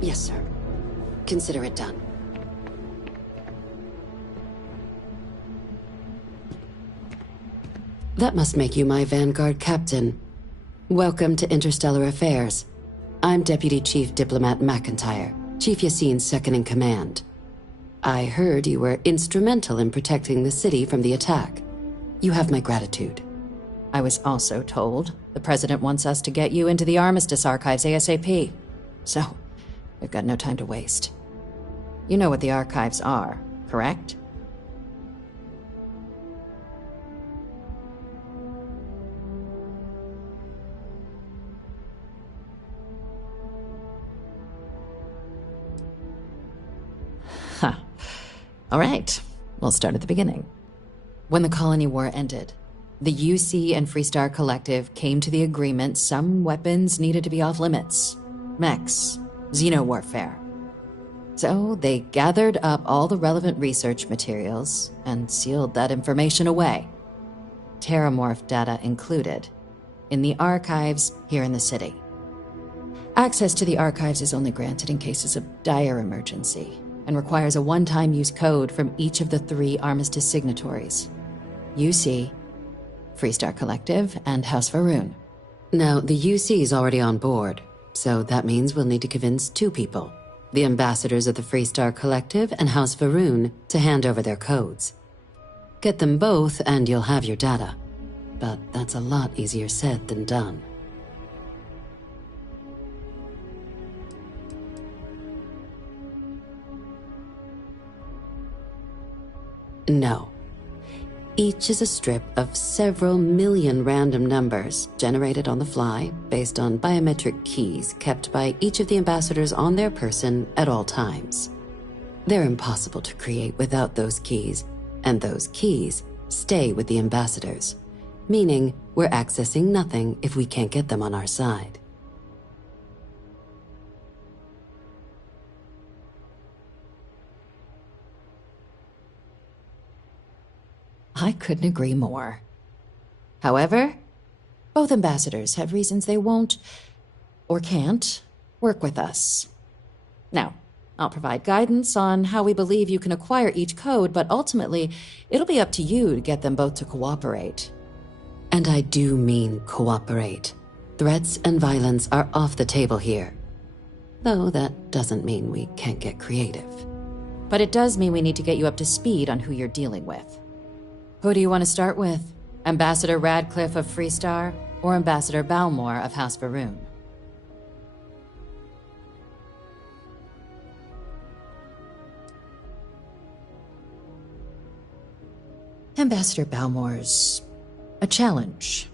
Yes, sir. Consider it done. That must make you my Vanguard captain. Welcome to Interstellar Affairs. I'm Deputy Chief Diplomat McIntyre, Chief Yassine's second-in-command. I heard you were instrumental in protecting the city from the attack. You have my gratitude. I was also told the President wants us to get you into the Armistice archives ASAP. So, we've got no time to waste. You know what the archives are, correct? Huh. All right, we'll start at the beginning. When the Colony War ended, the UC and Freestar Collective came to the agreement some weapons needed to be off limits. Mechs, xeno-warfare. So they gathered up all the relevant research materials and sealed that information away. Terramorph data included, in the archives here in the city. Access to the archives is only granted in cases of dire emergency and requires a one-time use code from each of the 3 Armistice signatories. UC, Freestar Collective, and House Va'ruun. Now, the UC is already on board, so that means we'll need to convince 2 people. The ambassadors of the Freestar Collective and House Va'ruun to hand over their codes. Get them both and you'll have your data. But that's a lot easier said than done. No. Each is a strip of several million random numbers generated on the fly based on biometric keys kept by each of the ambassadors on their person at all times. They're impossible to create without those keys, and those keys stay with the ambassadors, meaning we're accessing nothing if we can't get them on our side. I couldn't agree more. However, both ambassadors have reasons they won't, or can't, work with us. Now, I'll provide guidance on how we believe you can acquire each code, but ultimately, it'll be up to you to get them both to cooperate. And I do mean cooperate. Threats and violence are off the table here. Though that doesn't mean we can't get creative. But it does mean we need to get you up to speed on who you're dealing with. Who do you want to start with? Ambassador Radcliffe of Freestar, or Ambassador Balmore of House Va'ruun? Ambassador Balmore's a challenge.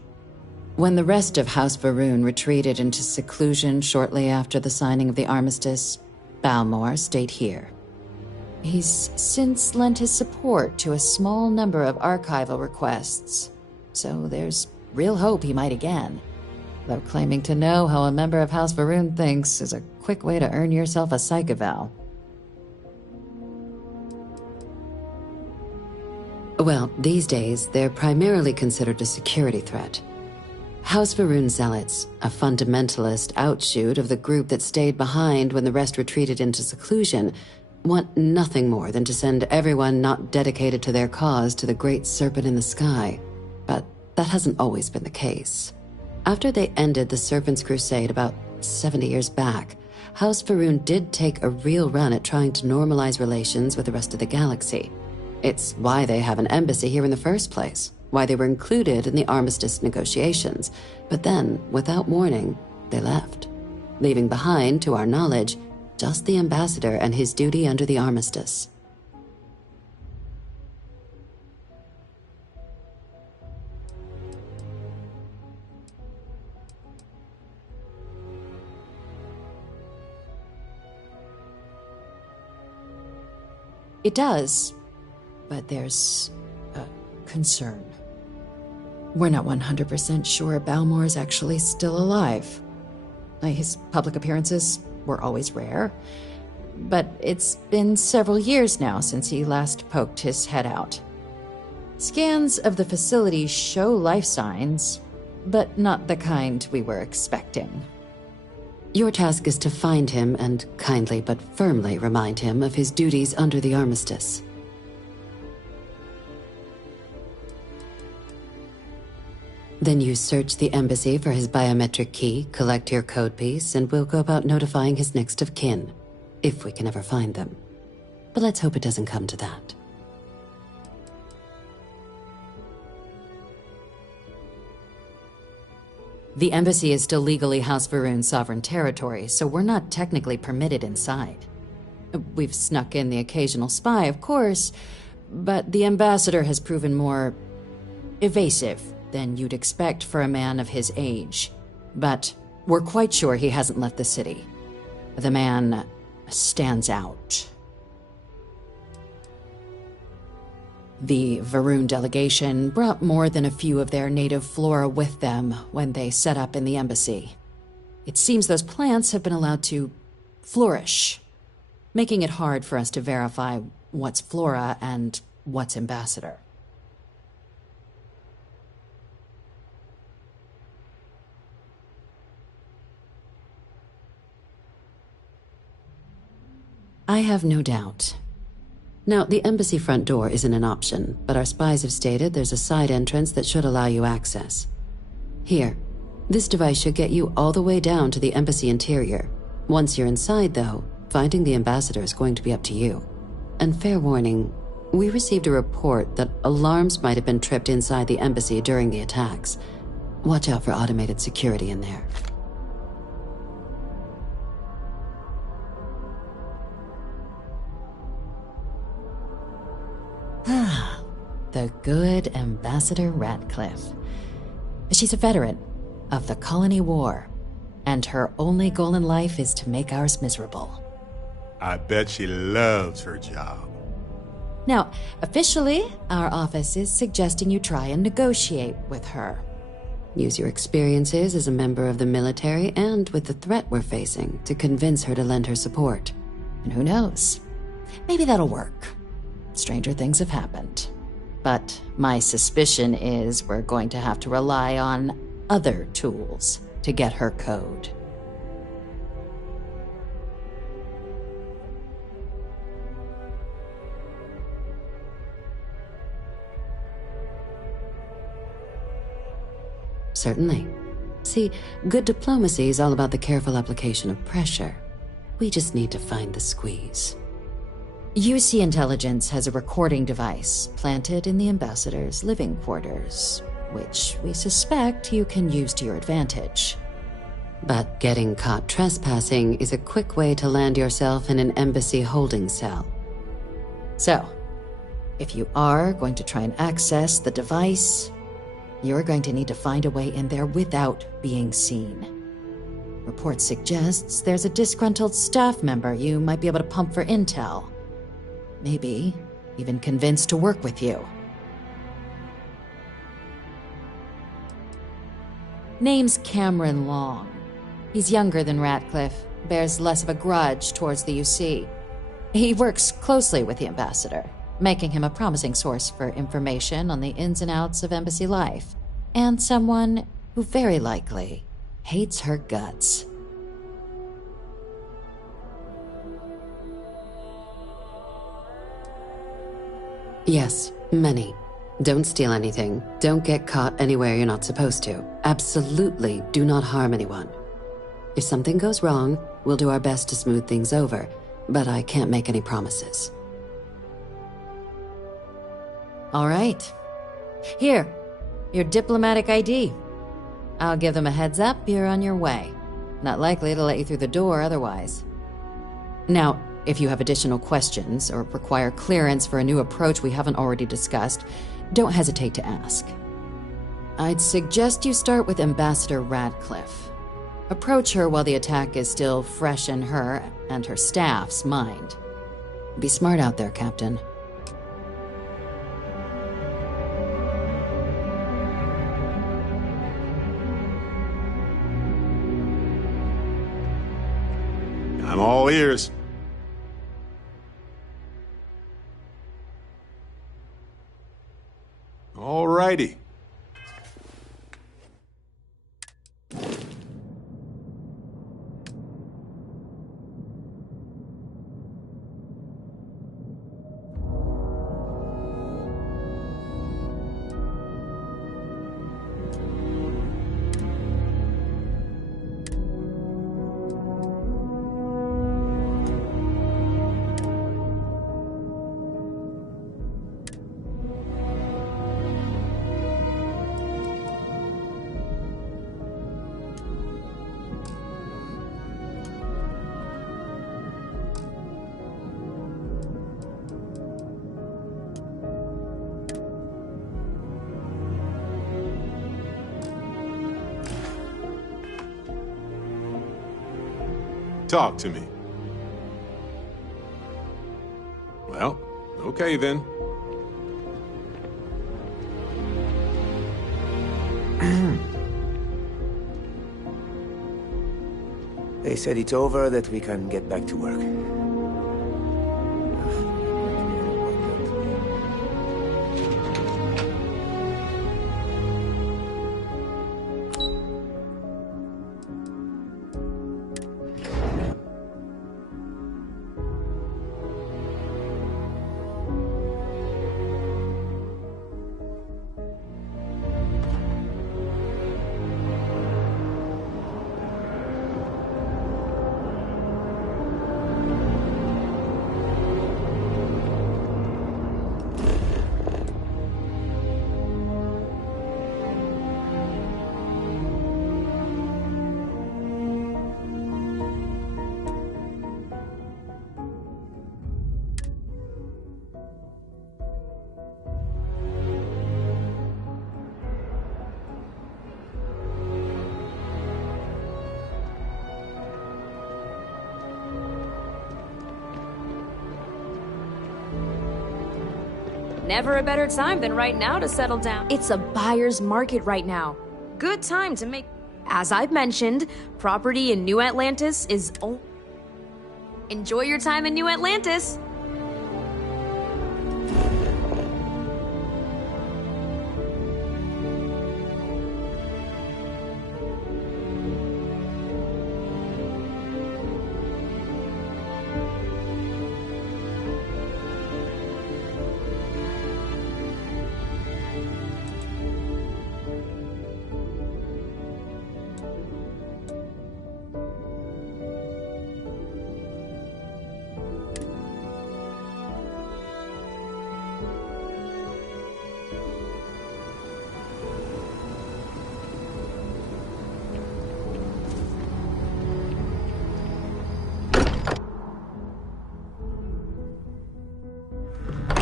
When the rest of House Va'ruun retreated into seclusion shortly after the signing of the armistice, Balmore stayed here. He's since lent his support to a small number of archival requests, so there's real hope he might again. Though claiming to know how a member of House Va'ruun thinks is a quick way to earn yourself a psych eval. Well, these days, they're primarily considered a security threat. House Va'ruun zealots, a fundamentalist outshoot of the group that stayed behind when the rest retreated into seclusion, want nothing more than to send everyone not dedicated to their cause to the great serpent in the sky. But that hasn't always been the case. After they ended the Serpent's Crusade about 70 years back, House Va'ruun did take a real run at trying to normalize relations with the rest of the galaxy. It's why they have an embassy here in the first place, why they were included in the armistice negotiations. But then, without warning, they left, leaving behind, to our knowledge, just the ambassador and his duty under the armistice. It does, but there's a concern. We're not 100% sure Balmore is actually still alive. His public appearances were always rare, but it's been several years now since he last poked his head out. Scans of the facility show life signs, but not the kind we were expecting. Your task is to find him and kindly but firmly remind him of his duties under the armistice. Then you search the embassy for his biometric key, collect your code piece, and we'll go about notifying his next of kin, if we can ever find them. But let's hope it doesn't come to that. The embassy is still legally House Varun's sovereign territory, so we're not technically permitted inside. We've snuck in the occasional spy, of course, but the ambassador has proven more evasive than you'd expect for a man of his age. But we're quite sure he hasn't left the city. The man stands out. The Varun delegation brought more than a few of their native flora with them when they set up in the embassy. It seems those plants have been allowed to flourish, making it hard for us to verify what's flora and what's ambassador. I have no doubt. Now, the embassy front door isn't an option, but our spies have stated there's a side entrance that should allow you access. Here, this device should get you all the way down to the embassy interior. Once you're inside, though, finding the ambassador is going to be up to you. And fair warning, we received a report that alarms might have been tripped inside the embassy during the attacks. Watch out for automated security in there. The good Ambassador Ratcliffe. She's a veteran of the Colony War, and her only goal in life is to make ours miserable. I bet she loves her job. Now, officially, our office is suggesting you try and negotiate with her. Use your experiences as a member of the military and with the threat we're facing to convince her to lend her support. And who knows? Maybe that'll work. Stranger things have happened. But my suspicion is we're going to have to rely on other tools to get her code. Certainly. See, good diplomacy is all about the careful application of pressure. We just need to find the squeeze. UC Intelligence has a recording device planted in the ambassador's living quarters, which we suspect you can use to your advantage. But getting caught trespassing is a quick way to land yourself in an embassy holding cell. So, if you are going to try and access the device, you're going to need to find a way in there without being seen. Report suggests there's a disgruntled staff member you might be able to pump for intel. Maybe even convinced to work with you. Name's Cameron Long. He's younger than Ratcliffe, bears less of a grudge towards the UC. He works closely with the ambassador, making him a promising source for information on the ins and outs of embassy life, and someone who very likely hates her guts. Yes, many. Don't steal anything. Don't get caught anywhere you're not supposed to. Absolutely do not harm anyone. If something goes wrong, we'll do our best to smooth things over, but I can't make any promises. All right. Here, your diplomatic ID. I'll give them a heads up you're on your way. Not likely to let you through the door otherwise. Now, if you have additional questions or require clearance for a new approach we haven't already discussed, don't hesitate to ask. I'd suggest you start with Ambassador Ratcliffe. Approach her while the attack is still fresh in her and her staff's mind. Be smart out there, Captain. I'm all ears. All righty. Talk to me. Well, okay then. They said it's over, that we can get back to work. Never a better time than right now to settle down. It's a buyer's market right now. Good time to make... As I've mentioned, property in New Atlantis is... Enjoy your time in New Atlantis!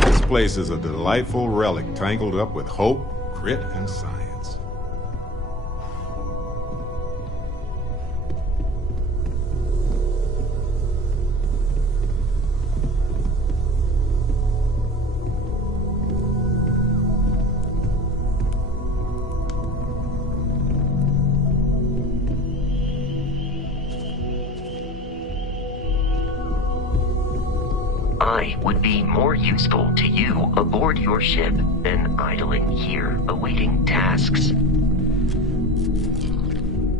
This place is a delightful relic tangled up with hope, grit, and science. I would be more useful to you aboard your ship than idling here awaiting tasks.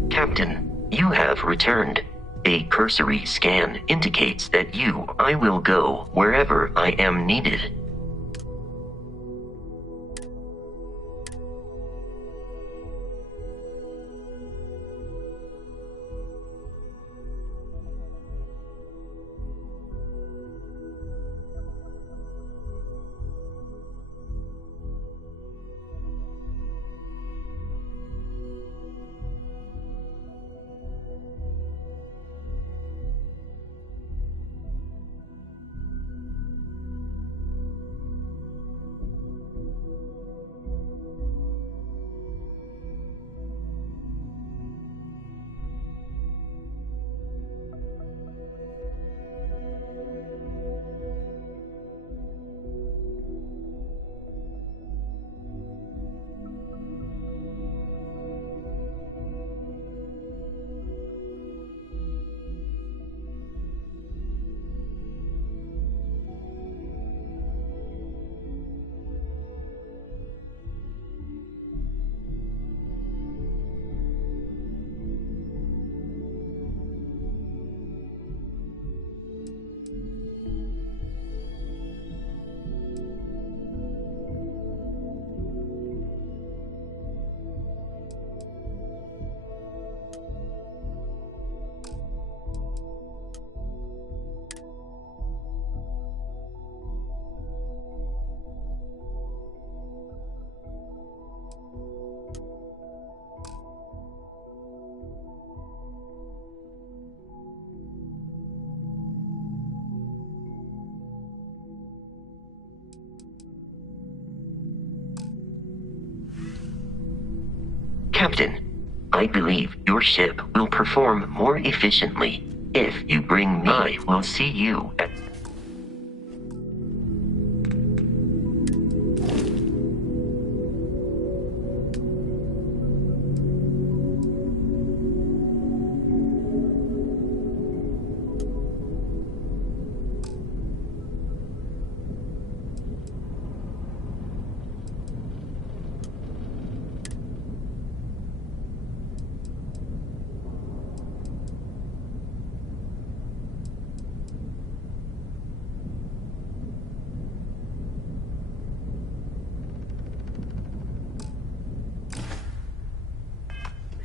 Captain, you have returned. A cursory scan indicates that I will go wherever I am needed. Captain, I believe your ship will perform more efficiently if you bring me. I will see you at...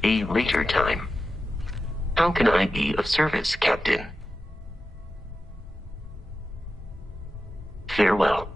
A later time. How can I be of service, Captain? Farewell.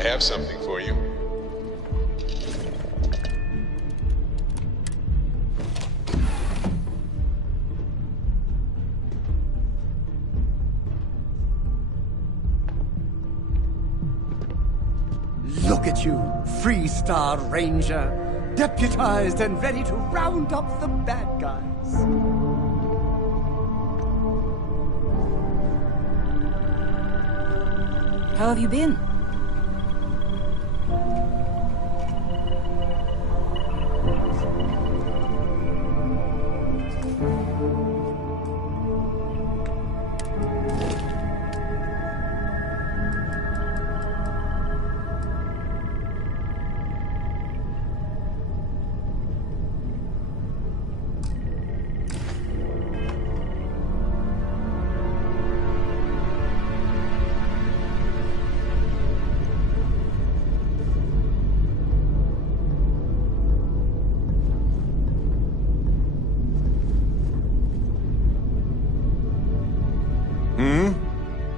I have something for you. Look at you, Freestar Ranger, deputized and ready to round up the bad guys. How have you been?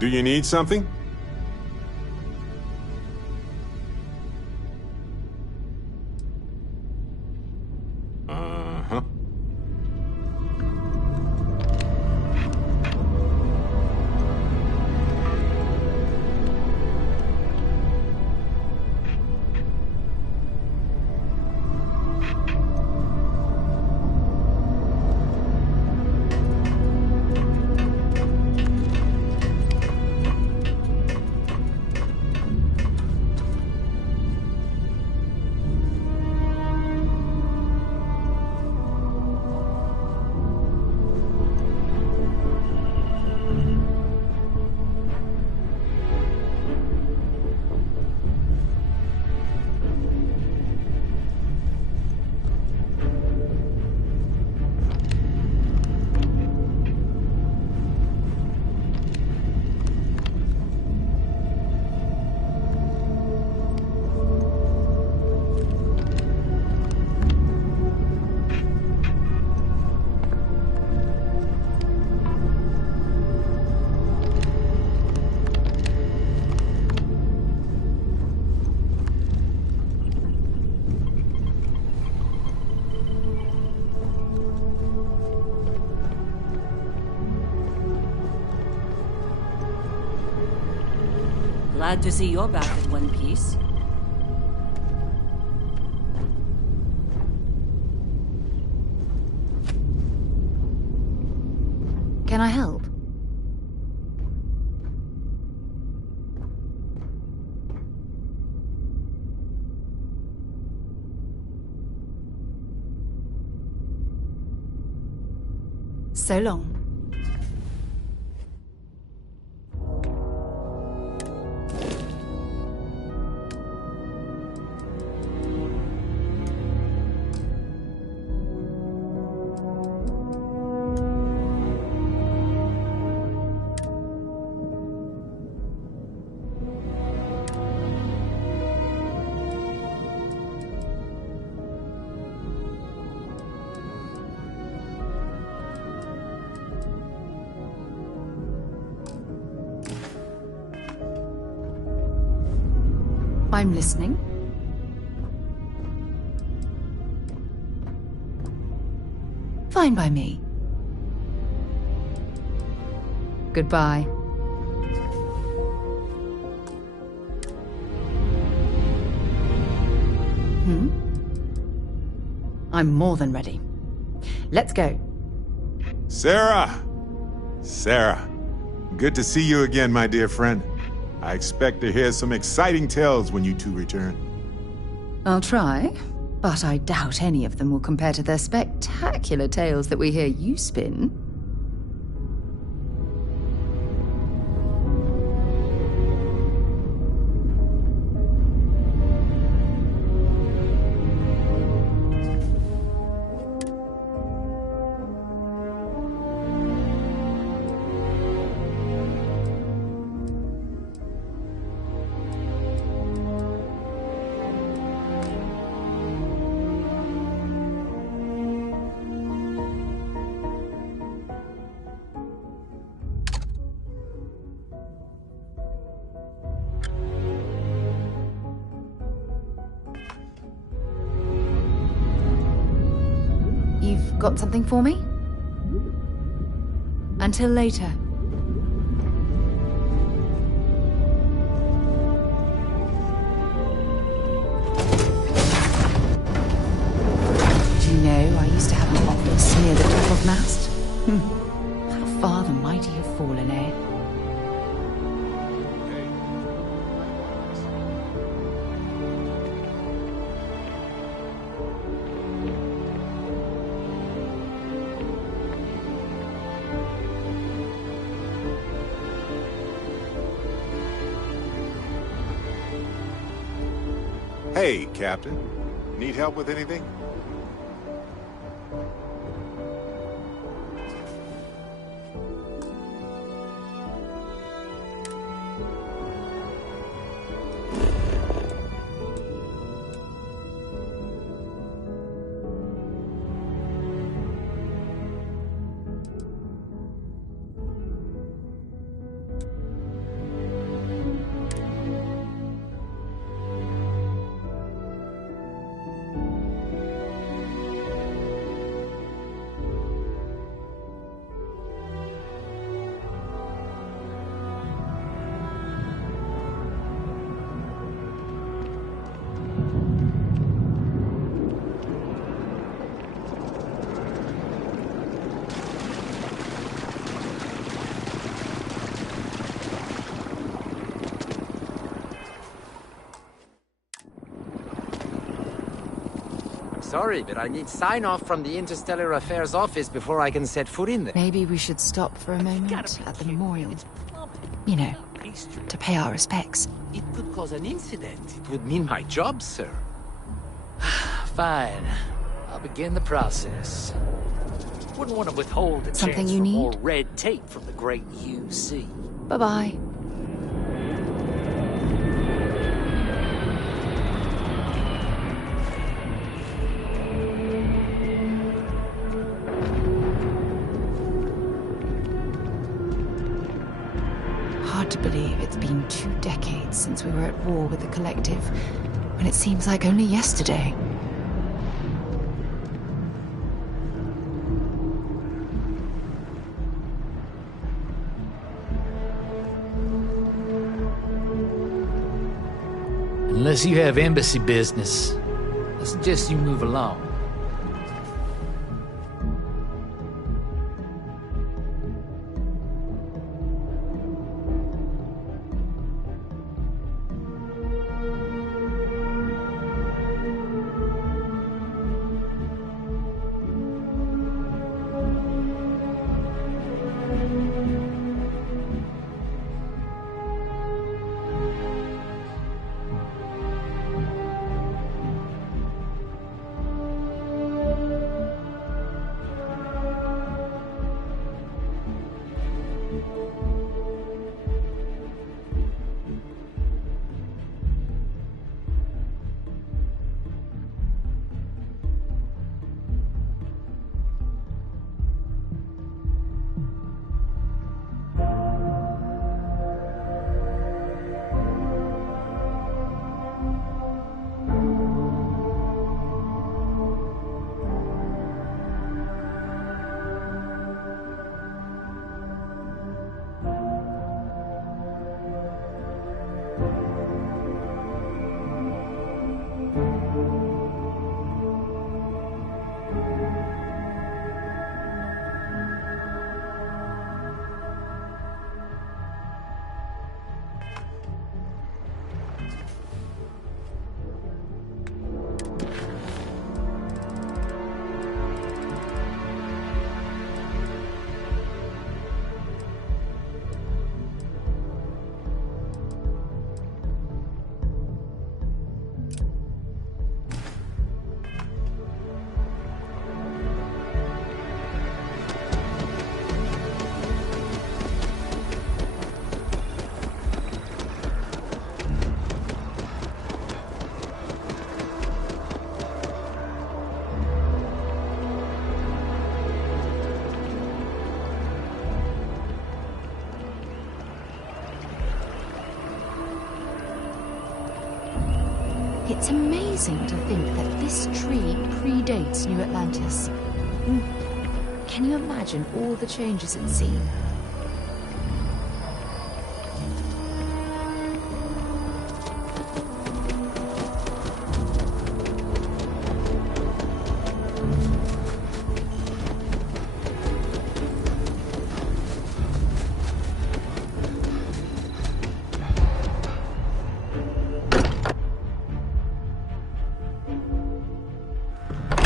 Do you need something? Uh-huh. Glad to see you're back in one piece. Can I help? So long. I'm listening. Fine by me. Goodbye. I'm more than ready. Let's go. Sarah! Sarah, good to see you again, my dear friend. I expect to hear some exciting tales when you two return. I'll try, but I doubt any of them will compare to the spectacular tales that we hear you spin. You've got something for me? Until later. Do you know, I used to have an office near the top of Mast? How far the mighty have fallen, eh? Hey, Captain. Need help with anything? sorry, but I need sign-off from the Interstellar Affairs office before I can set foot in there. Maybe we should stop for a moment at the memorial. You know, to pay our respects. It could cause an incident. It would mean my job, sir. Fine. I'll begin the process. Wouldn't want to withhold a Something chance you for need? more red tape from the great UC. Bye-bye. Hard to believe it's been 2 decades since we were at war with the Collective, when it seems like only yesterday. Unless you have embassy business, I suggest you move along. It's amazing to think that this tree predates New Atlantis. Can you imagine all the changes it's seen?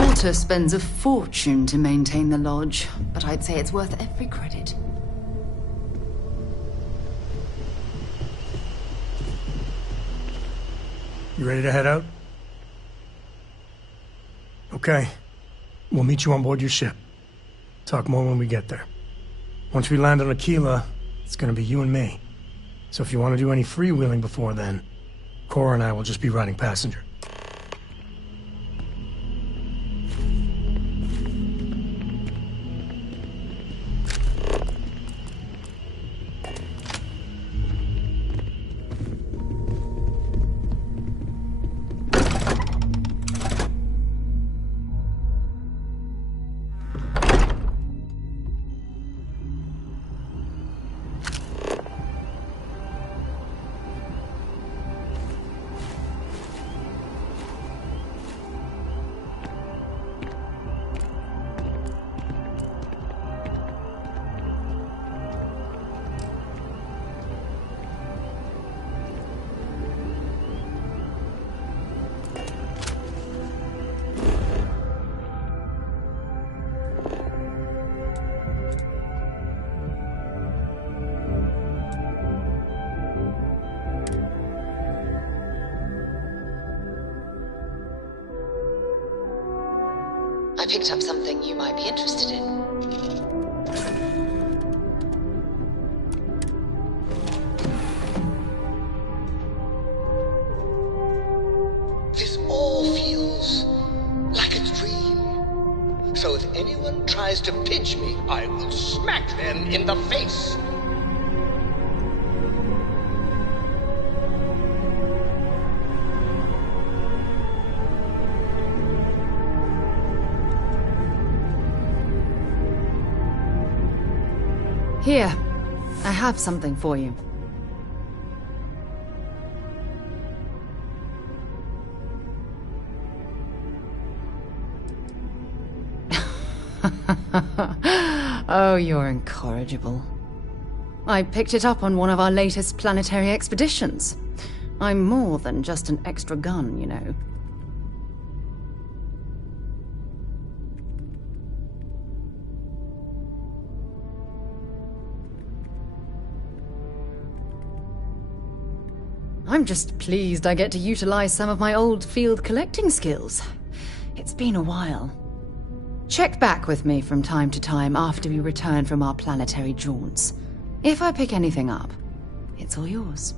Walter spends a fortune to maintain the lodge, but I'd say it's worth every credit. You ready to head out? Okay. We'll meet you on board your ship. Talk more when we get there. Once we land on Aquila, it's gonna be you and me. So if you want to do any freewheeling before then, Cora and I will just be riding passenger. I picked up something you might be interested in. This all feels like a dream. So if anyone tries to pinch me, I will smack them in the face. Here, I have something for you. Oh, you're incorrigible. I picked it up on one of our latest planetary expeditions. I'm more than just an extra gun, you know. I'm just pleased I get to utilize some of my old field collecting skills. It's been a while. Check back with me from time to time after we return from our planetary jaunts. If I pick anything up, it's all yours.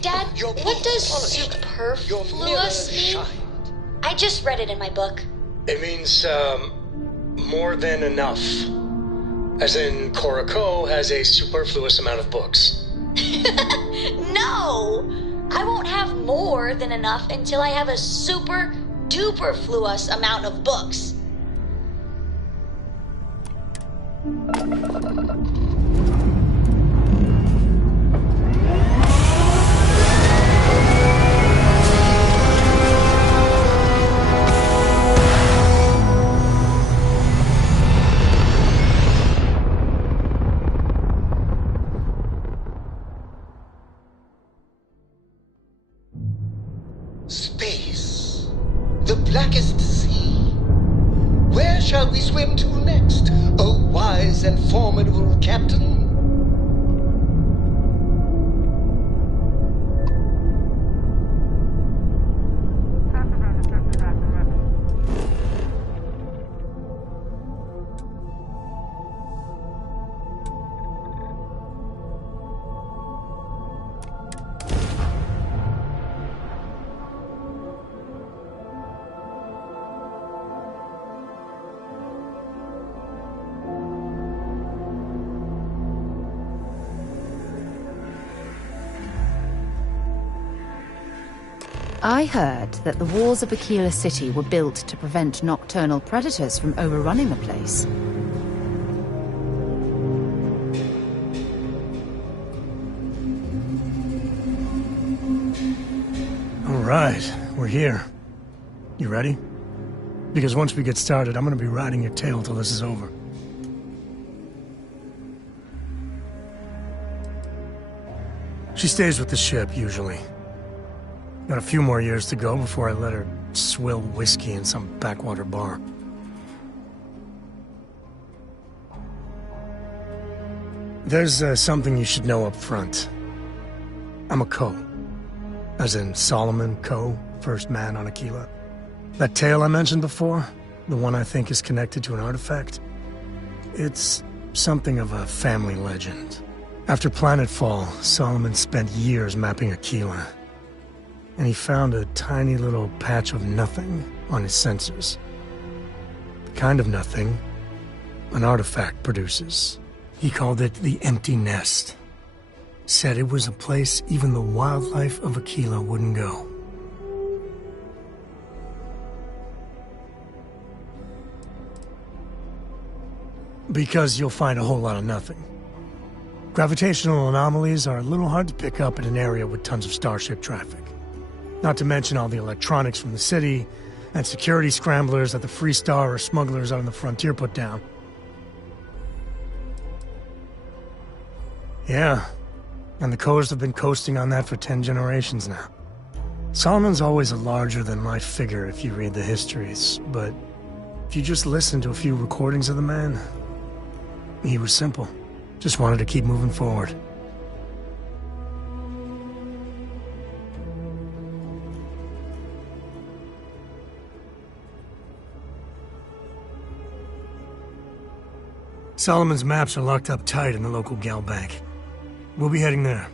Dad, what does superfluous mean? I just read it in my book. It means, more than enough. As in, Korako has a superfluous amount of books. No! I won't have more than enough until I have a super-duper-fluous amount of books. Space. The blackest sea. Where shall we swim to next, O wise and formidable captain? I heard that the walls of Aquila City were built to prevent nocturnal predators from overrunning the place. Alright, we're here. You ready? Because once we get started, I'm gonna be riding your tail till this is over. She stays with the ship, usually. Got a few more years to go before I let her swill whiskey in some backwater bar. There's something you should know up front. I'm a Co. As in Solomon Co., first man on Aquila. That tale I mentioned before, the one I think is connected to an artifact, it's something of a family legend. After Planetfall, Solomon spent years mapping Aquila, and he found a tiny little patch of nothing on his sensors. The kind of nothing an artifact produces. He called it the Empty Nest. Said it was a place even the wildlife of Aquila wouldn't go. Because you'll find a whole lot of nothing. Gravitational anomalies are a little hard to pick up in an area with tons of starship traffic. Not to mention all the electronics from the city, and security scramblers that the Free Star or smugglers out on the frontier put down. Yeah, and the Coast have been coasting on that for 10 generations now. Solomon's always a larger-than-life figure if you read the histories, but if you just listen to a few recordings of the man, he was simple. Just wanted to keep moving forward. Solomon's maps are locked up tight in the local gal bank. We'll be heading there.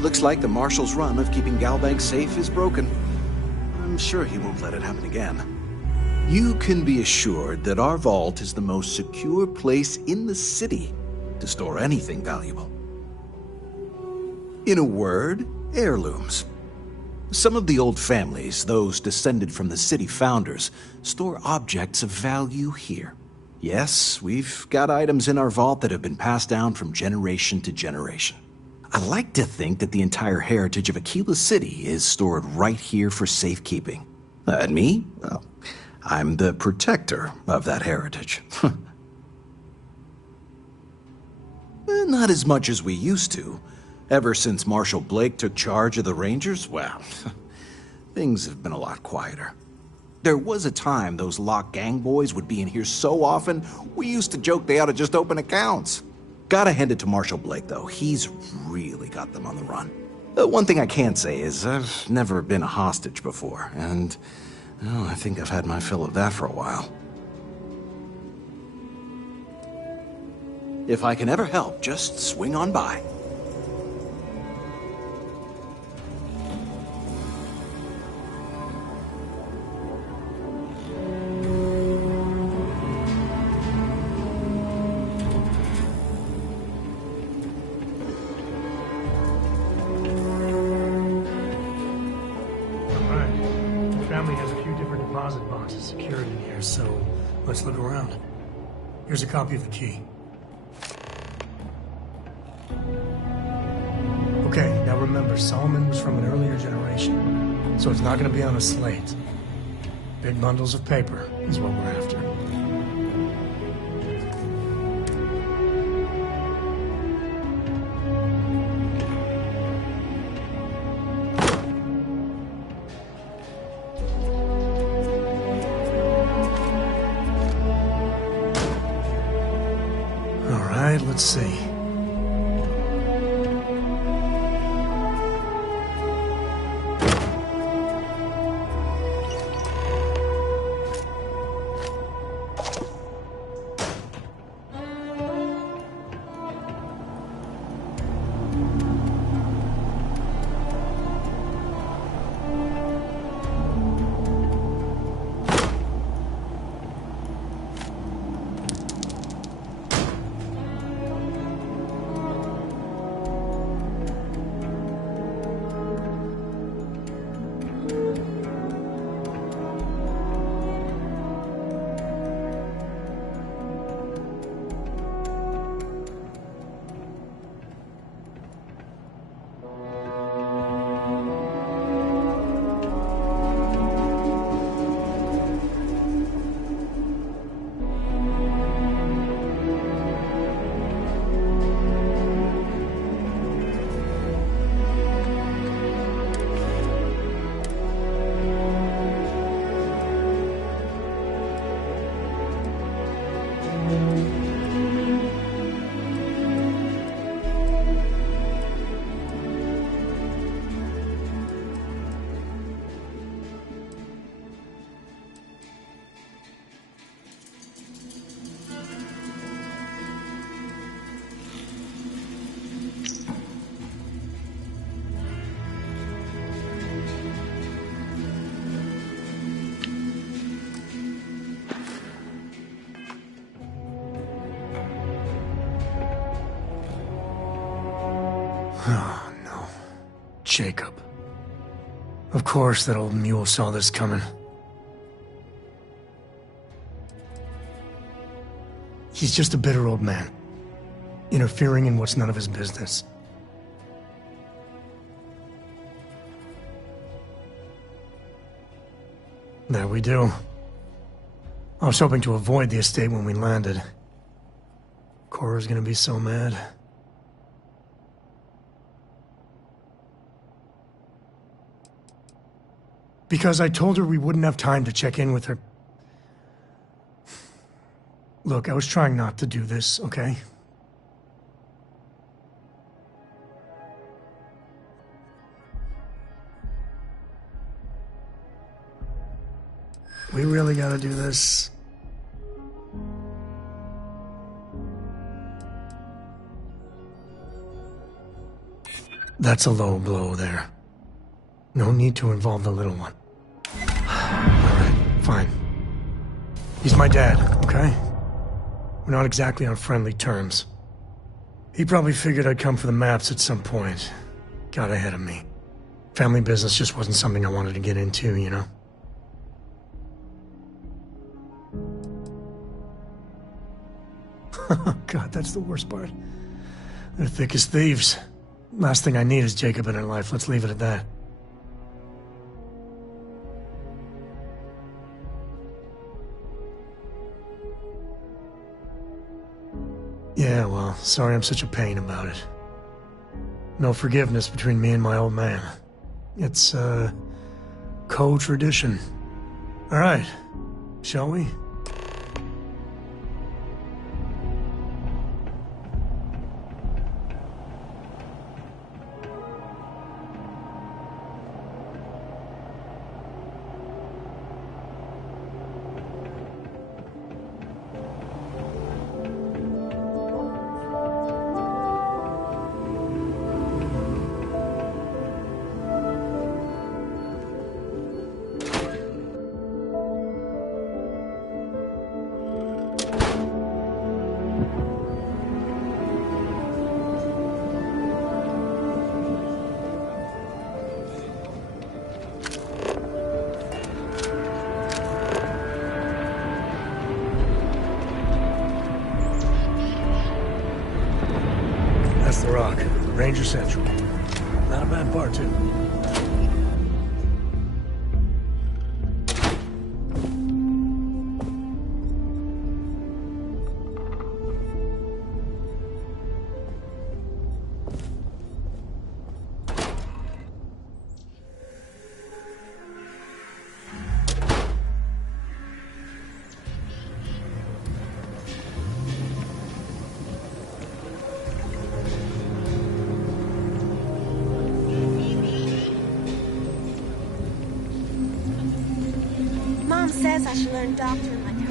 Looks like the Marshal's run of keeping Galbank safe is broken. I'm sure he won't let it happen again. You can be assured that our vault is the most secure place in the city to store anything valuable. In a word, heirlooms. Some of the old families, those descended from the city founders, store objects of value here. Yes, we've got items in our vault that have been passed down from generation to generation. I like to think that the entire heritage of Aquila City is stored right here for safekeeping. And me? Well, I'm the protector of that heritage. Not as much as we used to. Ever since Marshal Blake took charge of the Rangers, well, things have been a lot quieter. There was a time those lock gang boys would be in here so often, we used to joke they ought to just open accounts. Gotta hand it to Marshal Blake, though. He's really got them on the run. One thing I can say is I've never been a hostage before, and I think I've had my fill of that for a while. If I can ever help, just swing on by. Secured in here, so let's look around. Here's a copy of the key. Okay, now remember, Solomon was from an earlier generation, so it's not going to be on a slate. Big bundles of paper is what we're after. Alright, let's see. Oh, no. Jacob. Of course that old mule saw this coming. He's just a bitter old man, interfering in what's none of his business. There we do. I was hoping to avoid the estate when we landed. Cora's gonna be so mad. Because I told her we wouldn't have time to check in with her. Look, I was trying not to do this, okay? We really gotta do this. That's a low blow there. No need to involve the little one. Alright, fine. He's my dad, okay? We're not exactly on friendly terms. He probably figured I'd come for the maps at some point. Got ahead of me. Family business just wasn't something I wanted to get into, you know? God, that's the worst part. They're thick as thieves. Last thing I need is Jacob in her life. Let's leave it at that. Yeah, well, sorry I'm such a pain about it. No forgiveness between me and my old man. It's, co-tradition. All right, shall we? That's the rock. Ranger Central. Not a bad bar, too. says I should learn doctor in my turn.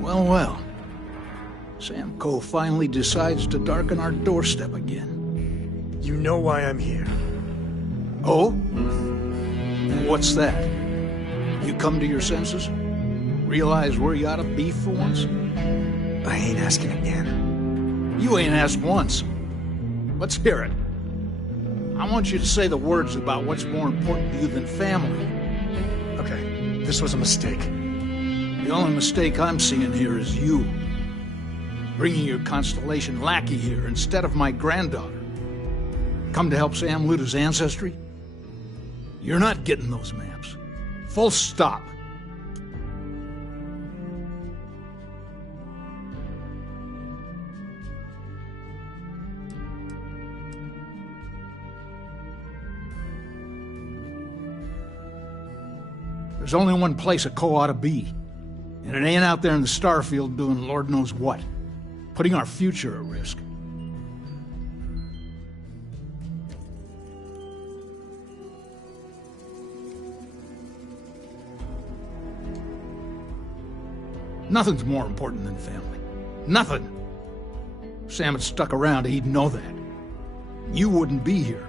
Well. Sam Coe finally decides to darken our doorstep again. You know why I'm here. Oh? And what's that? You come to your senses? Realize where you ought to be for once? I ain't asking again. You ain't asked once. Let's hear it. I want you to say the words about what's more important to you than family. Okay, this was a mistake. The only mistake I'm seeing here is you. Bringing your Constellation lackey here instead of my granddaughter. Come to help Sam loot his ancestry? You're not getting those maps. Full stop. There's only one place a Coe ought to be. And it ain't out there in the Starfield doing Lord knows what. Putting our future at risk. Nothing's more important than family. Nothing. If Sam had stuck around, he'd know that. You wouldn't be here.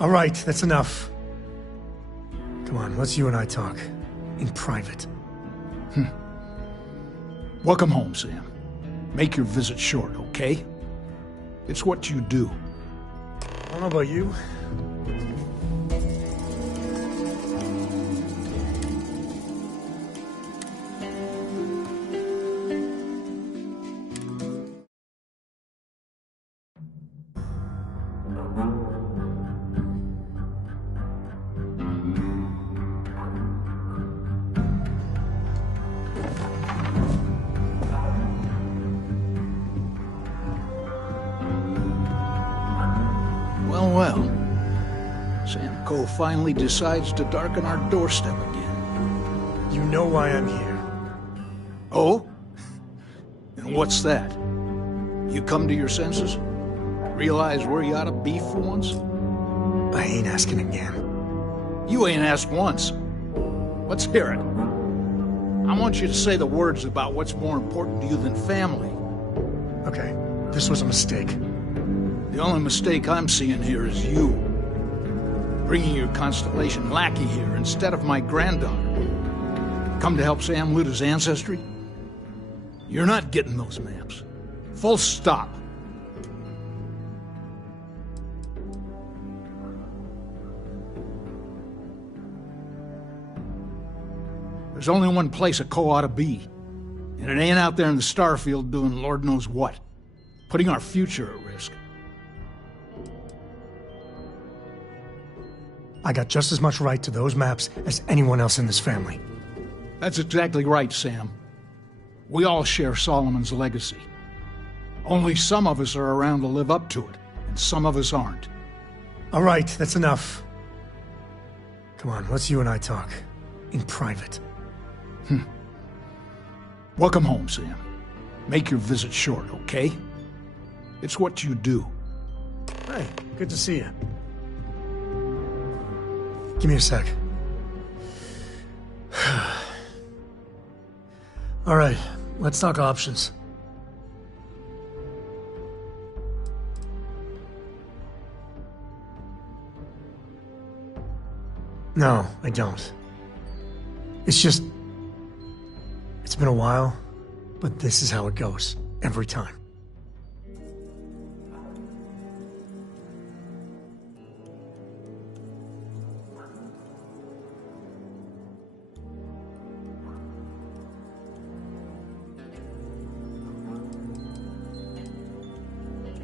All right, that's enough. Come on, let's you and I talk. In private. Welcome home, Sam. Make your visit short, okay? It's what you do. I don't know about you. Well. Sam Coe finally decides to darken our doorstep again. You know why I'm here. Oh? And what's that? You come to your senses? Realize where you ought to be for once? I ain't asking again. You ain't asked once. Let's hear it. I want you to say the words about what's more important to you than family. Okay, this was a mistake. The only mistake I'm seeing here is you. Bringing your Constellation lackey here instead of my granddaughter. Come to help Sam loot his ancestry? You're not getting those maps. Full stop. There's only one place a Coe ought to be. And it ain't out there in the Starfield doing Lord knows what. Putting our future at risk. I got just as much right to those maps as anyone else in this family. That's exactly right, Sam. We all share Solomon's legacy. Only some of us are around to live up to it, and some of us aren't. All right, that's enough. Come on, let's you and I talk. In private. Welcome home, Sam. Make your visit short, okay? It's what you do. Hey, good to see you. Give me a sec. All right, let's talk options. No, I don't. It's just... It's been a while, but this is how it goes. Every time.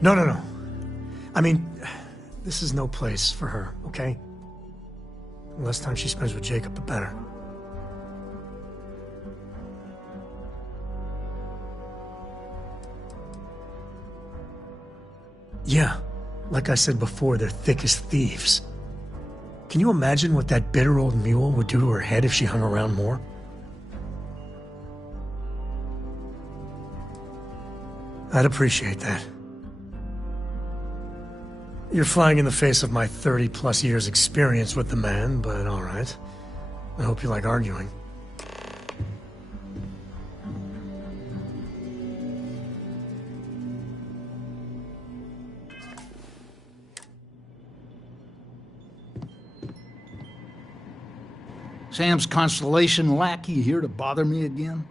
No. I mean, this is no place for her, okay? The less time she spends with Jacob, the better. Yeah, like I said before, they're thick as thieves. Can you imagine what that bitter old mule would do to her head if she hung around more? I'd appreciate that. You're flying in the face of my 30-plus years experience with the man, but all right. I hope you like arguing. Sam's Constellation lackey here to bother me again?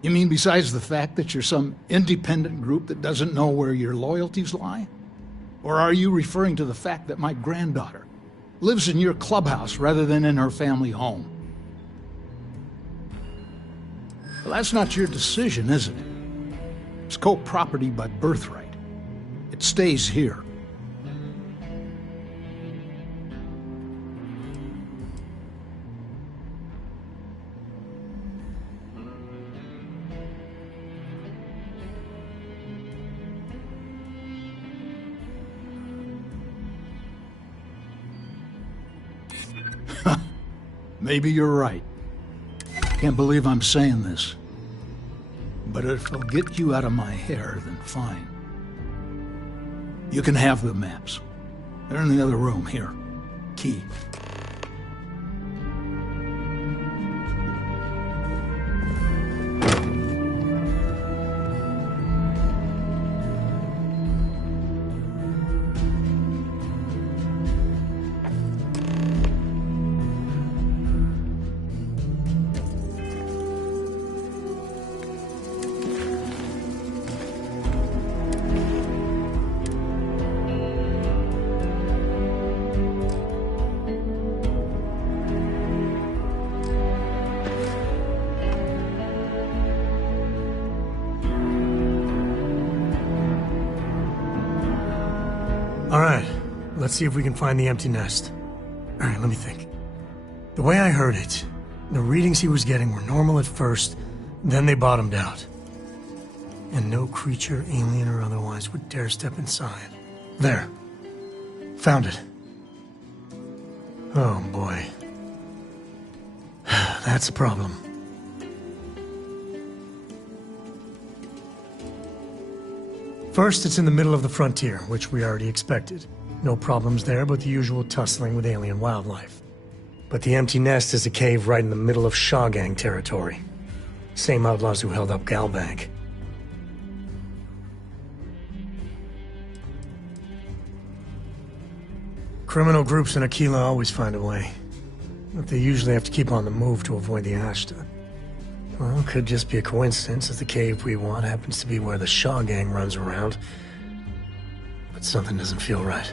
You mean besides the fact that you're some independent group that doesn't know where your loyalties lie? Or are you referring to the fact that my granddaughter lives in your clubhouse rather than in her family home? Well, that's not your decision, is it? It's co-property by birthright. It stays here. Maybe you're right. Can't believe I'm saying this. But if it'll get you out of my hair, then fine. You can have the maps. They're in the other room, here. Key. Let's see if we can find the empty nest. All right, let me think. The way I heard it, the readings he was getting were normal at first, then they bottomed out. And no creature, alien or otherwise, would dare step inside. There. Found it. Oh, boy. That's a problem. First, it's in the middle of the frontier, which we already expected. No problems there, but the usual tussling with alien wildlife. But the empty nest is a cave right in the middle of Shaw Gang territory. Same outlaws who held up Galbank. Criminal groups in Aquila always find a way. But they usually have to keep on the move to avoid the Ashta. Well, it could just be a coincidence that the cave we want happens to be where the Shaw Gang runs around. But something doesn't feel right.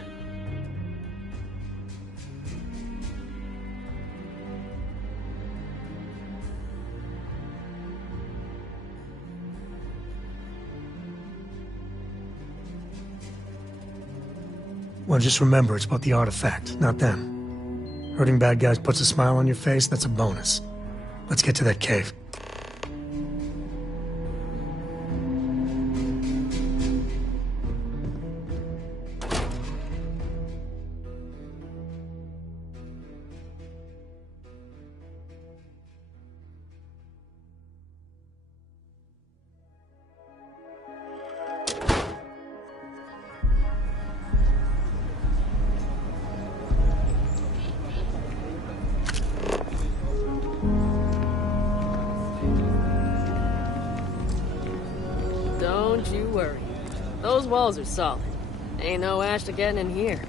Well, just remember, it's about the artifact, not them. Hurting bad guys puts a smile on your face, that's a bonus. Let's get to that cave. Don't you worry. Those walls are solid. Ain't no Ashta getting in here.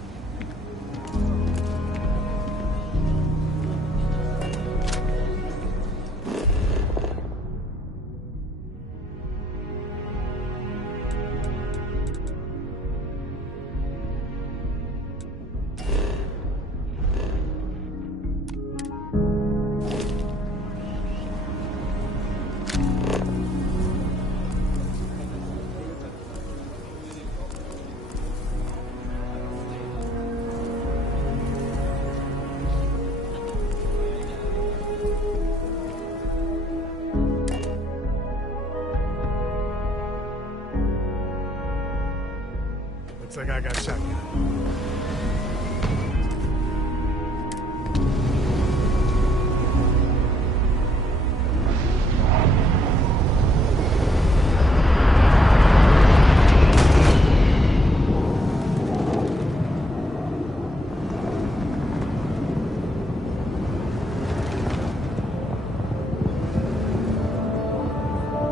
Looks like I got shotgun.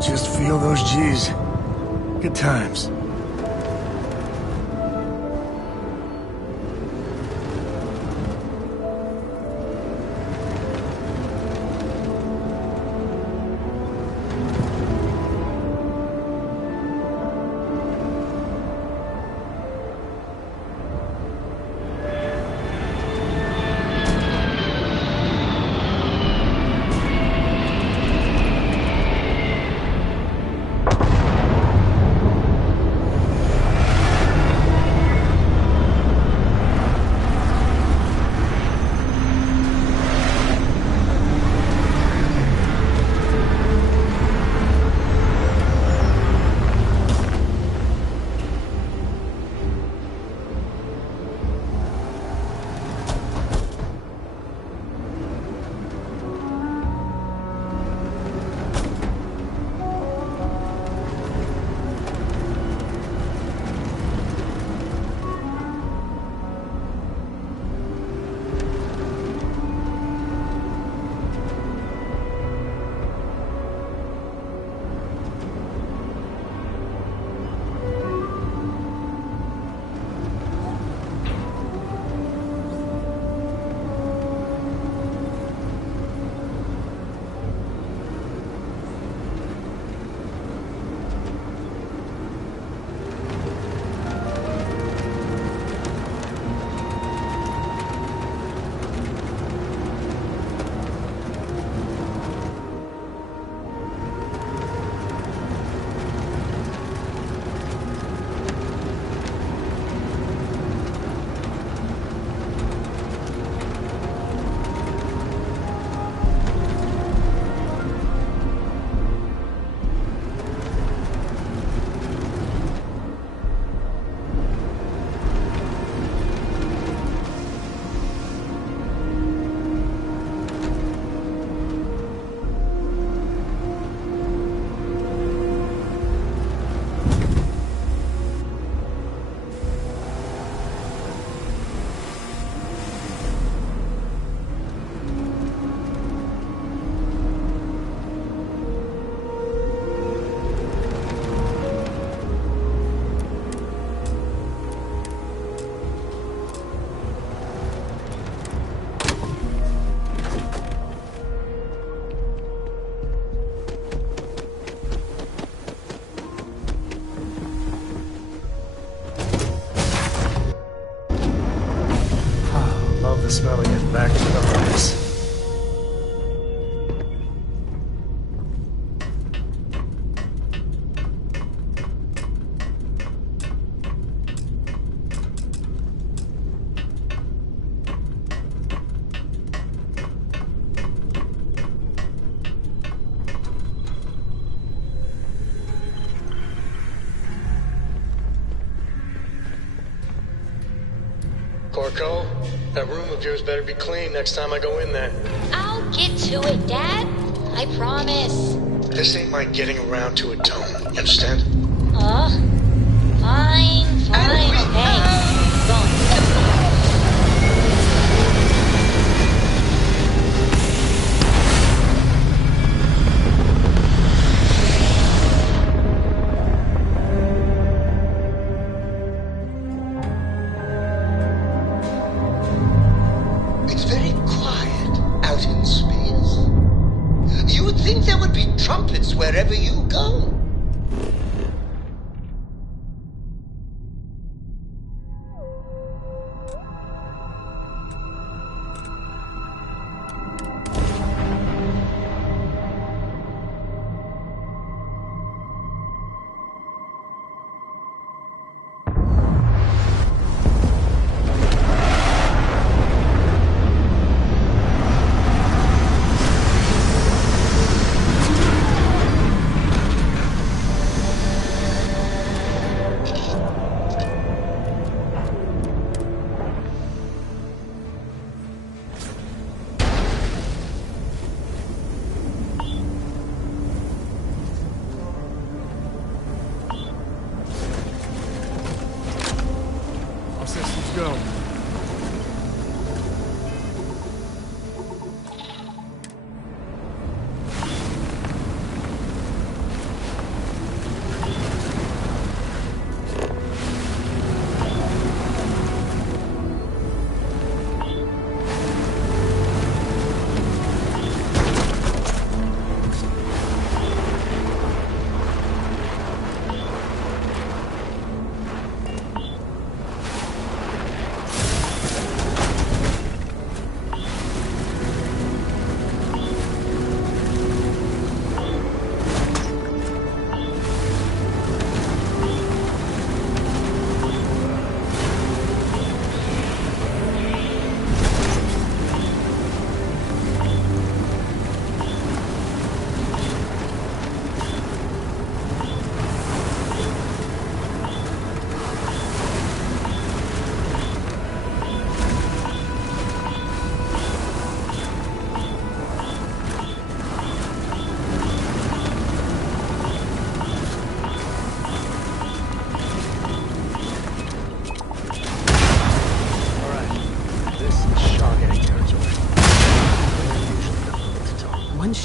Just feel those G's. Good times. The smell of getting back into the house. Corco, that room of yours better be clean next time I go in there. I'll get to it, Dad. I promise. This ain't my getting around to it tone, you understand? Fine, okay. Go on. It's very quiet out in space. You would think there would be trumpets wherever you go.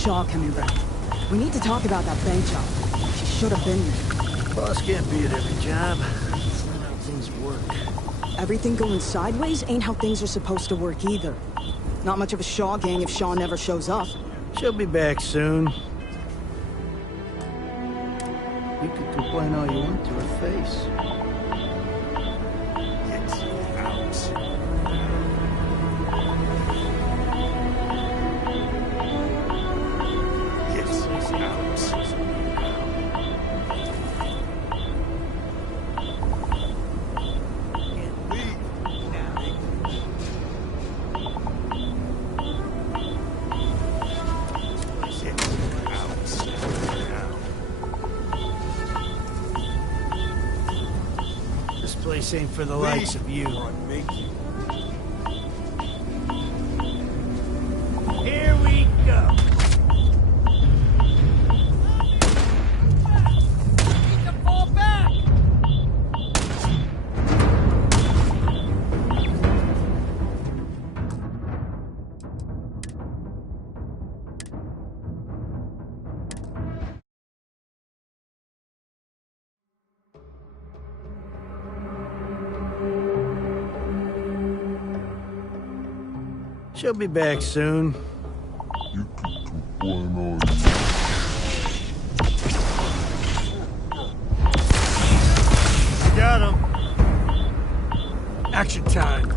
Shaw coming back. We need to talk about that bank job. She should have been there. Boss can't be at every job. That's not how things work. Everything going sideways ain't how things are supposed to work either. Not much of a Shaw gang if Shaw never shows up. She'll be back soon. You can complain all you want to her face. This ain't for the likes of you. Here we go. Need to fall back. She'll be back soon. You got him. Action time.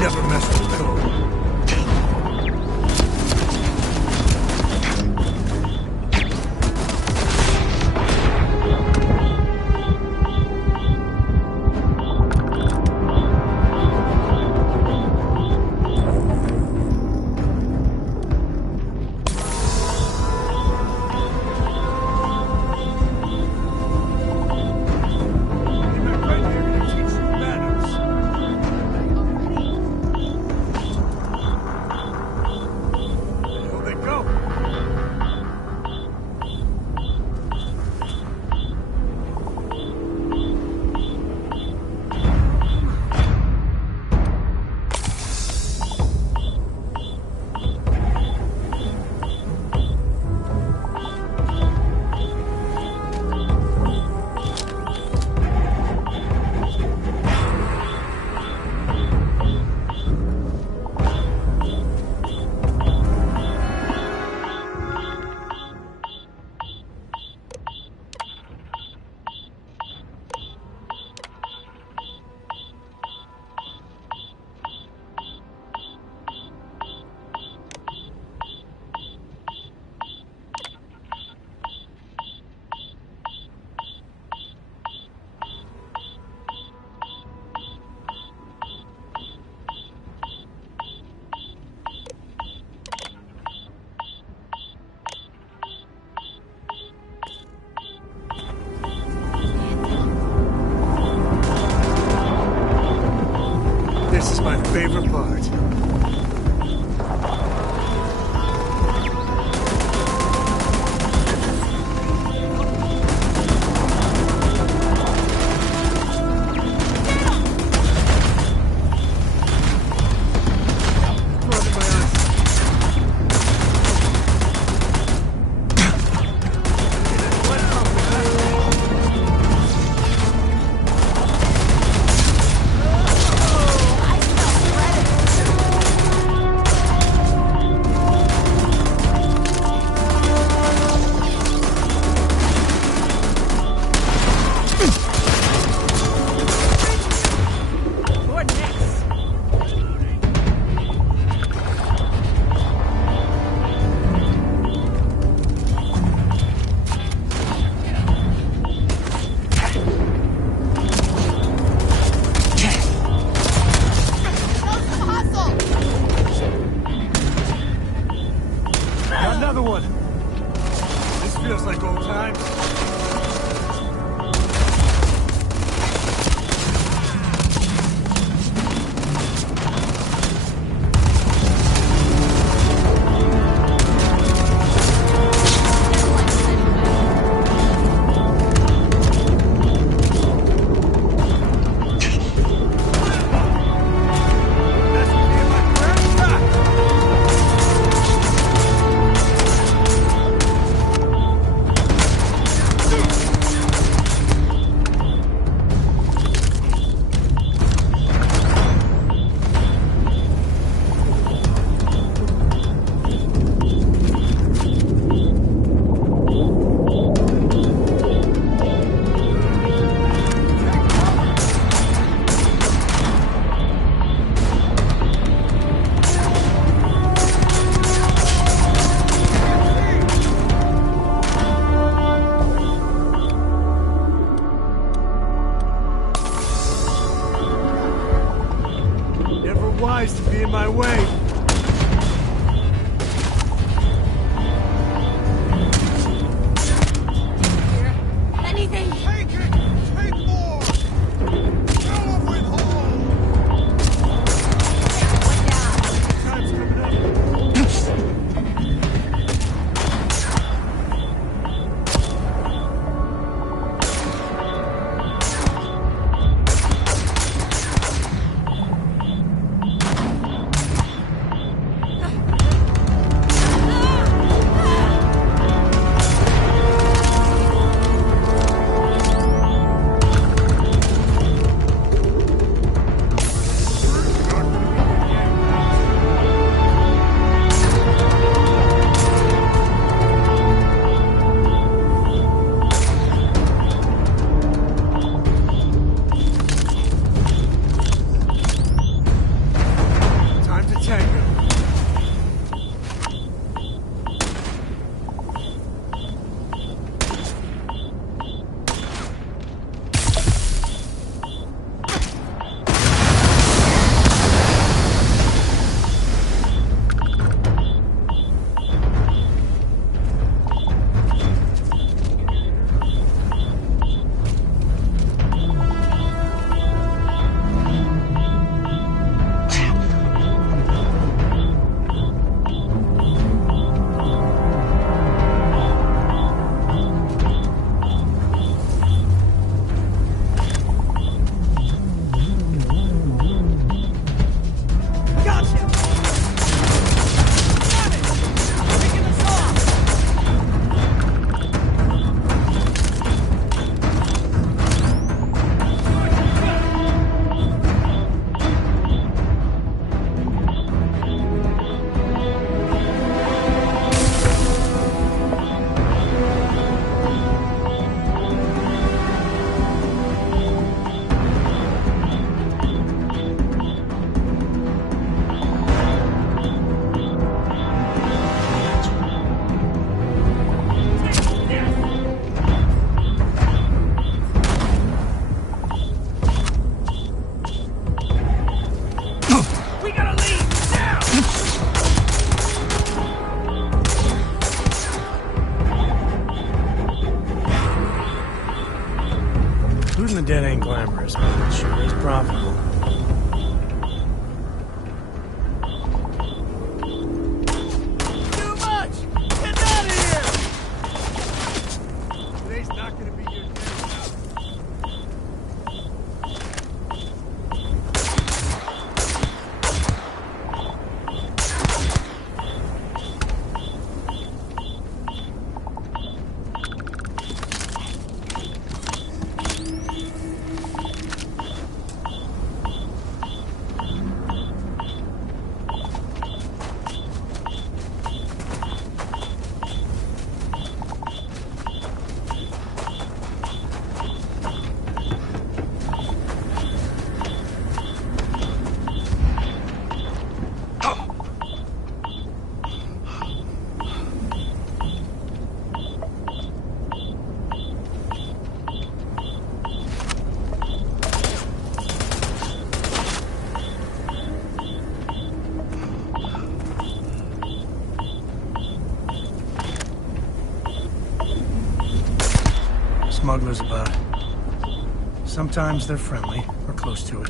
Never mess with the code. This is my favorite part. wise to be in my way. Anything? Take it! Take more! Fill up with holes! Time's coming up. Time to tango. Looting the dead ain't glamorous, but it sure is profitable. Too much! Get out of here! Today's not gonna be your day. Smugglers about. Sometimes they're friendly, or close to it.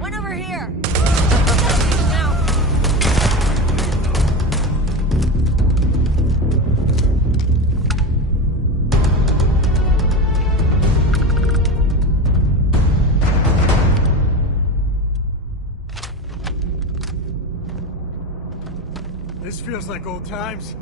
One over here! This feels like old times.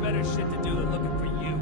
Better shit to do than looking for you.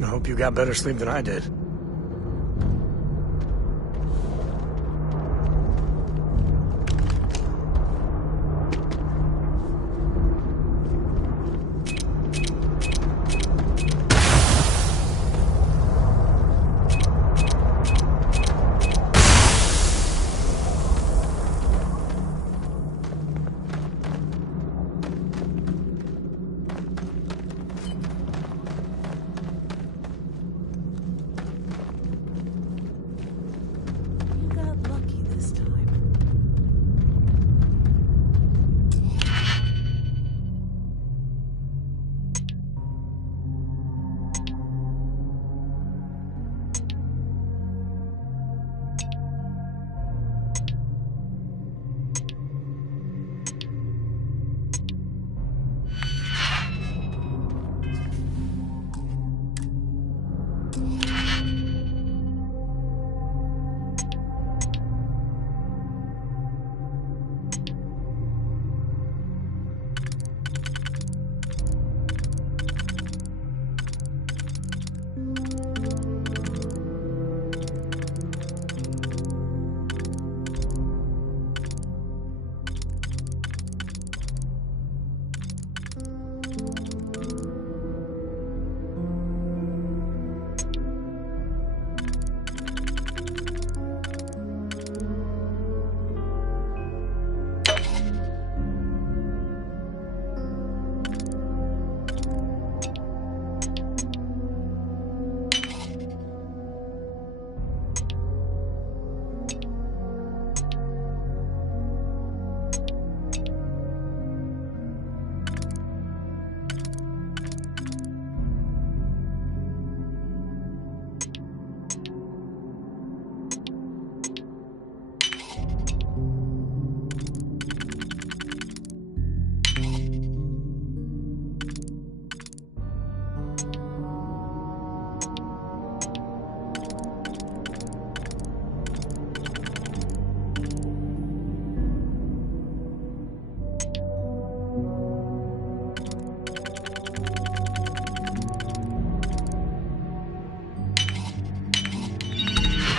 I hope you got better sleep than I did.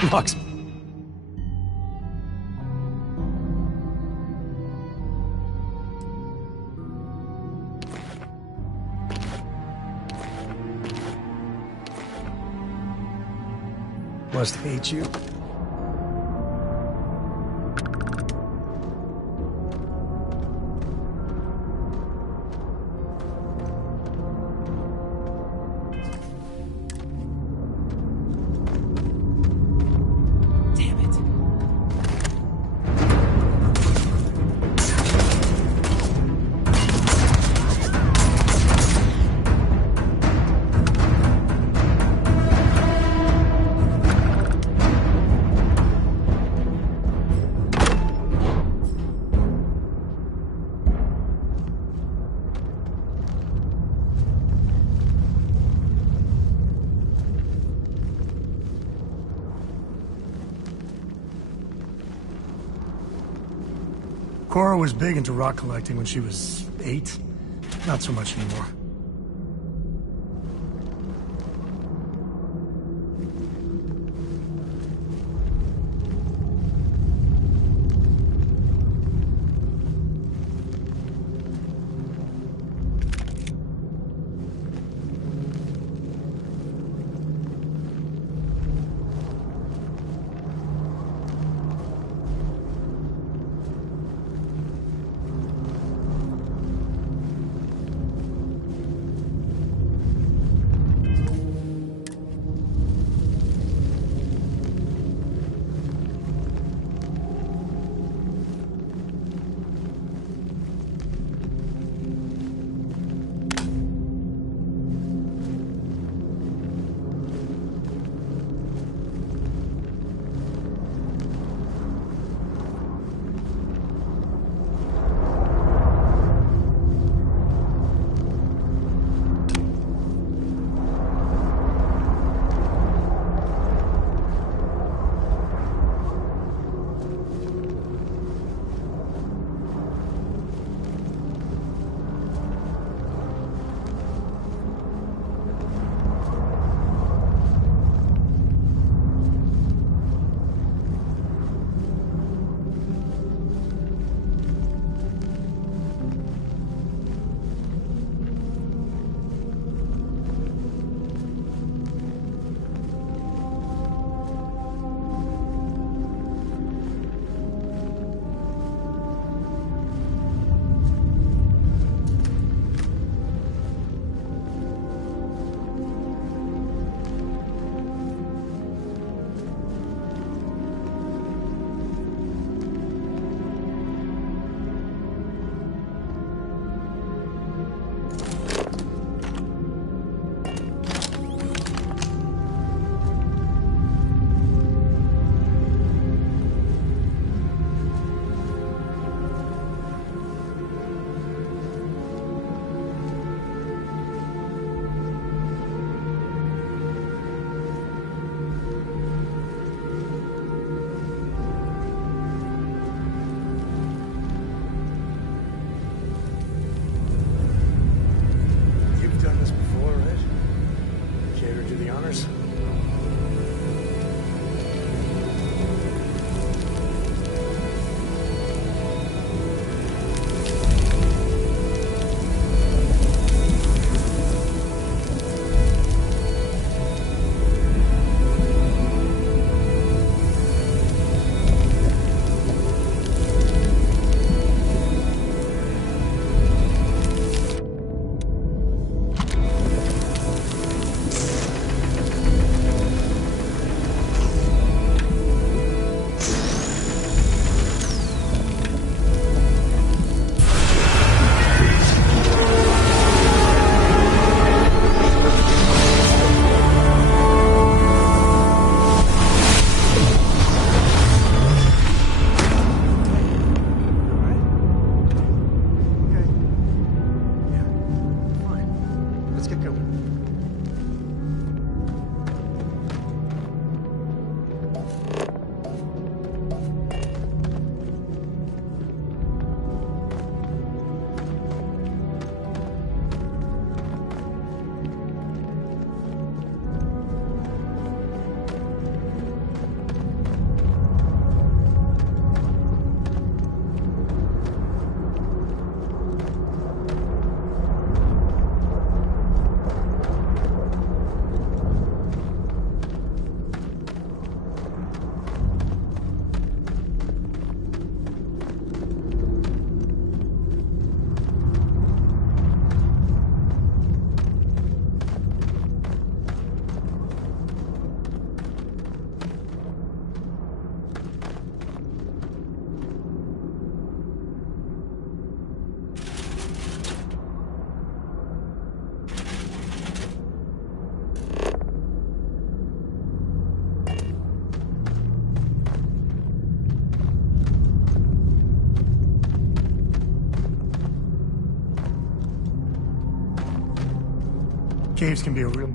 Lux. Must hate you. Cora was big into rock collecting when she was 8. Not so much anymore. Caves can be a real...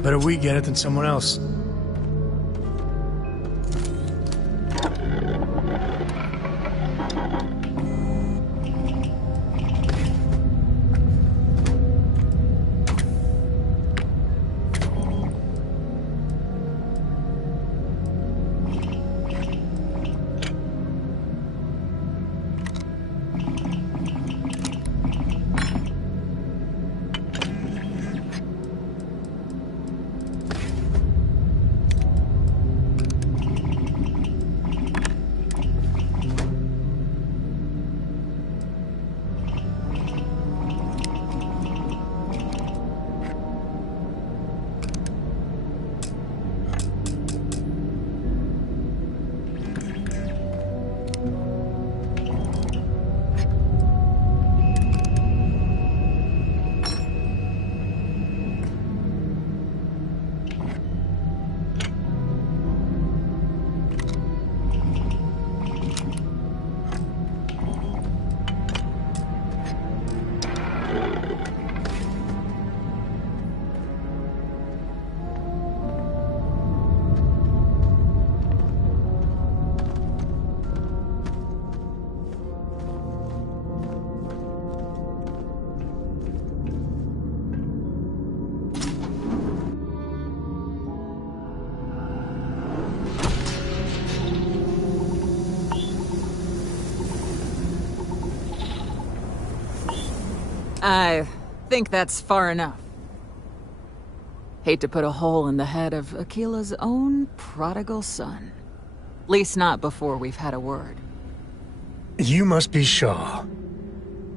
Better we get it than someone else. I think that's far enough. Hate to put a hole in the head of Akila's own prodigal son. Least not before we've had a word. You must be Shaw.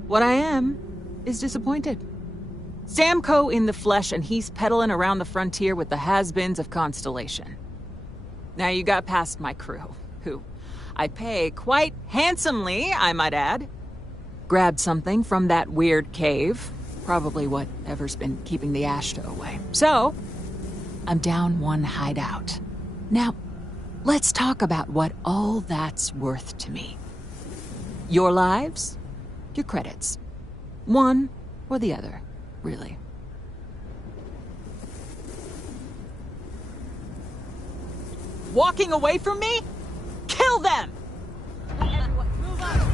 What I am is disappointed. Samco in the flesh, and he's peddling around the frontier with the has-beens of Constellation. Now you got past my crew, who I pay quite handsomely, I might add. Grabbed something from that weird cave. Probably whatever's been keeping the Ashta away. So, I'm down one hideout. Now, let's talk about what all that's worth to me. Your lives, your credits. One or the other, really. Walking away from me? Kill them! Everyone, move on!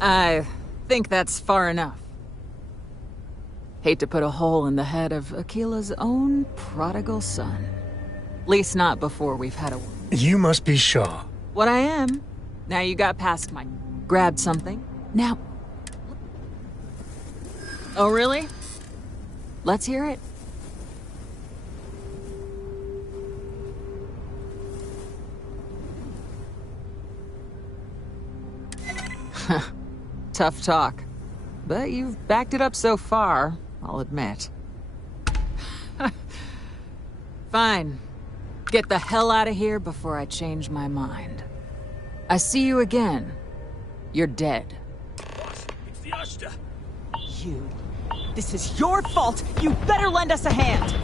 I think that's far enough. Hate to put a hole in the head of Akila's own prodigal son. Least not before we've had a... You must be Shaw. What I am. Now you got past my... Grabbed something. Now... Oh, really? Let's hear it. Tough talk. But you've backed it up so far, I'll admit. Fine. Get the hell out of here before I change my mind. I see you again. You're dead. Boss, it's the Ashta. You. This is your fault. You better lend us a hand.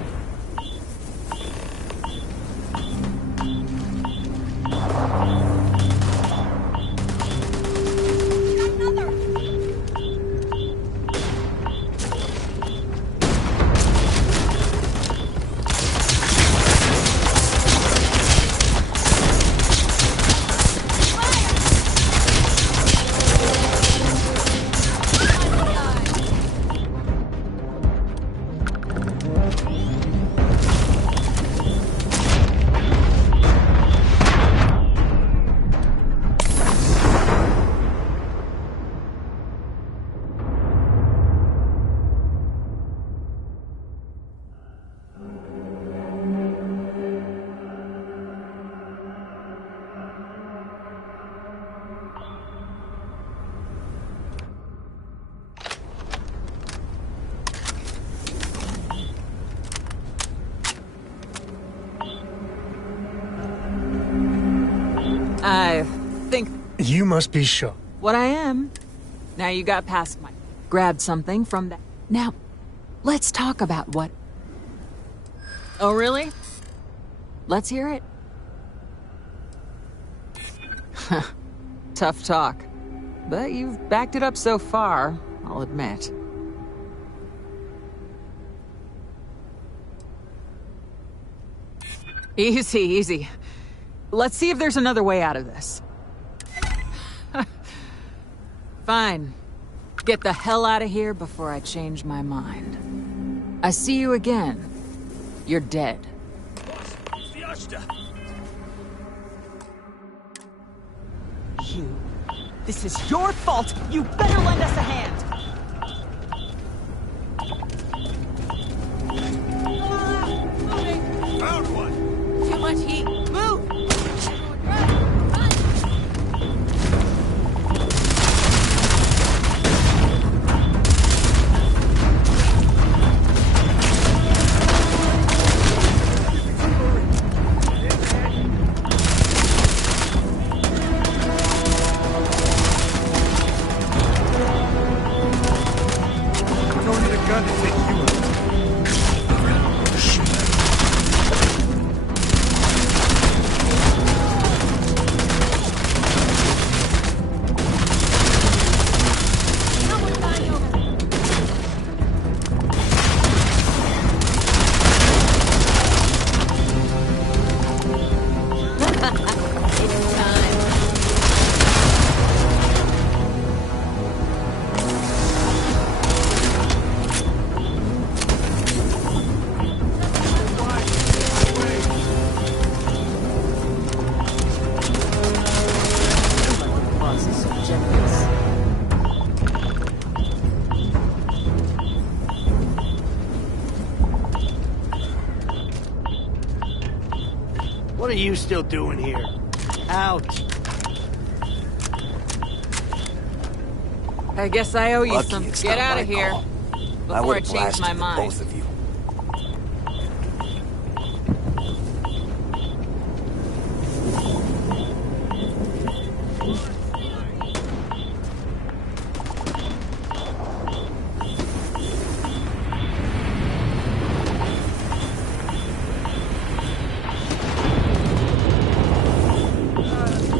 I think... You must be sure. What I am. Now you got past my... Grabbed something from that... Now, let's talk about what... Oh, really? Let's hear it. Tough talk. But you've backed it up so far, I'll admit. Easy, easy. Let's see if there's another way out of this. Fine. Get the hell out of here before I change my mind. I see you again. You're dead. You. This is your fault. You better lend us a hand. Found one. Too much heat. Move! Don't need a gun to take you out. What are you still doing here? Out. I guess I owe you Lucky some. it's Get not out my of here. call. I Before I would've change my blasted mind. both of you.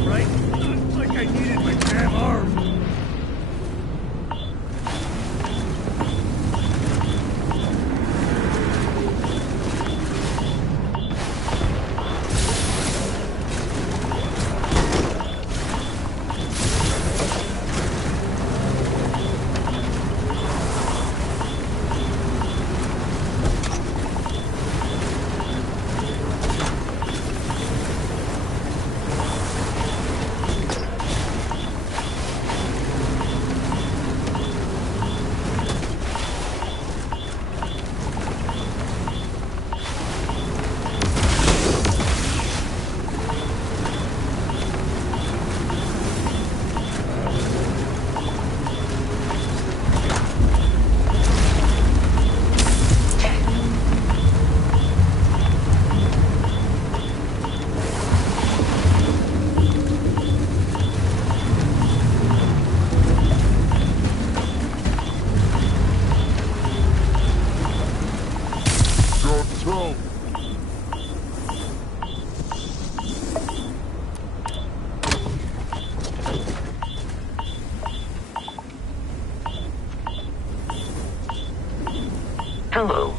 Right? Like I needed my damn arm. Hello.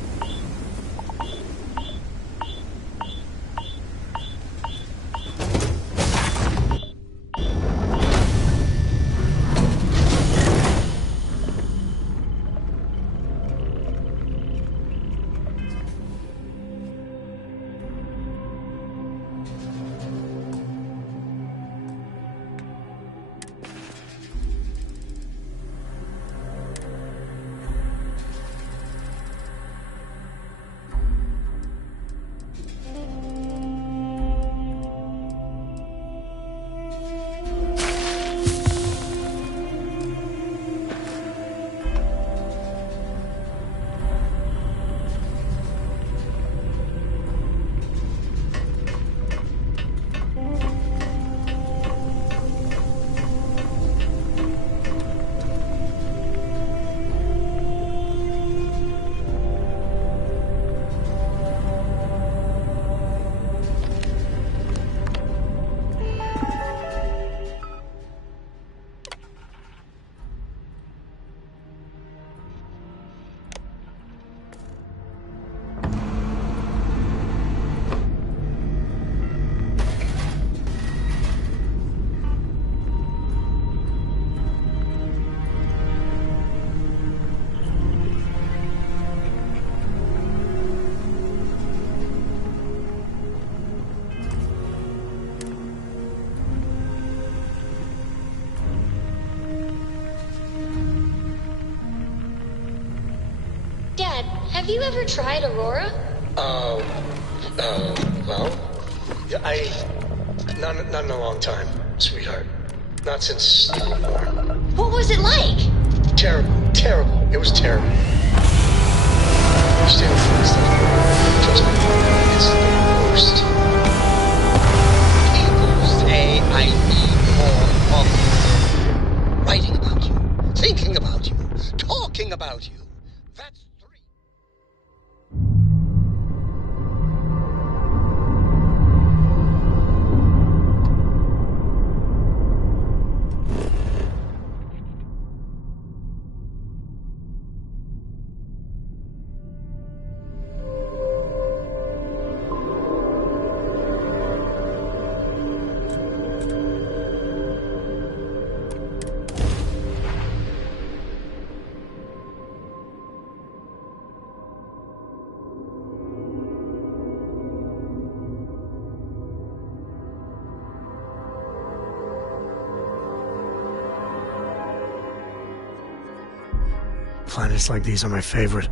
Dad, have you ever tried Aurora? Well, not in a long time, sweetheart. Not since you were born. What was it like? Terrible. It was terrible. You stay away from this stuff. Trust me, it's the worst. People say I need more of you. Writing about you, thinking about you, talking about you. That's Planets like these are my favorite.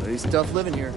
Pretty tough living here.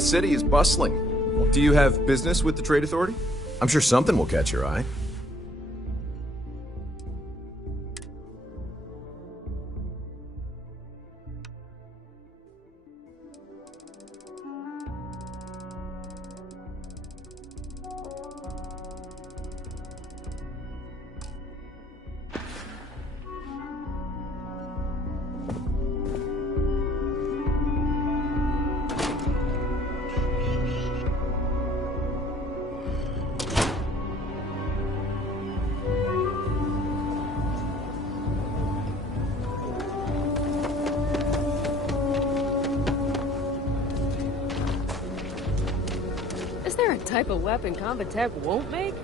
Aquila City is bustling. Do you have business with the Trade Authority? I'm sure something will catch your eye. Is there a type of weapon combat tech won't make?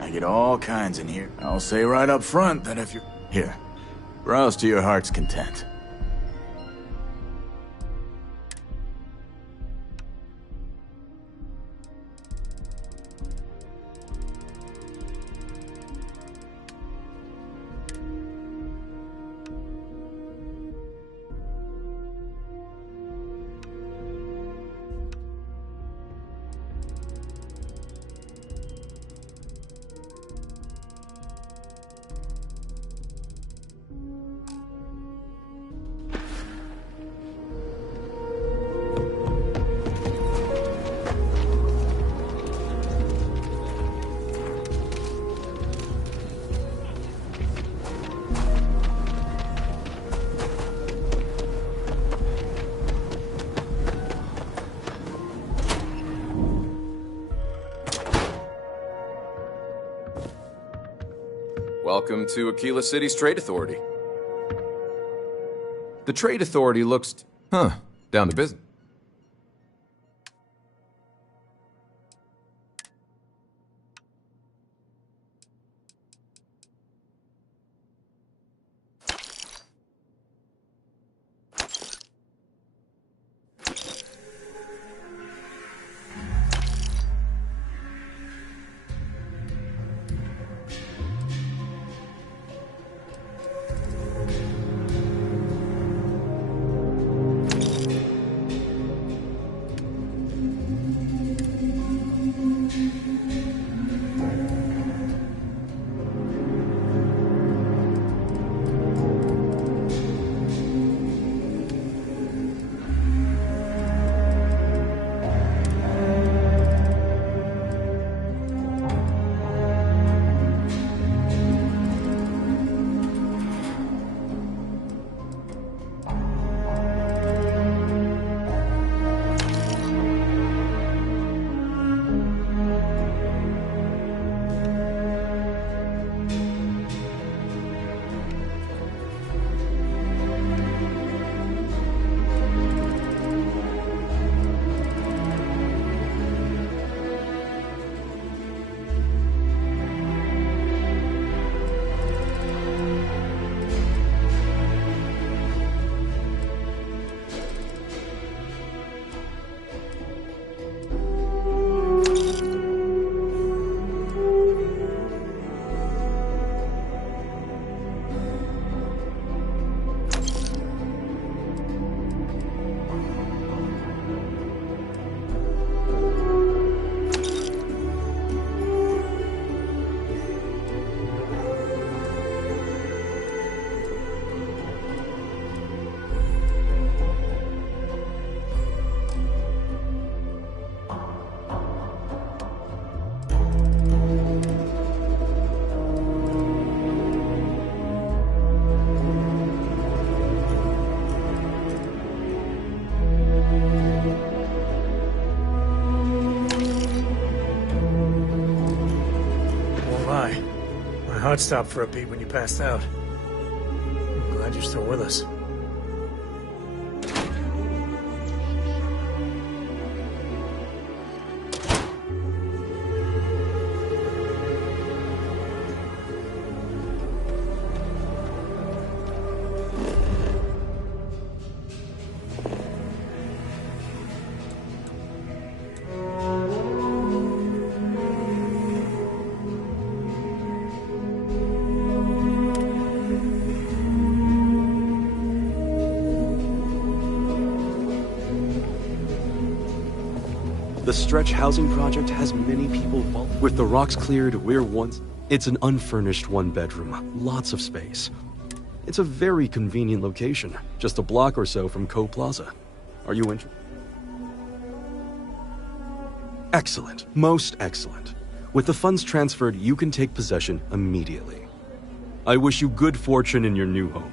I get all kinds in here. I'll say right up front that if you're... Here, browse to your heart's content. Welcome to Aquila City's Trade Authority. The Trade Authority looks... down to business. heart stopped for a beat when you passed out. I'm glad you're still with us. The Stretch housing project has many people involved. With the rocks cleared, we're once... It's an unfurnished one-bedroom, lots of space. It's a very convenient location, just a block or so from Co Plaza. Are you interested? Excellent, most excellent. With the funds transferred, you can take possession immediately. I wish you good fortune in your new home.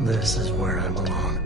This is where I belong.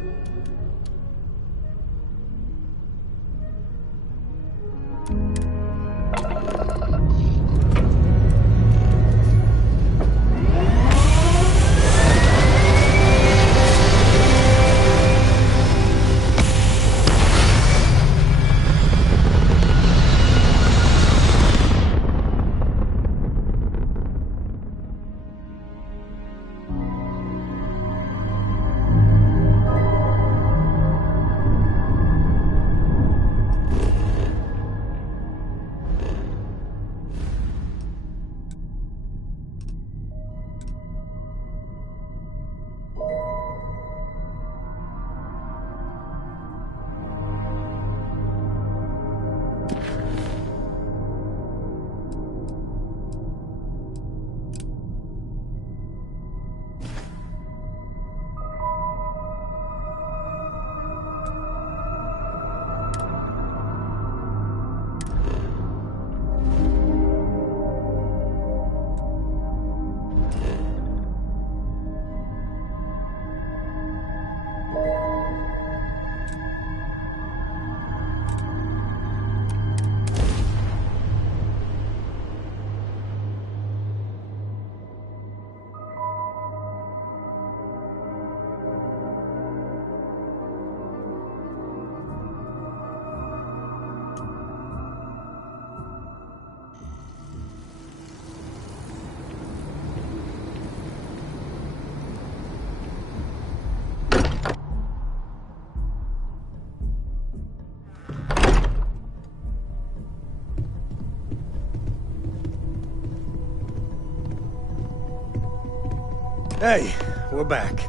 Hey, we're back.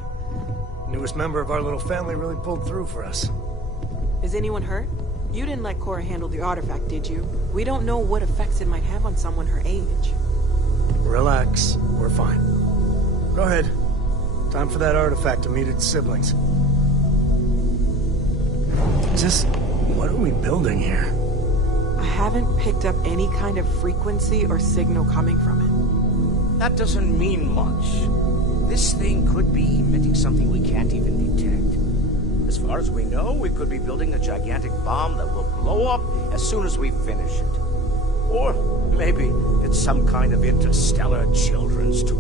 Newest member of our little family really pulled through for us. Is anyone hurt? You didn't let Cora handle the artifact, did you? We don't know what effects it might have on someone her age. Relax, we're fine. Go ahead. Time for that artifact to meet its siblings. Just, what are we building here? I haven't picked up any kind of frequency or signal coming from it. That doesn't mean much. This thing could be emitting something we can't even detect. As far as we know, we could be building a gigantic bomb that will blow up as soon as we finish it. Or maybe it's some kind of interstellar children's toy.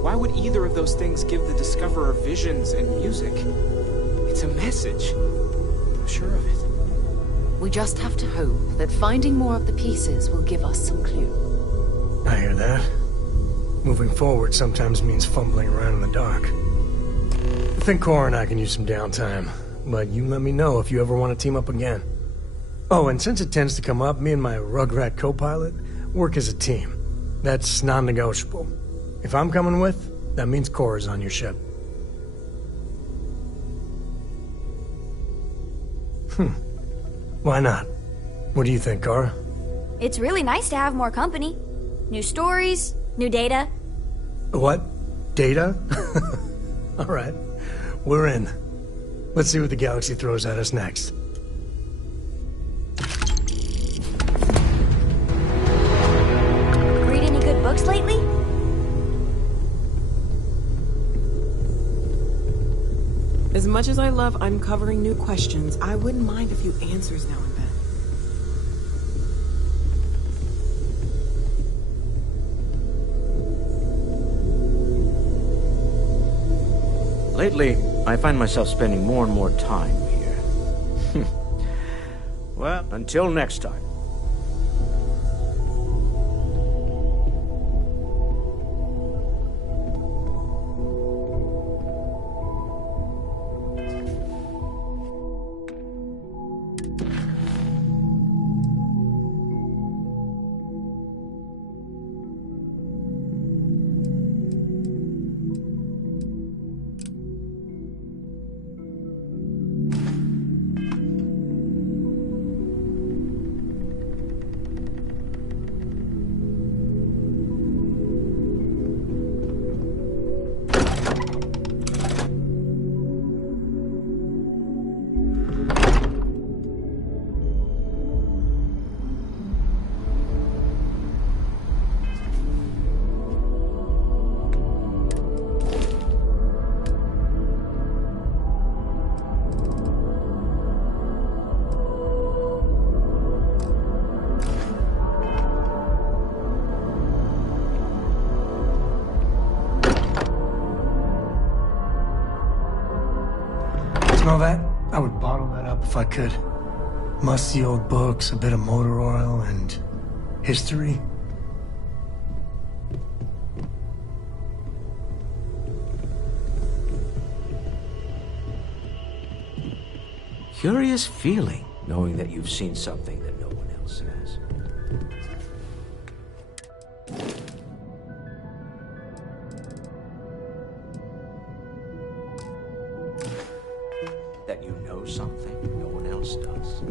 Why would either of those things give the Discoverer visions and music? It's a message. I'm sure of it. We just have to hope that finding more of the pieces will give us some clue. I hear that. Moving forward sometimes means fumbling around in the dark. I think Cora and I can use some downtime, but you let me know if you ever want to team up again. Oh, and since it tends to come up, me and my Rugrat co-pilot work as a team. That's non-negotiable. If I'm coming with, that means Cora's on your ship. Why not? What do you think, Cora? It's really nice to have more company. New stories, new data. What? Data? All right. We're in. Let's see what the galaxy throws at us next. Read any good books lately? As much as I love uncovering new questions, I wouldn't mind a few answers now and then. Lately, I find myself spending more and more time here. Well, until next time. Smell that? I would bottle that up if I could. Musty old books, a bit of motor oil, and history. Curious feeling, knowing that you've seen something that no one else has. That you know something no one else does.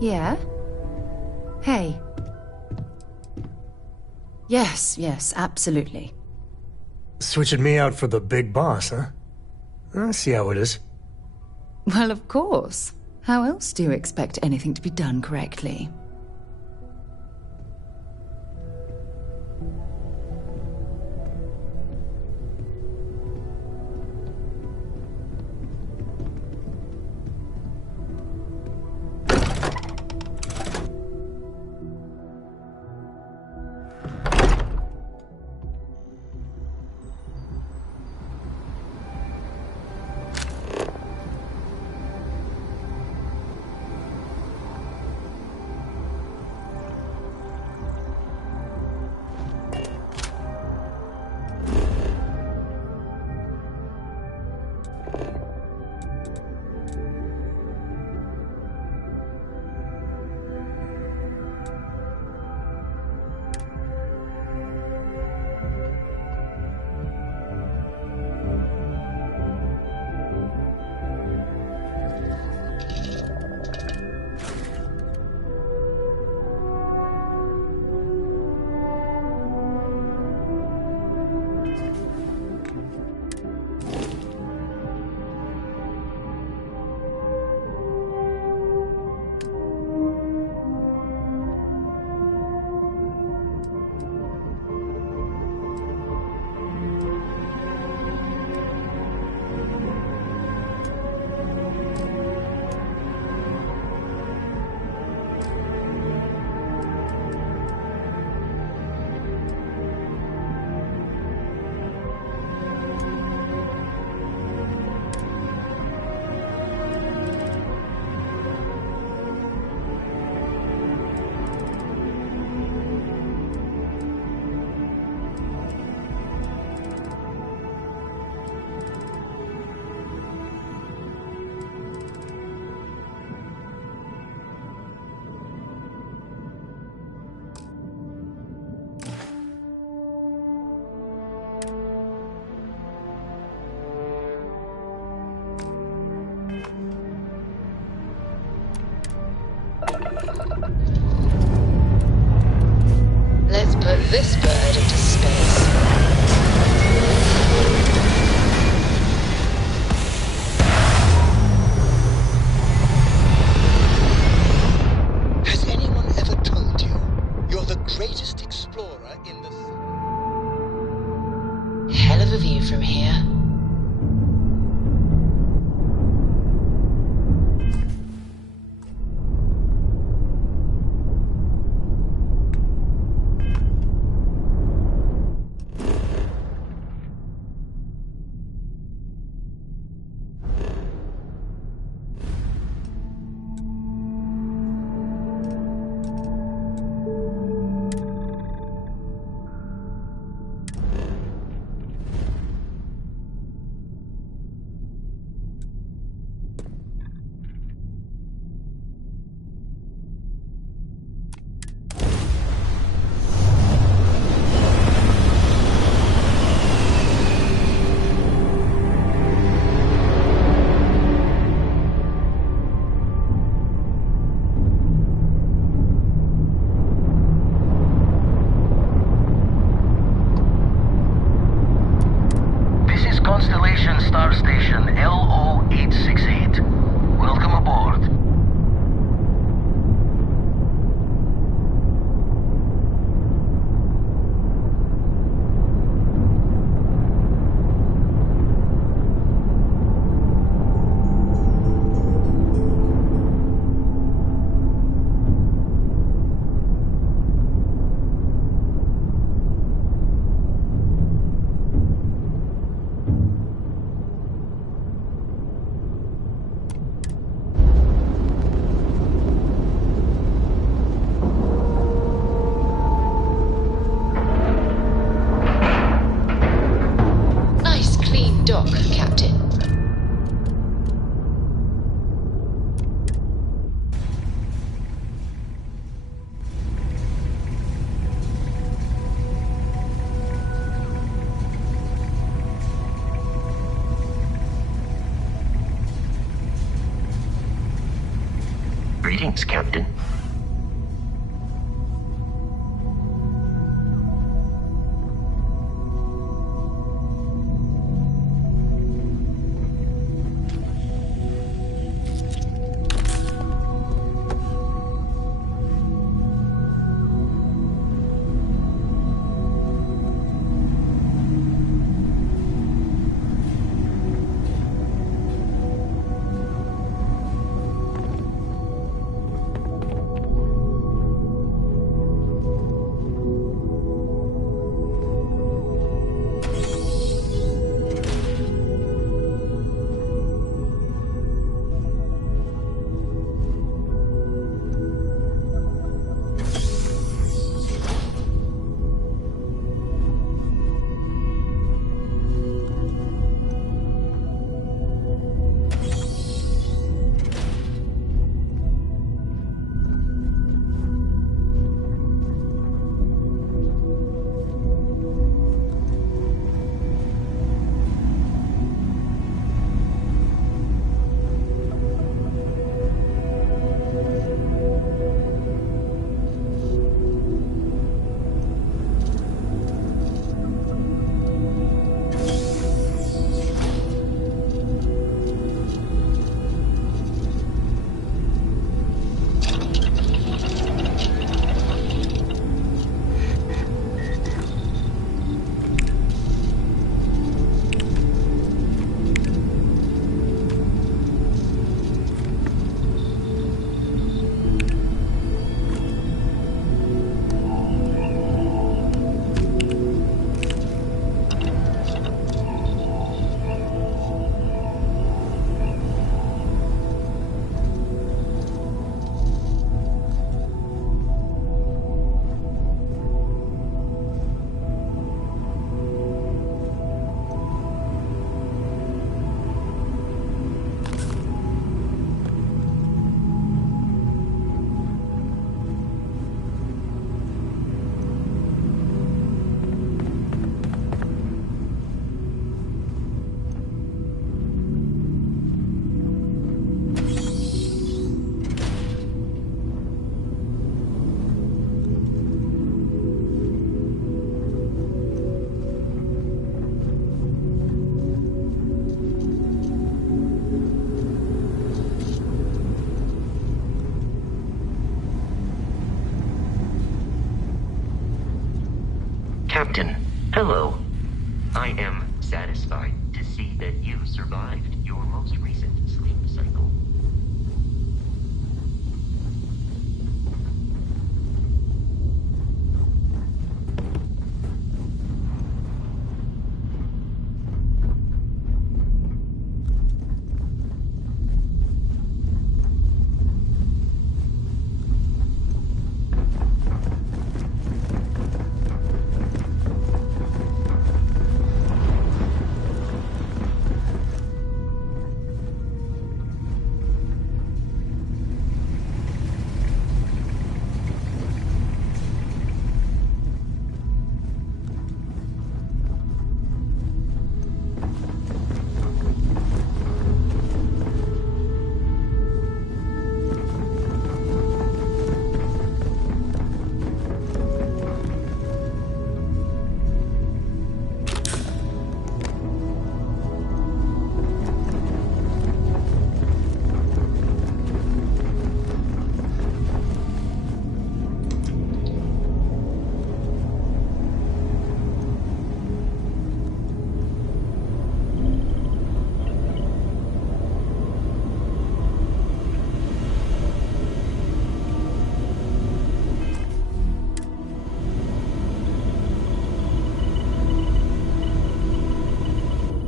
Yeah? Hey. Yes, absolutely. Switching me out for the big boss, huh? I see how it is. Well, of course. How else do you expect anything to be done correctly? Let's put this bird into space. Has anyone ever told you you're the greatest explorer in the... Hell of a view from here. Constellation Star Station LO868. Welcome aboard. Nice clean dock, Captain. Greetings, Captain. Captain, hello. I am satisfied to see that you survived your most recent sleep cycle.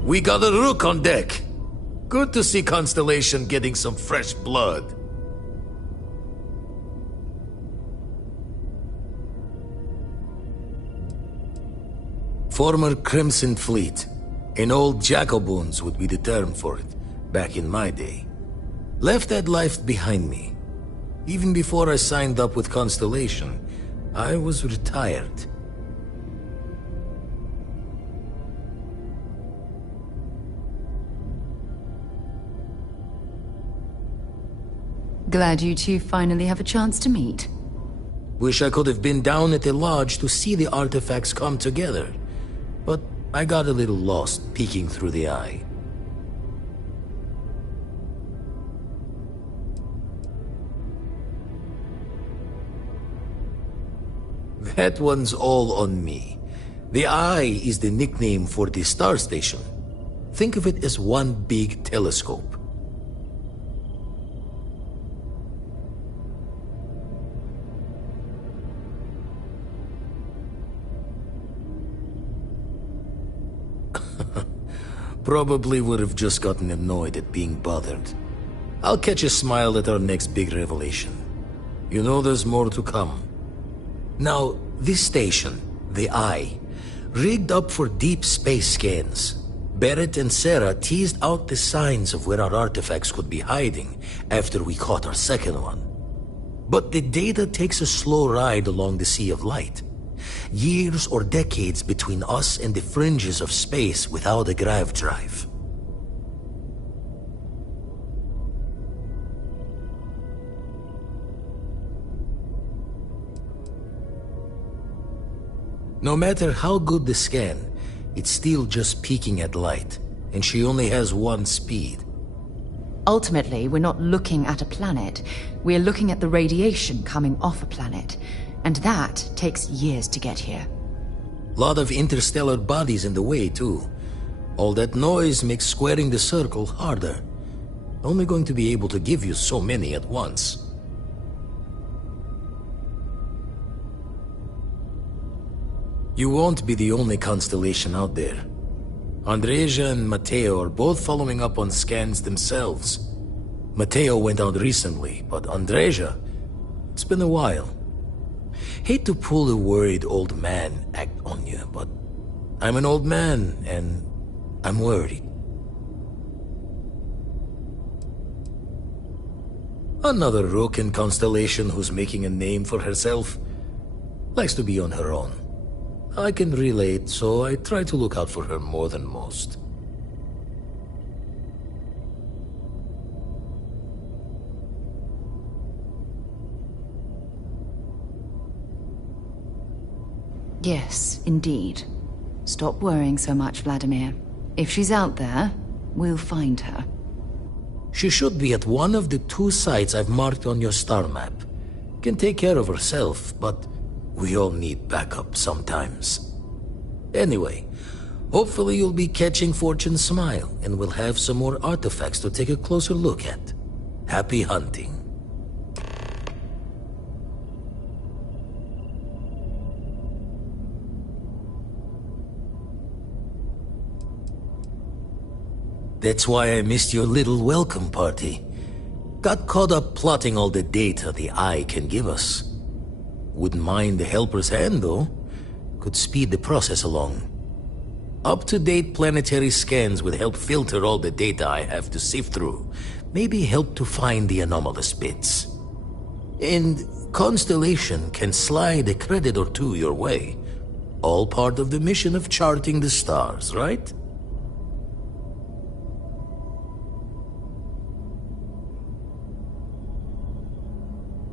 We got a rook on deck. Good to see Constellation getting some fresh blood. Former Crimson Fleet. An old Jacoboons would be the term for it, back in my day. Left that life behind me. Even before I signed up with Constellation, I was retired. Glad you two finally have a chance to meet. Wish I could have been down at the lodge to see the artifacts come together. But I got a little lost peeking through the eye. That one's all on me. The eye is the nickname for the star station. Think of it as one big telescope. Probably would have just gotten annoyed at being bothered. I'll catch a smile at our next big revelation. You know there's more to come. Now, this station, the Eye, rigged up for deep space scans. Barrett and Sarah teased out the signs of where our artifacts could be hiding after we caught our second one. But the data takes a slow ride along the Sea of Light. Years or decades between us and the fringes of space without a grav drive. No matter how good the scan, it's still just peeking at light, and she only has one speed. Ultimately, we're not looking at a planet. We're looking at the radiation coming off a planet. And that takes years to get here. Lot of interstellar bodies in the way, too. All that noise makes squaring the circle harder. Only going to be able to give you so many at once. You won't be the only constellation out there. Andreja and Matteo are both following up on scans themselves. Matteo went out recently, but Andreja, it's been a while. Hate to pull a worried old man act on you, but I'm an old man, and I'm worried. Another rook in Constellation who's making a name for herself. Likes to be on her own. I can relate, so I try to look out for her more than most. Yes, indeed. Stop worrying so much, Vladimir. If she's out there, we'll find her. She should be at one of the 2 sites I've marked on your star map. Can take care of herself, but we all need backup sometimes. Anyway, hopefully you'll be catching Fortune's smile, and we'll have some more artifacts to take a closer look at. Happy hunting. That's why I missed your little welcome party. Got caught up plotting all the data the Eye can give us. Wouldn't mind the helper's hand, though. Could speed the process along. Up-to-date planetary scans would help filter all the data I have to sift through. Maybe help to find the anomalous bits. And Constellation can slide a credit or 2 your way. All part of the mission of charting the stars, right?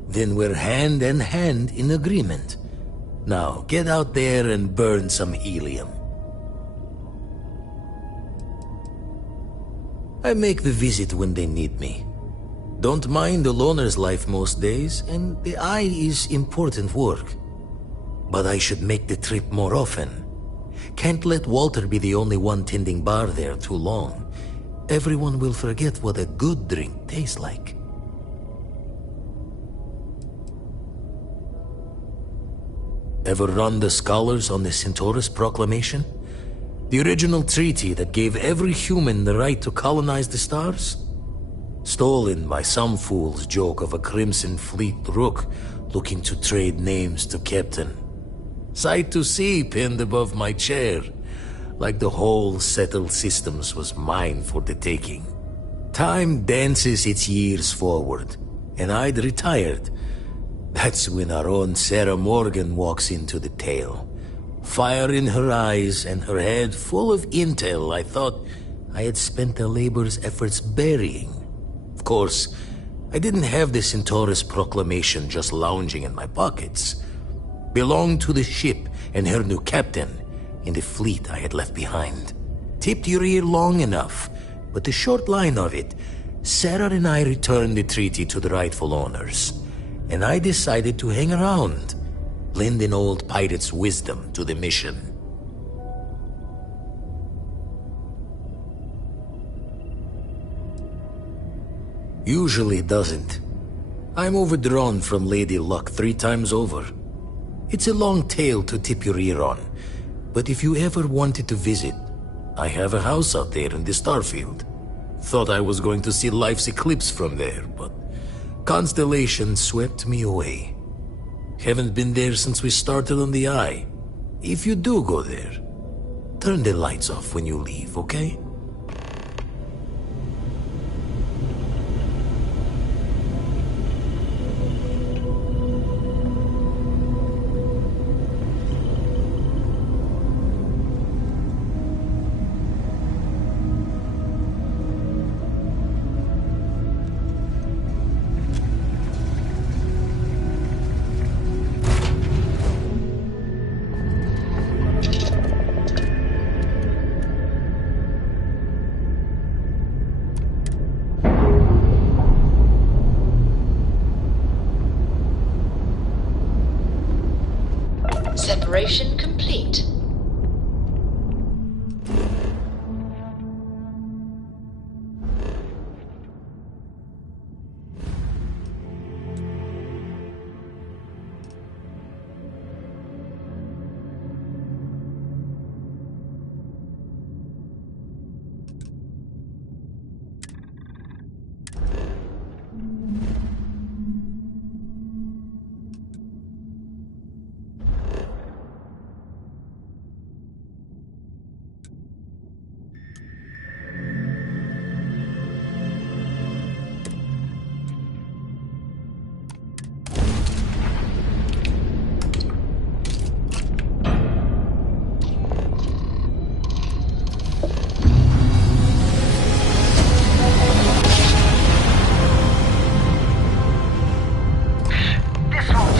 Then we're hand in hand in agreement. Now, get out there and burn some helium. I make the visit when they need me. Don't mind the loner's life most days, and the Eye is important work. But I should make the trip more often. Can't let Walter be the only one tending bar there too long. Everyone will forget what a good drink tastes like. Ever run the scholars on the Centaurus proclamation? The original treaty that gave every human the right to colonize the stars? Stolen by some fool's joke of a Crimson Fleet rook looking to trade names to Captain. Sight to see pinned above my chair, like the whole settled systems was mine for the taking. Time dances its years forward, and I'd retired. That's when our own Sarah Morgan walks into the tale. Fire in her eyes and her head full of intel I thought I had spent a labor's efforts burying. Of course, I didn't have the Centaurus proclamation just lounging in my pockets. Belonged to the ship and her new captain in the fleet I had left behind. Tipped your ear long enough, but the short line of it, Sarah and I returned the treaty to the rightful owners, and I decided to hang around, lend an old pirate's wisdom to the mission. Usually doesn't. I'm overdrawn from Lady Luck 3 times over. It's a long tale to tip your ear on, but if you ever wanted to visit, I have a house out there in the Starfield. Thought I was going to see life's eclipse from there, but Constellation swept me away. Haven't been there since we started on the Eye. If you do go there, turn the lights off when you leave, okay? Separation complete.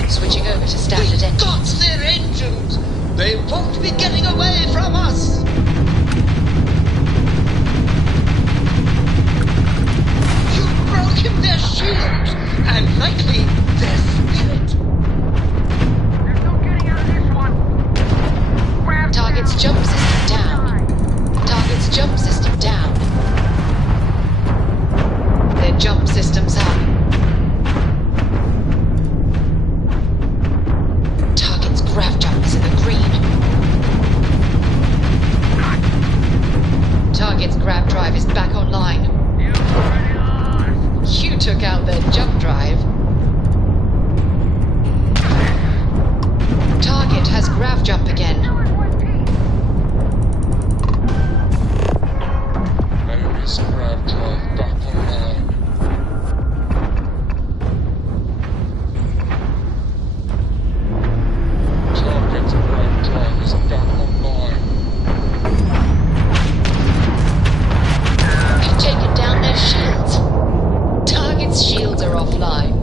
Switching over to standard engines. Got their engines! They won't be getting away from us! You've broken their shields, and likely their spirit. There's no getting out of this one. Grab Target's jump system down. Target's jump system down. Their jump system's up. Grav jump is in the green. Target's grav drive is back online. You took out their jump drive. Target has grav jump again. Enemy's grav drive back online. Taken down their shields. Target's shields are offline.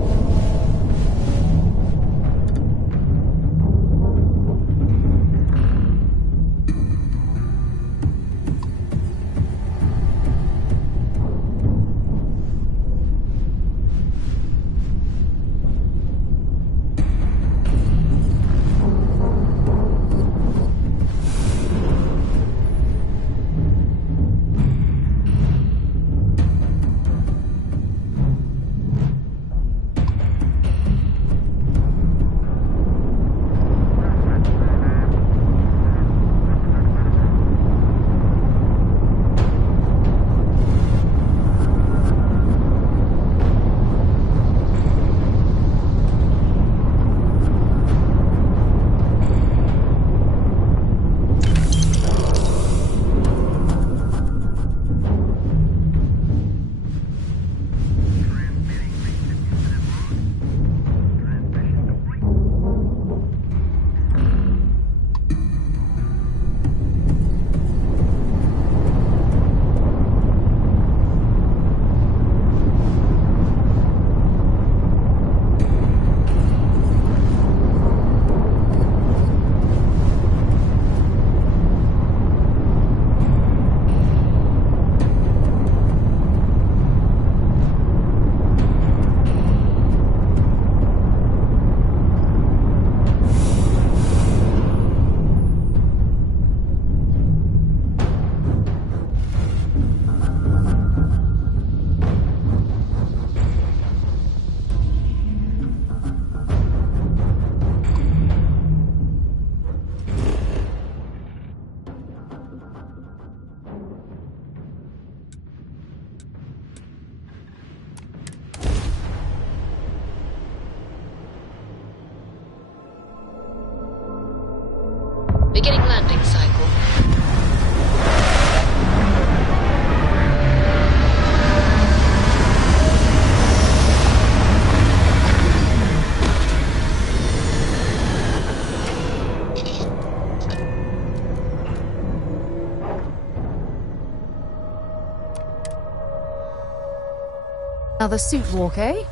Another suit walk, eh?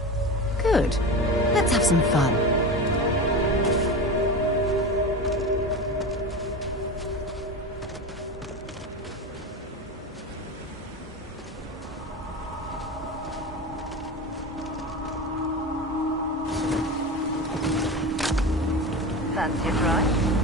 Good. Let's have some fun. Fancy a drive?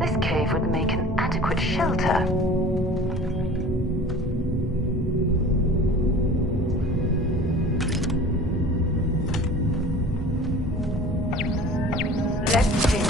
This cave would make an adequate shelter. Let's see.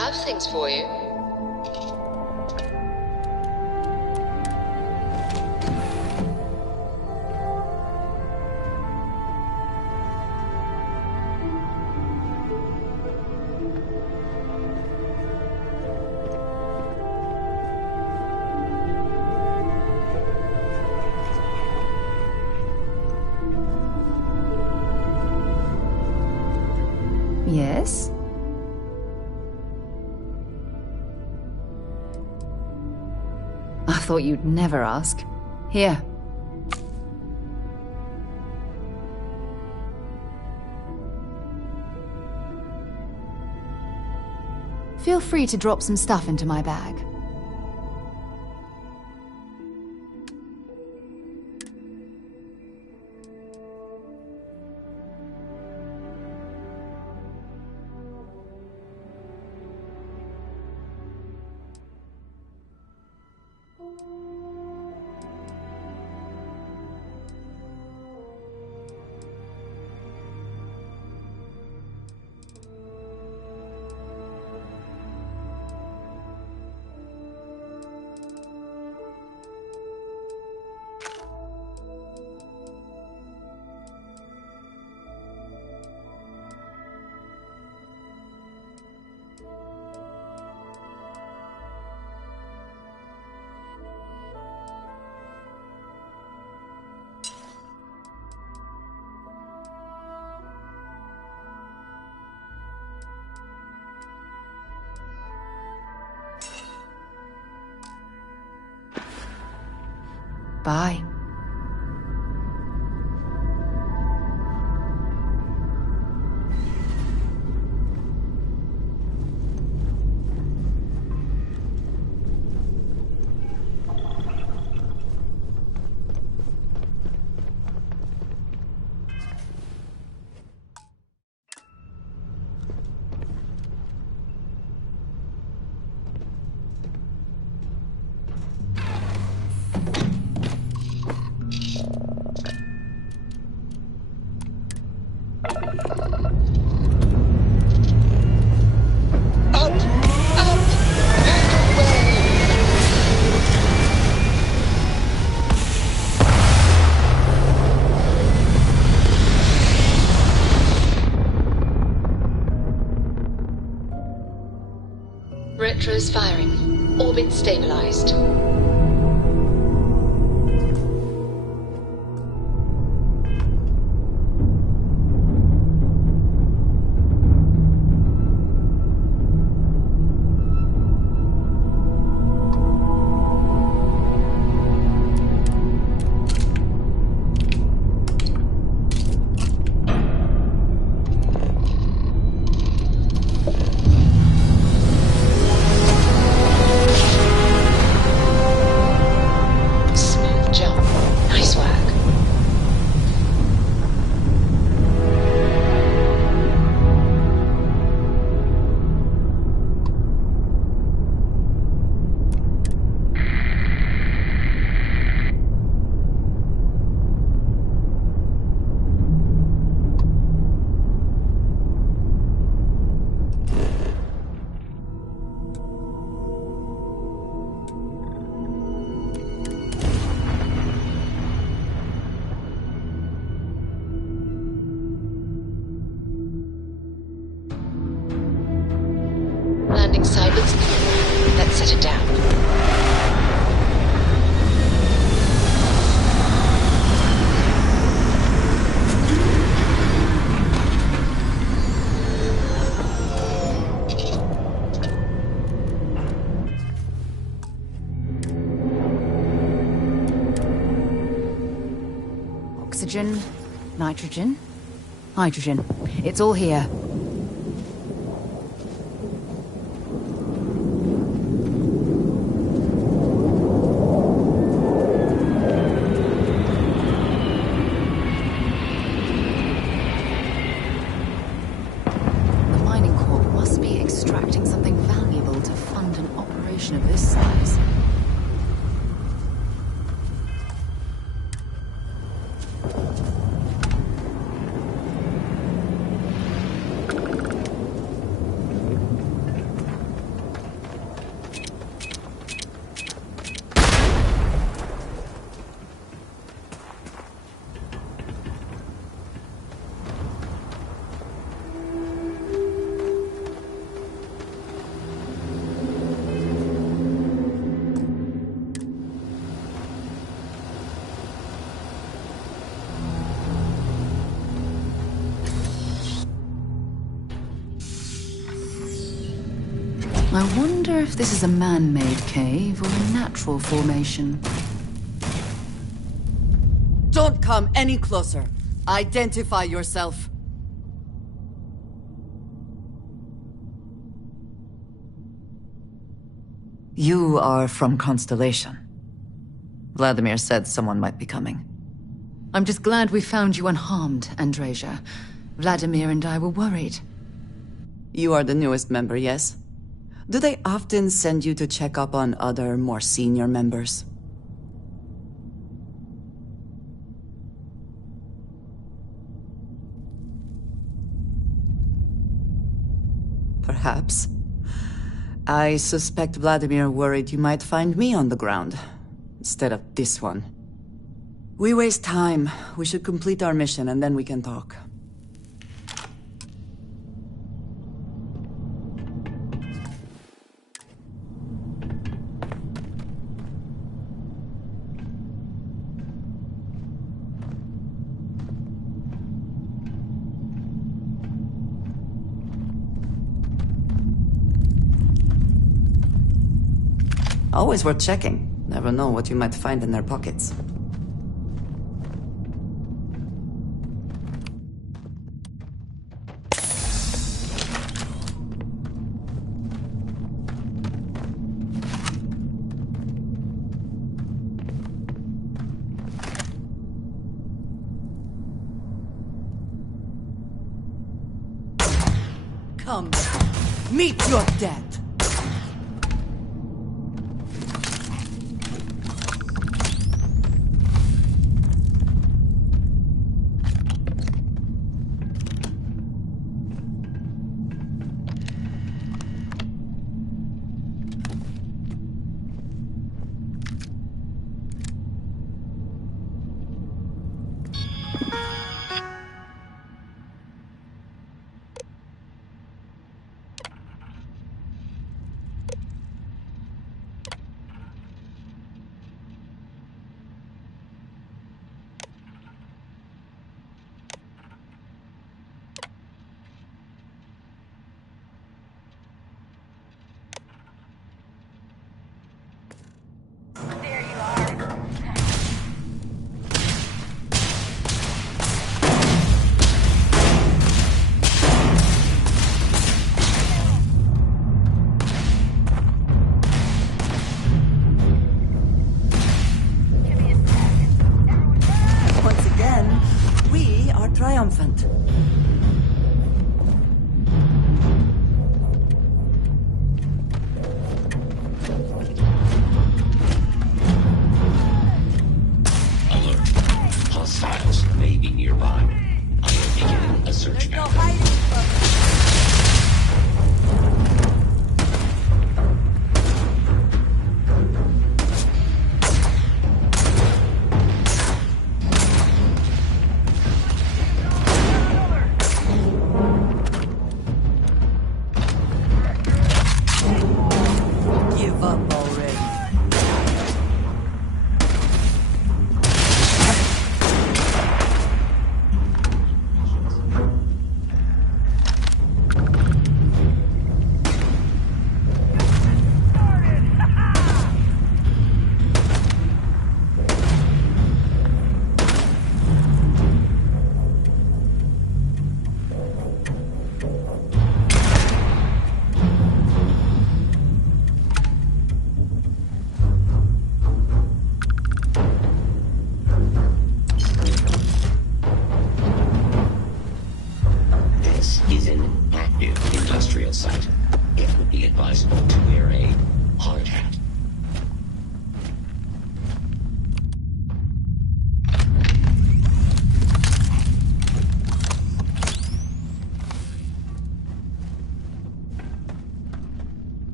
have things for you. Yes? I thought you'd never ask. Here. Feel free to drop some stuff into my bag. Bye. Retro's firing. Orbit stabilized. Landing sideways. Let's set it down. Oxygen, nitrogen, hydrogen. It's all here. Of this size. I wonder if this is a man-made cave or a natural formation. Don't come any closer. Identify yourself. You are from Constellation. Vladimir said someone might be coming. I'm just glad we found you unharmed, Andreja. Vladimir and I were worried. You are the newest member, yes? Do they often send you to check up on other, more senior members? Perhaps. I suspect Vladimir worried you might find me on the ground, instead of this one. We waste time. We should complete our mission and then we can talk. Always worth checking. Never know what you might find in their pockets. Come, meet your death.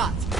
shot.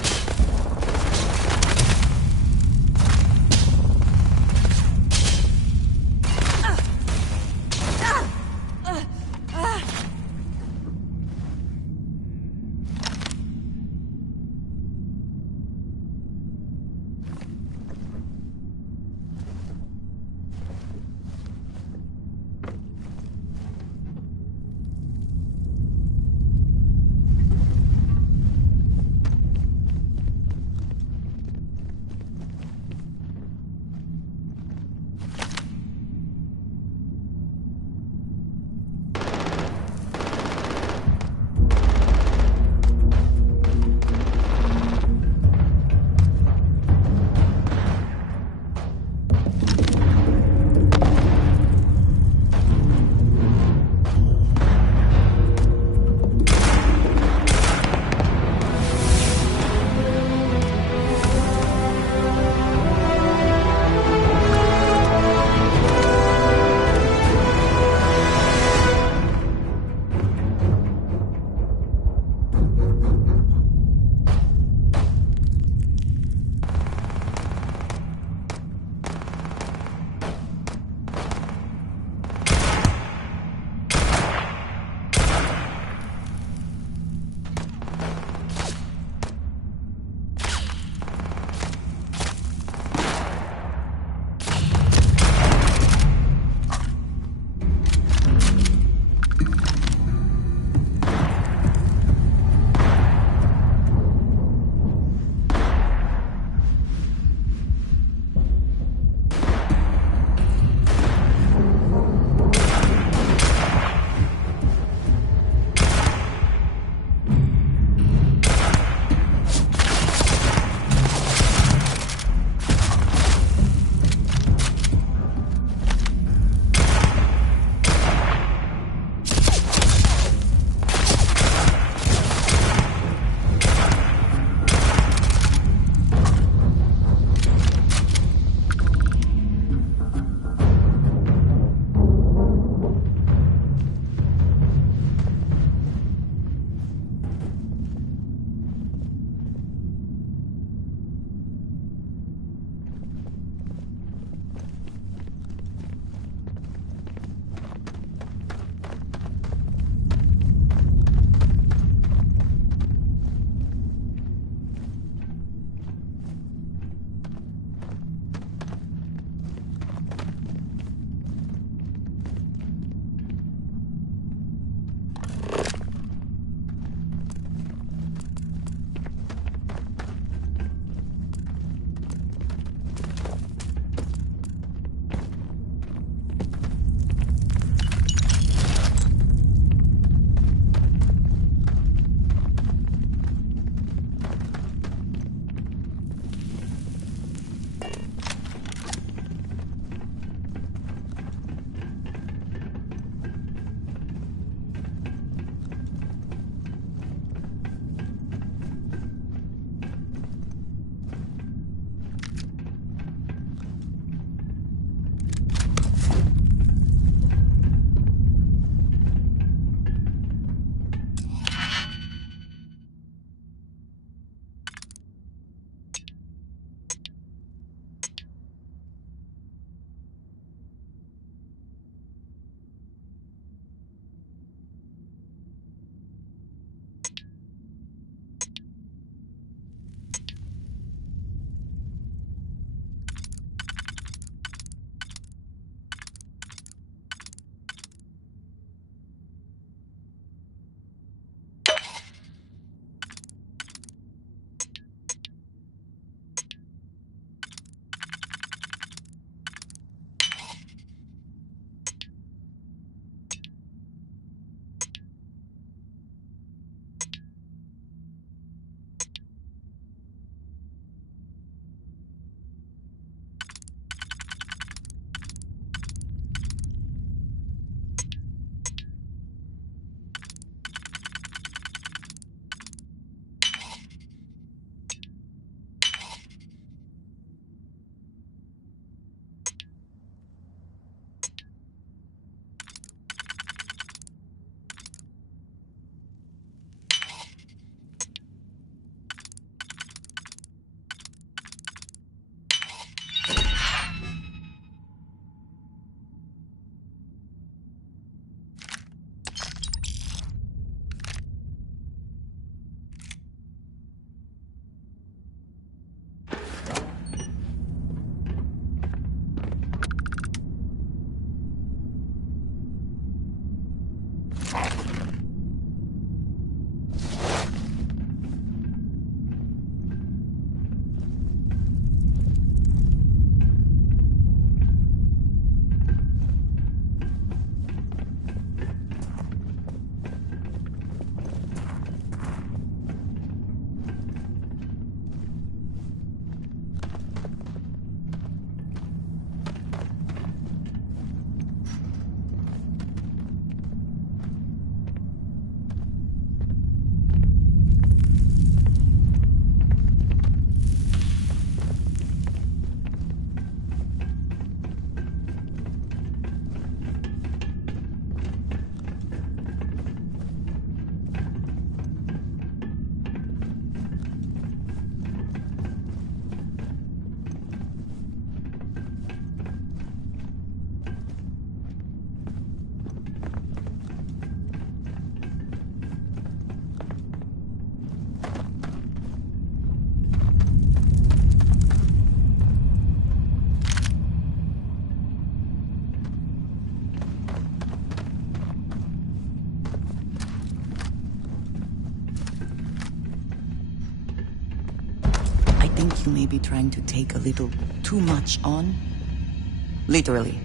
think you may be trying to take a little too much on. Literally.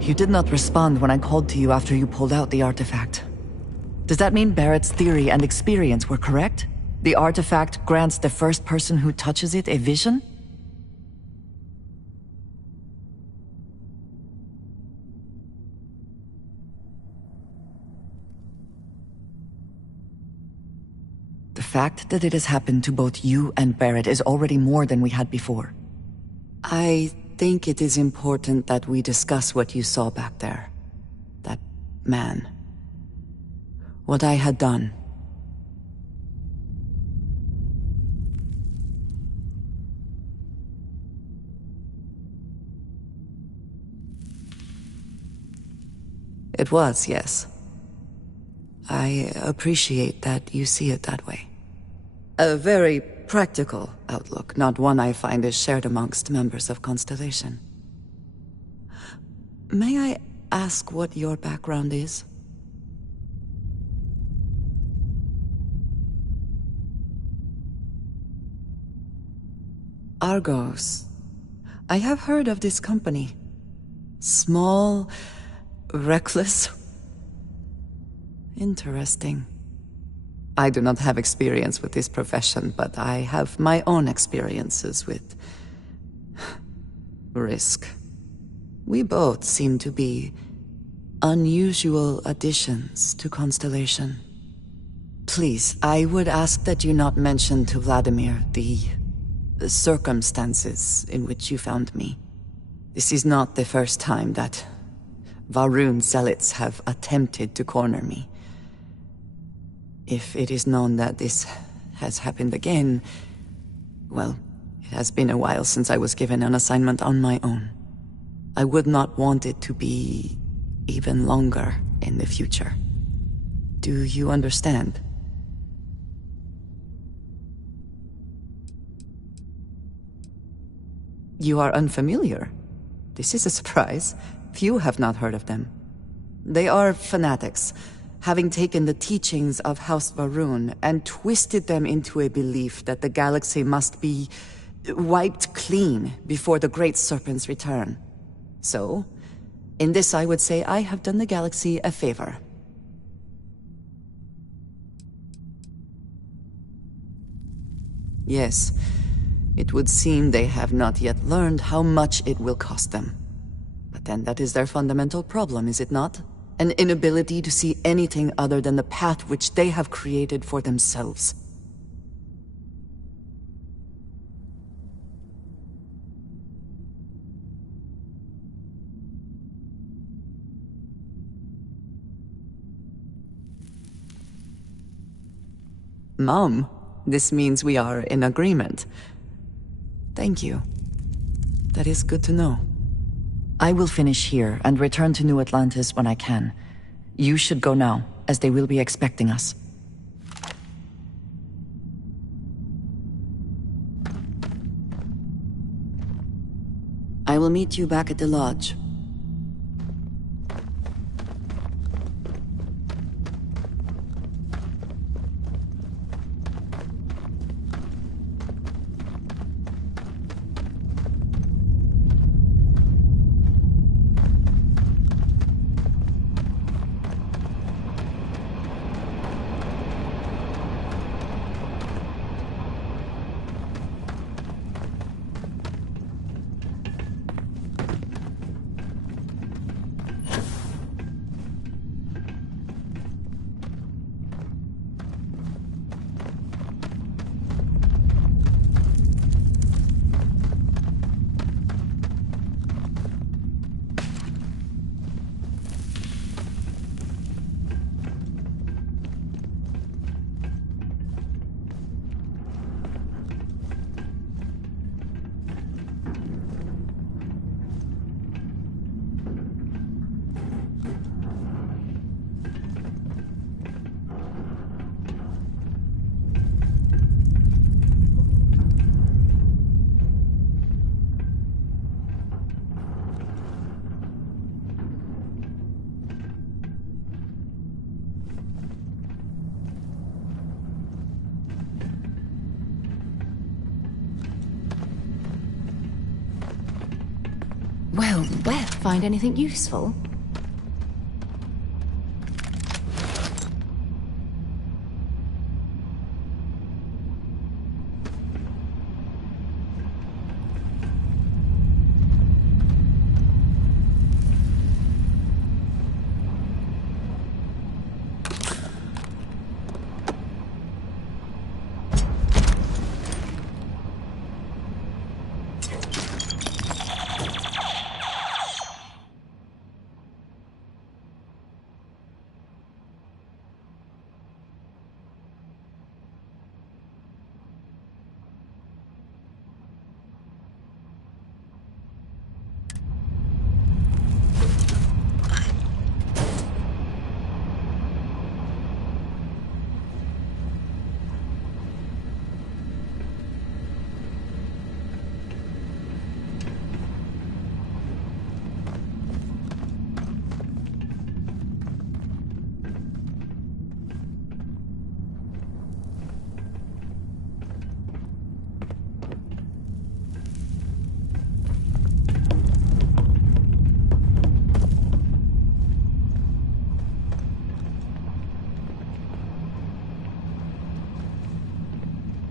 You did not respond when I called to you after you pulled out the artifact. Does that mean Barrett's theory and experience were correct? The artifact grants the first person who touches it a vision? The fact that it has happened to both you and Barrett is already more than we had before. I think it is important that we discuss what you saw back there. That man. What I had done. It was, yes. I appreciate that you see it that way. A very practical outlook, not one I find is shared amongst members of Constellation. May I ask what your background is? Argos. I have heard of this company. Small, reckless. Interesting. I do not have experience with this profession, but I have my own experiences with risk. We both seem to be unusual additions to Constellation. Please, I would ask that you not mention to Vladimir the circumstances in which you found me. This is not the first time that Va'ruun zealots have attempted to corner me. If it is known that this has happened again, well, it has been a while since I was given an assignment on my own. I would not want it to be even longer in the future. Do you understand? You are unfamiliar. This is a surprise. Few have not heard of them. They are fanatics, having taken the teachings of House Va'ruun and twisted them into a belief that the galaxy must be wiped clean before the Great Serpent's return. So, in this I would say I have done the galaxy a favor. Yes, it would seem they have not yet learned how much it will cost them. But then that is their fundamental problem, is it not? An inability to see anything other than the path which they have created for themselves. Mom, this means we are in agreement. Thank you. That is good to know. I will finish here and return to New Atlantis when I can. You should go now, as they will be expecting us. I will meet you back at the lodge. Well, find anything useful?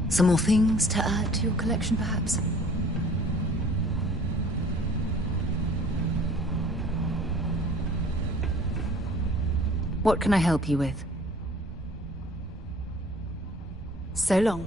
Some more things to add to your collection, perhaps? What can I help you with? So long.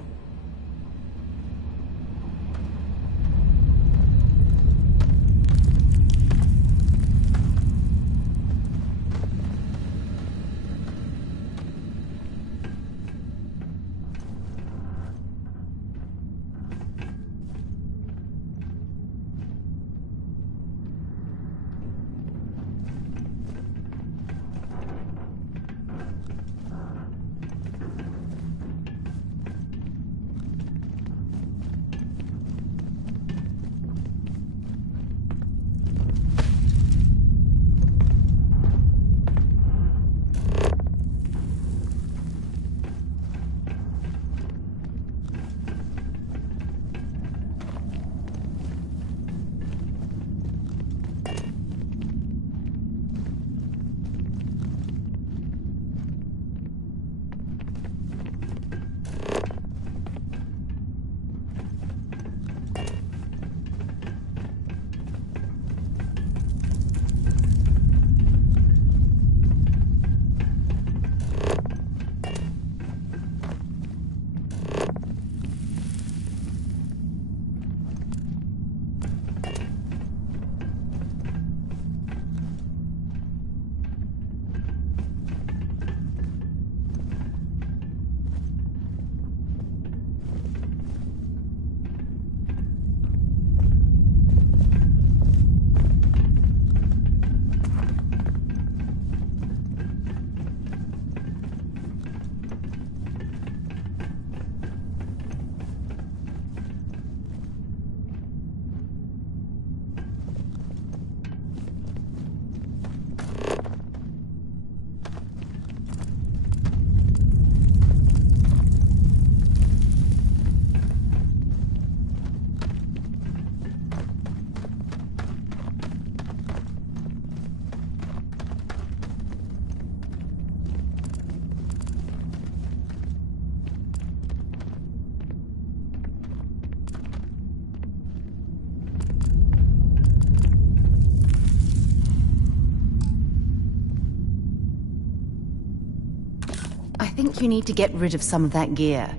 I think you need to get rid of some of that gear.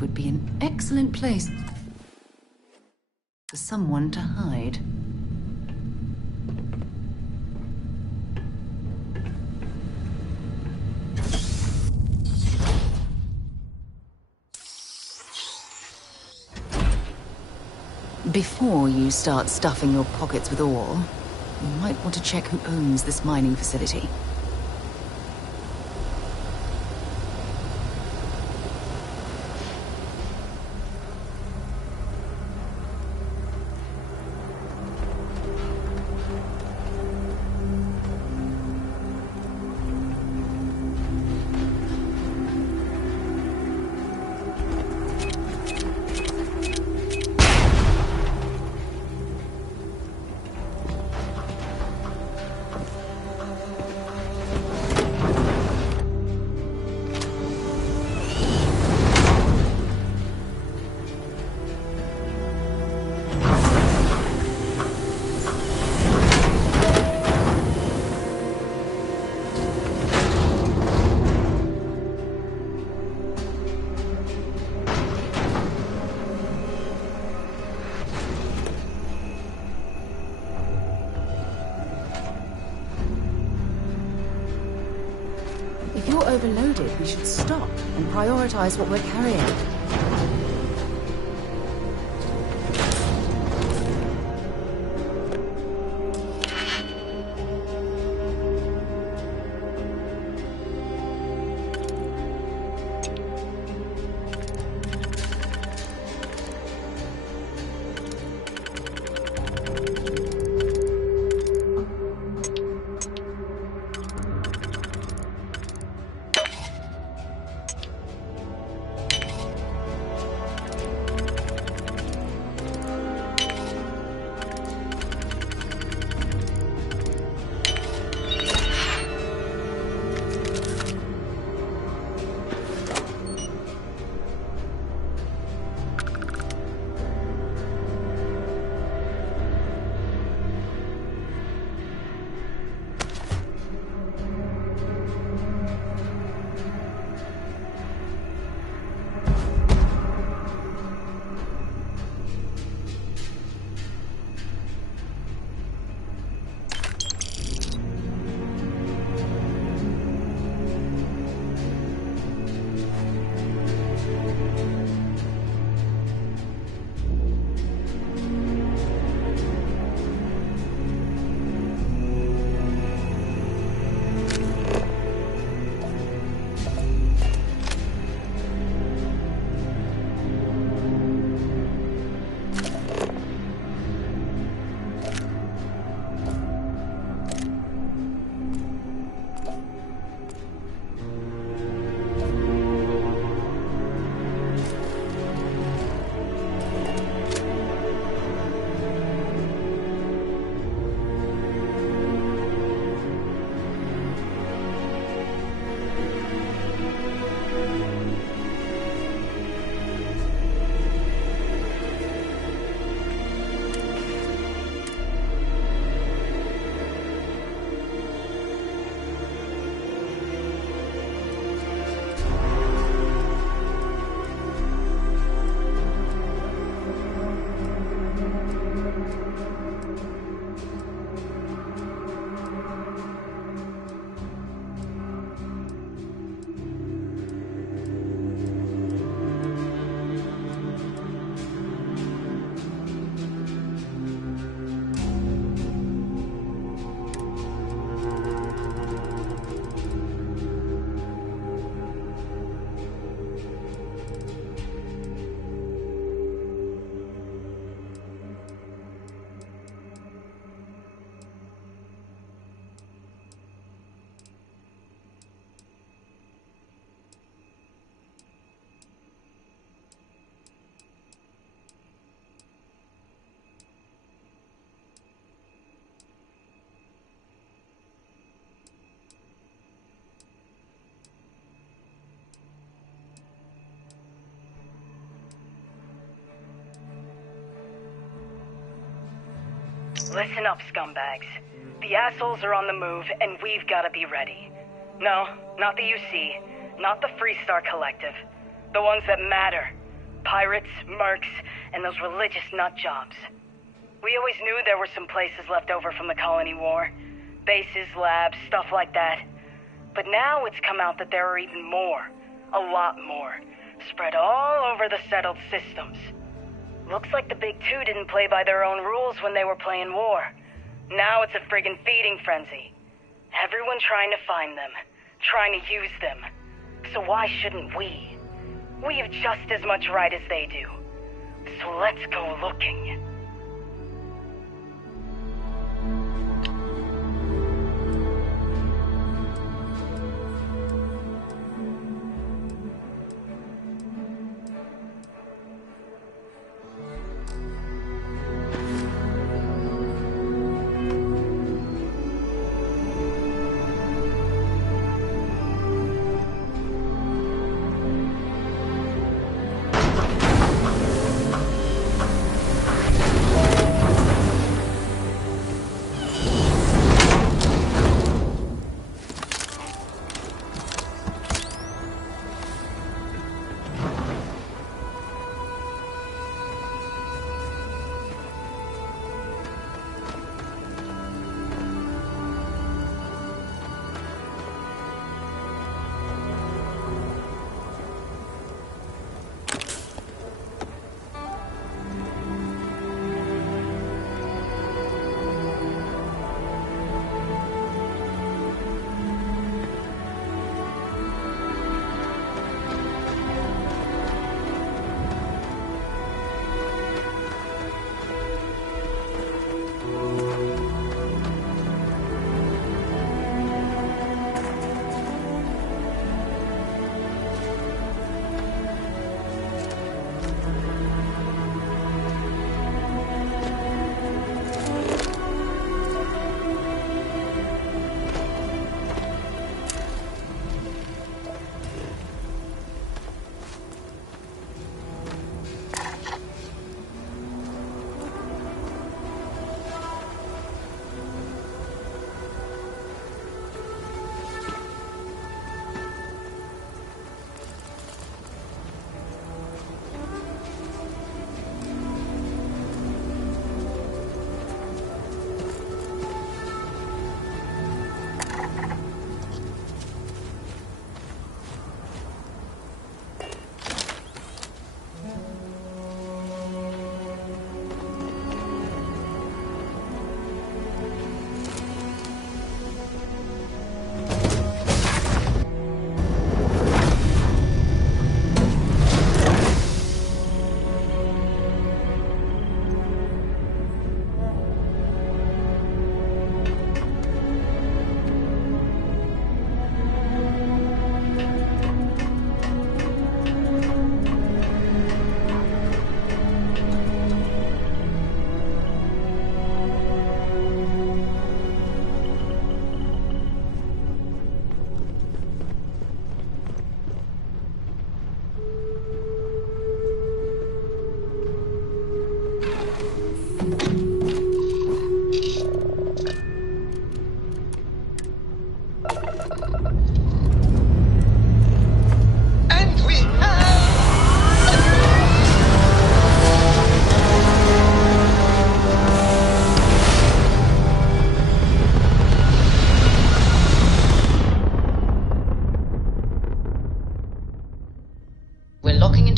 Would be an excellent place for someone to hide. Before you start stuffing your pockets with ore, you might want to check who owns this mining facility. you're overloaded, we should stop and prioritize what we're carrying. Listen up, scumbags. The assholes are on the move, and we've got to be ready. No, not the UC, not the Freestar Collective. The ones that matter. Pirates, mercs, and those religious nut jobs. We always knew there were some places left over from the Colony War. Bases, labs, stuff like that. But now it's come out that there are even more. A lot more. Spread all over the settled systems. Looks like the Big Two didn't play by their own rules when they were playing war. Now it's a friggin' feeding frenzy. Everyone trying to find them. Trying to use them. So why shouldn't we? We have just as much right as they do. So let's go looking.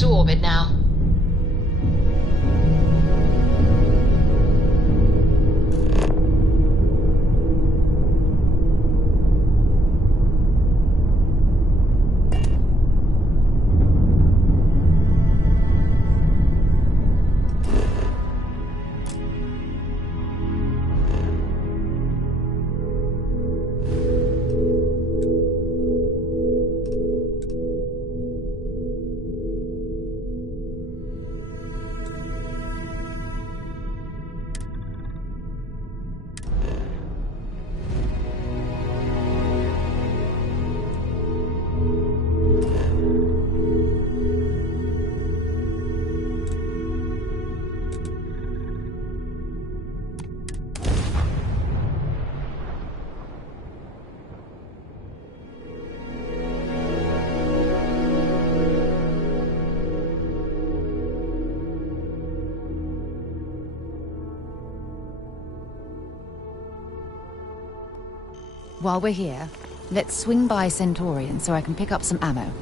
into orbit now. While we're here, let's swing by Centaurian so I can pick up some ammo.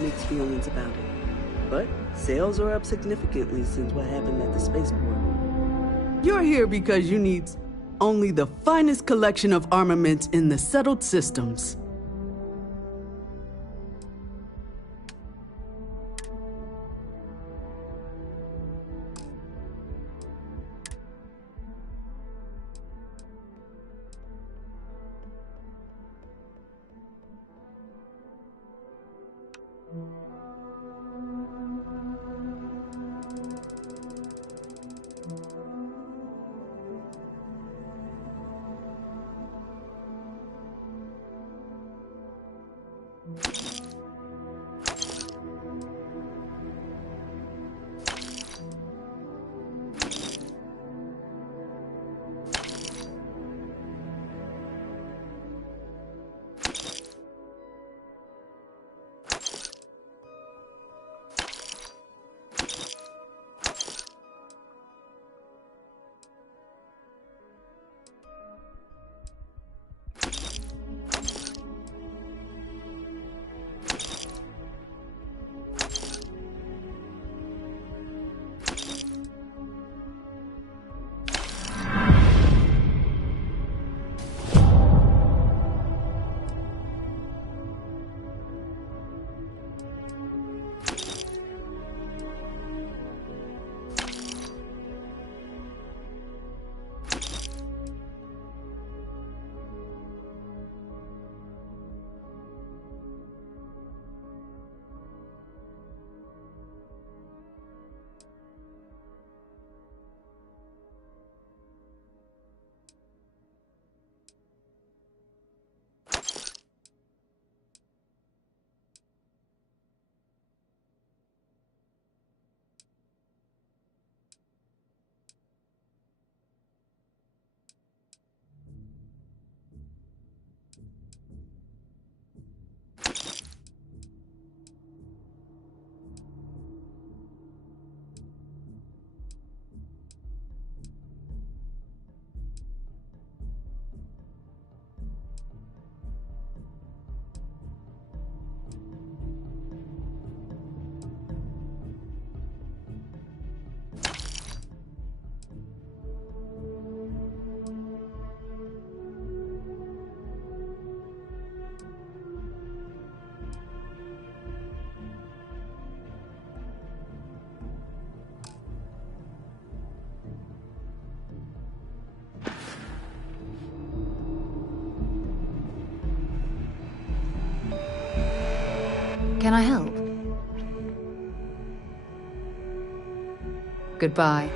Mixed feelings about it, but sales are up significantly since what happened at the spaceport. You're here because you need only the finest collection of armaments in the settled systems. can I help? Goodbye.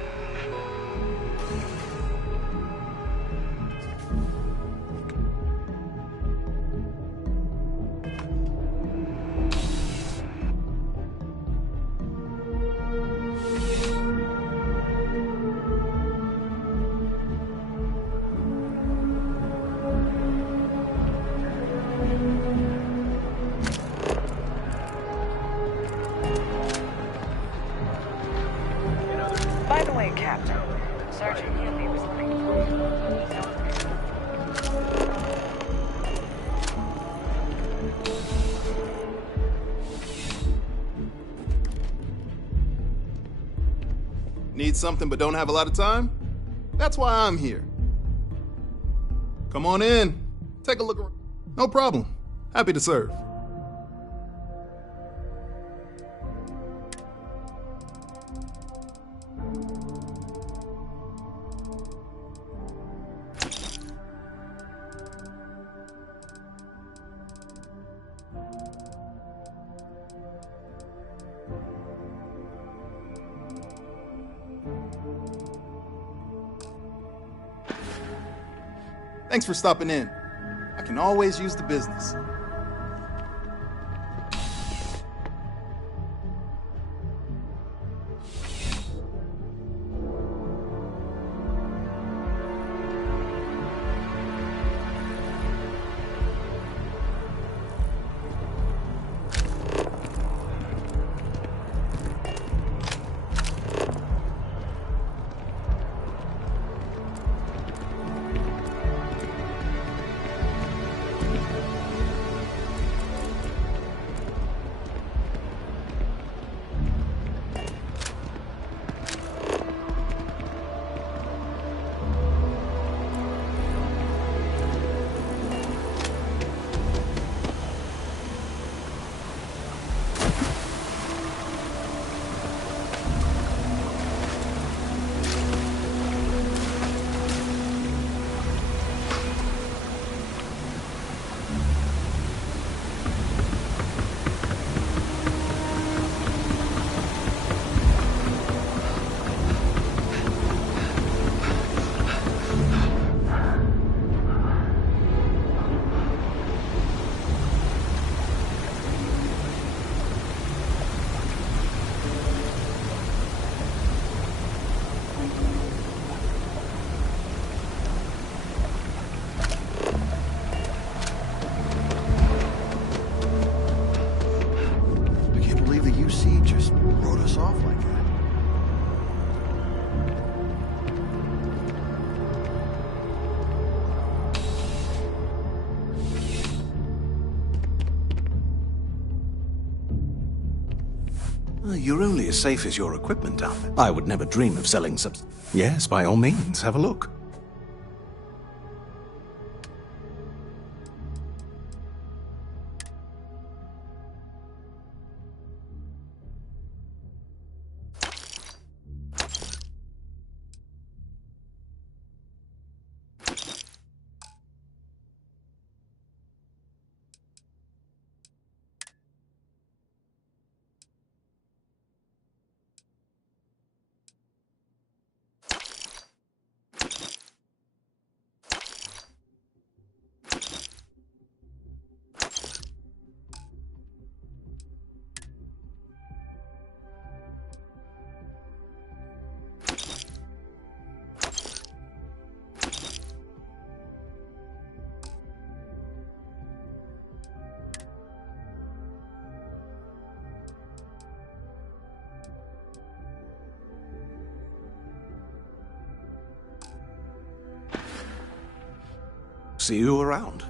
By the way, Captain, Sergeant Healy was looking for you. Need something but don't have a lot of time? That's why I'm here. Come on in. Take a look around. No problem. Happy to serve. Thanks for stopping in. I can always use the business. You're only as safe as your equipment out there. I would never dream of selling subs. Yes, by all means, have a look. See you around.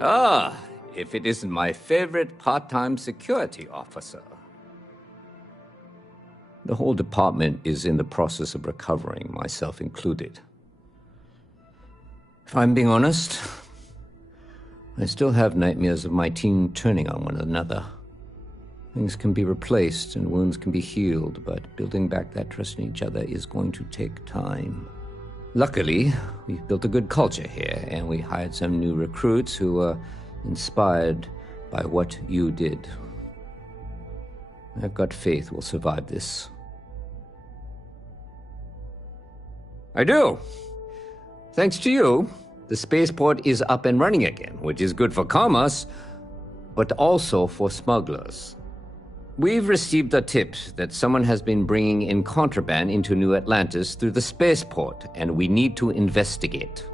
Ah, if it isn't my favorite part-time security officer. The whole department is in the process of recovering, myself included. If I'm being honest, I still have nightmares of my team turning on one another. Things can be replaced and wounds can be healed, but building back that trust in each other is going to take time. Luckily, we've built a good culture here, and we hired some new recruits who were inspired by what you did. I've got faith we'll survive this. I do. Thanks to you, the spaceport is up and running again, which is good for commerce, but also for smugglers. We've received a tip that someone has been bringing in contraband into New Atlantis through the spaceport, and we need to investigate.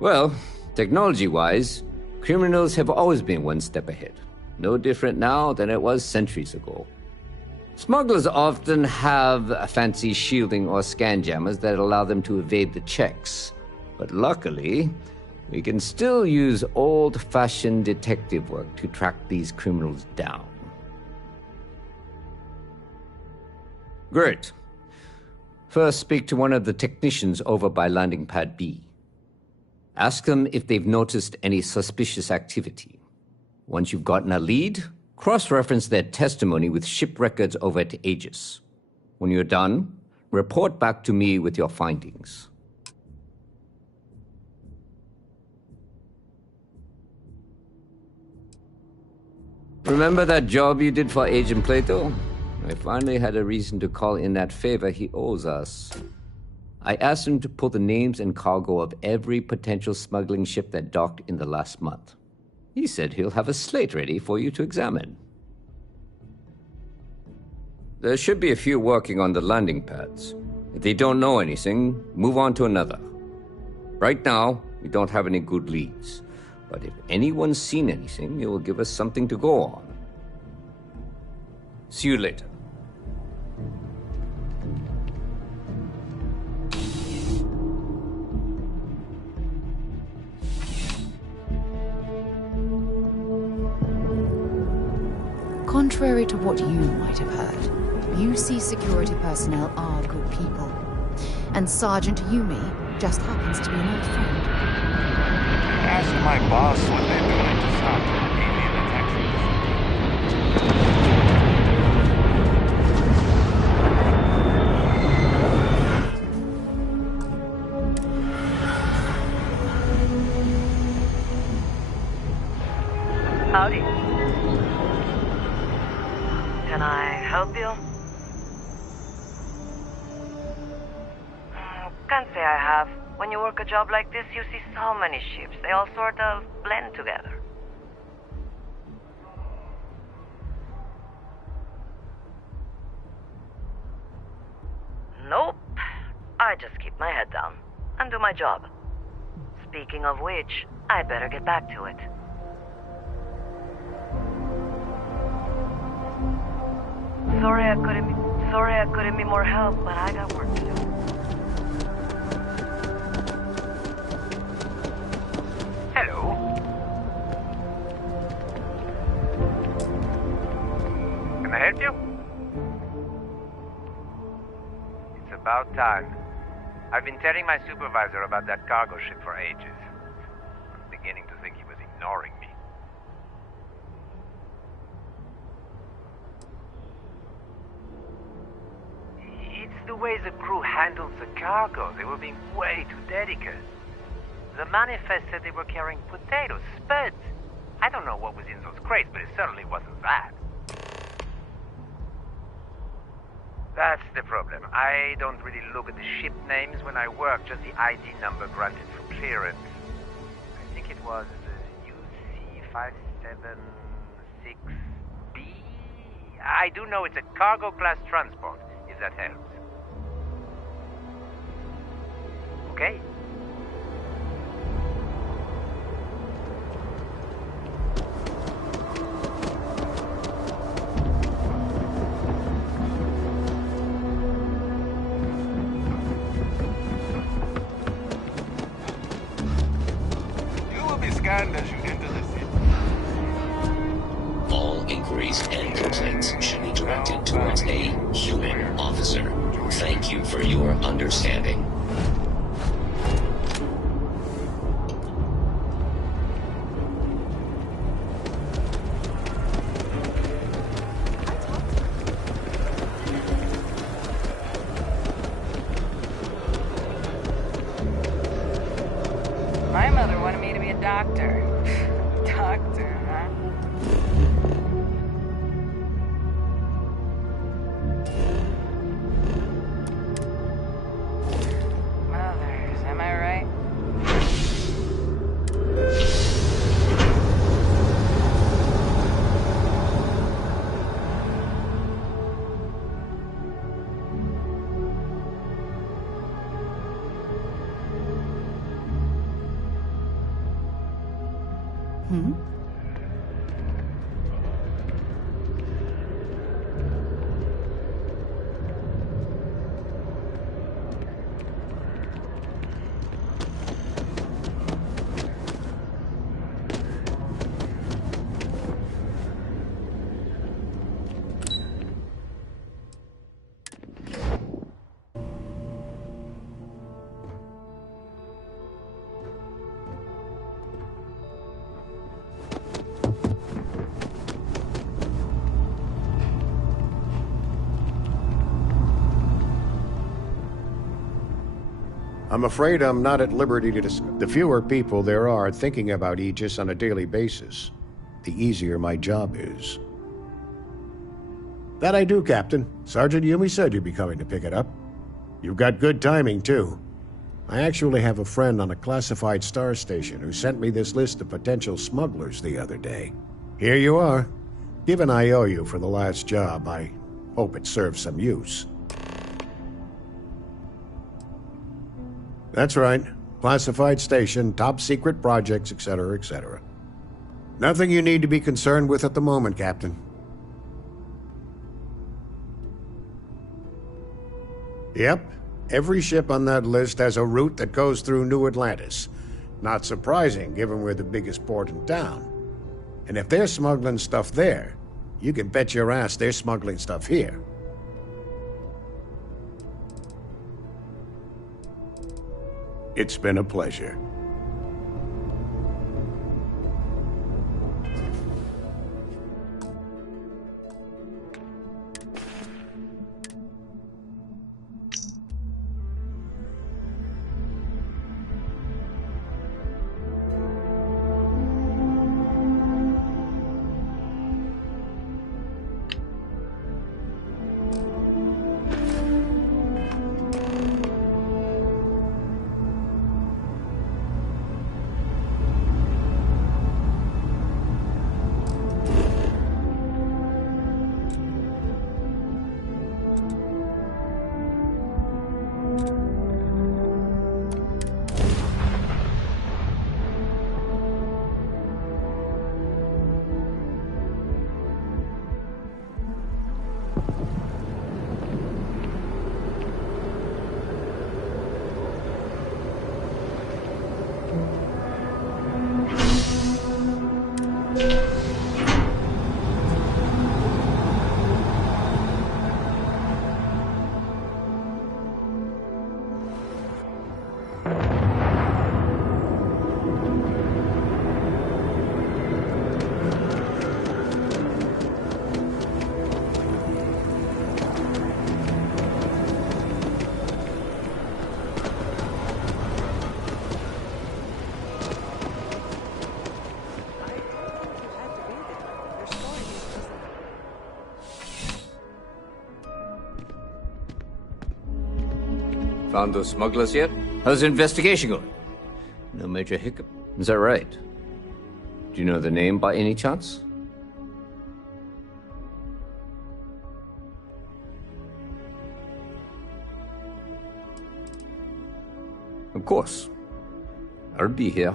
Well, technology-wise, criminals have always been one step ahead. No different now than it was centuries ago. Smugglers often have fancy shielding or scan jammers that allow them to evade the checks. But luckily, we can still use old-fashioned detective work to track these criminals down. Great. First, speak to one of the technicians over by landing pad B. Ask them if they've noticed any suspicious activity. Once you've gotten a lead, cross-reference their testimony with ship records over at Aegis. When you're done, report back to me with your findings. Remember that job you did for Agent Plato? I finally had a reason to call in that favor he owes us. I asked him to pull the names and cargo of every potential smuggling ship that docked in the last month. He said he'll have a slate ready for you to examine. There should be a few working on the landing pads. If they don't know anything, move on to another. Right now, we don't have any good leads. But if anyone's seen anything, it will give us something to go on. See you later. Contrary to what you might have heard, UC security personnel are good people. And Sergeant Yumi just happens to be an old friend. Ask my boss what they're doing to stop alien attacks. Howdy. Can I help you? Can't say I have. When you work a job like this, you see so many ships. They all sort of blend together. Nope. I just keep my head down and do my job. Speaking of which, I better get back to it. Sorry I couldn't be more help, but I got work to do. Hello. Can I help you? It's about time. I've been telling my supervisor about that cargo ship for ages. I'm beginning to think he was ignoring me. It's the way the crew handled the cargo. They were being way too delicate. The manifest said they were carrying potatoes, spuds. I don't know what was in those crates, but it certainly wasn't that. That's the problem. I don't really look at the ship names when I work, just the ID number granted for clearance. I think it was UC576B. I do know it's a cargo class transport, if that helps. Okay. hand as you enter the city. All inquiries and complaints should be directed towards a human officer. Thank you for your understanding. My mother wanted me to be a doctor. Doctor, huh? Mothers, am I right? Hmm? I'm afraid I'm not at liberty to discuss. The fewer people there are thinking about Aegis on a daily basis, the easier my job is. That I do, Captain. Sergeant Yumi said you'd be coming to pick it up. You've got good timing, too. I actually have a friend on a classified star station who sent me this list of potential smugglers the other day. Here you are. Given I owe you for the last job, I hope it serves some use. That's right. Classified station, top secret projects, etc., etc. Nothing you need to be concerned with at the moment, Captain. Yep. Every ship on that list has a route that goes through New Atlantis. Not surprising, given we're the biggest port in town. And if they're smuggling stuff there, you can bet your ass they're smuggling stuff here. It's been a pleasure. Found those smugglers yet? How's the investigation going? No major hiccup? Is that right? Do you know the name by any chance? Of course. I'll be here.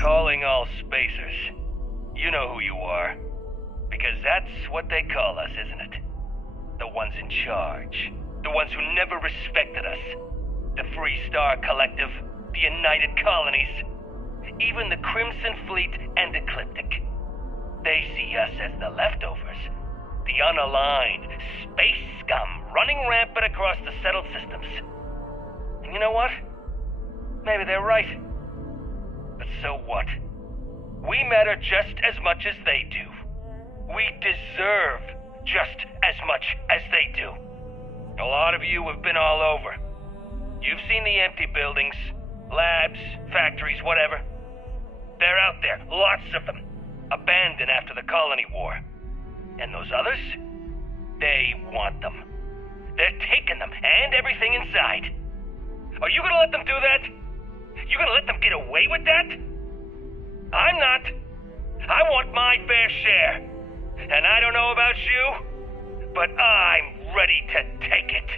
Calling all spacers. You know who you are. Because that's what they call us, isn't it? The ones in charge. The ones who never respected us. The Free Star Collective. The United Colonies. Even the Crimson Fleet and Ecliptic. They see us as the leftovers. The unaligned space scum running rampant across the settled systems. And you know what? Maybe they're right. But so what? We matter just as much as they do. We deserve just as much as they do. A lot of you have been all over. You've seen the empty buildings, labs, factories, whatever. They're out there, lots of them, abandoned after the colony war. And those others? They want them. They're taking them and everything inside. Are you gonna let them do that? You gonna let them get away with that? I'm not. I want my fair share. And I don't know about you, but I'm ready to take it.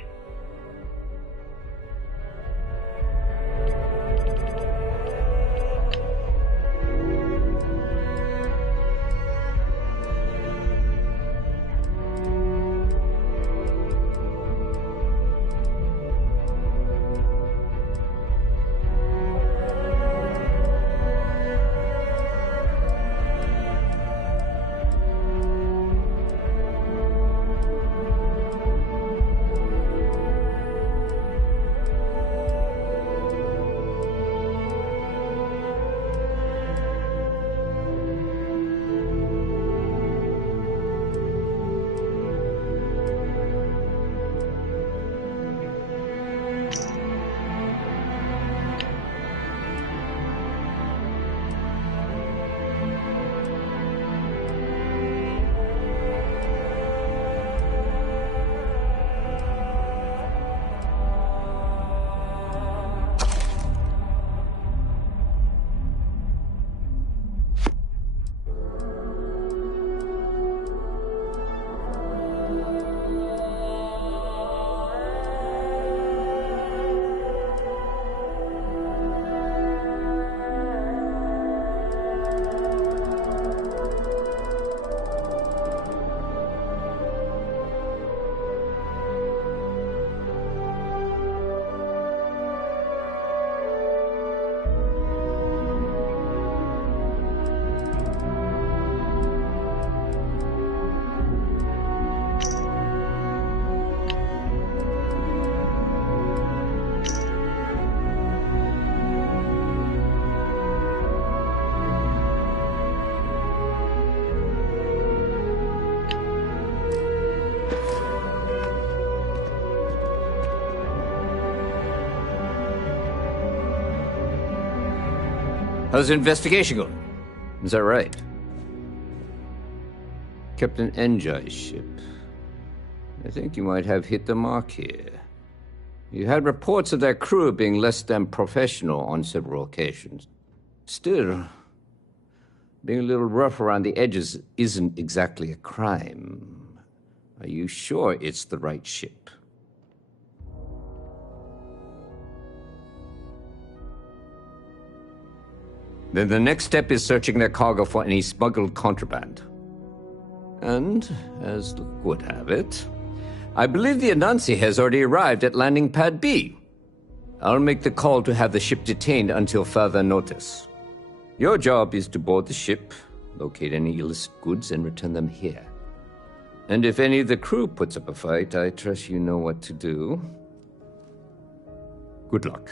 How's the investigation going? Is that right? Captain Enjoy's ship. I think you might have hit the mark here. You had reports of their crew being less than professional on several occasions. Still, being a little rough around the edges isn't exactly a crime. Are you sure it's the right ship? Then the next step is searching their cargo for any smuggled contraband. And, as luck would have it, I believe the Anansi has already arrived at landing pad B. I'll make the call to have the ship detained until further notice. Your job is to board the ship, locate any illicit goods, and return them here. And if any of the crew puts up a fight, I trust you know what to do. Good luck.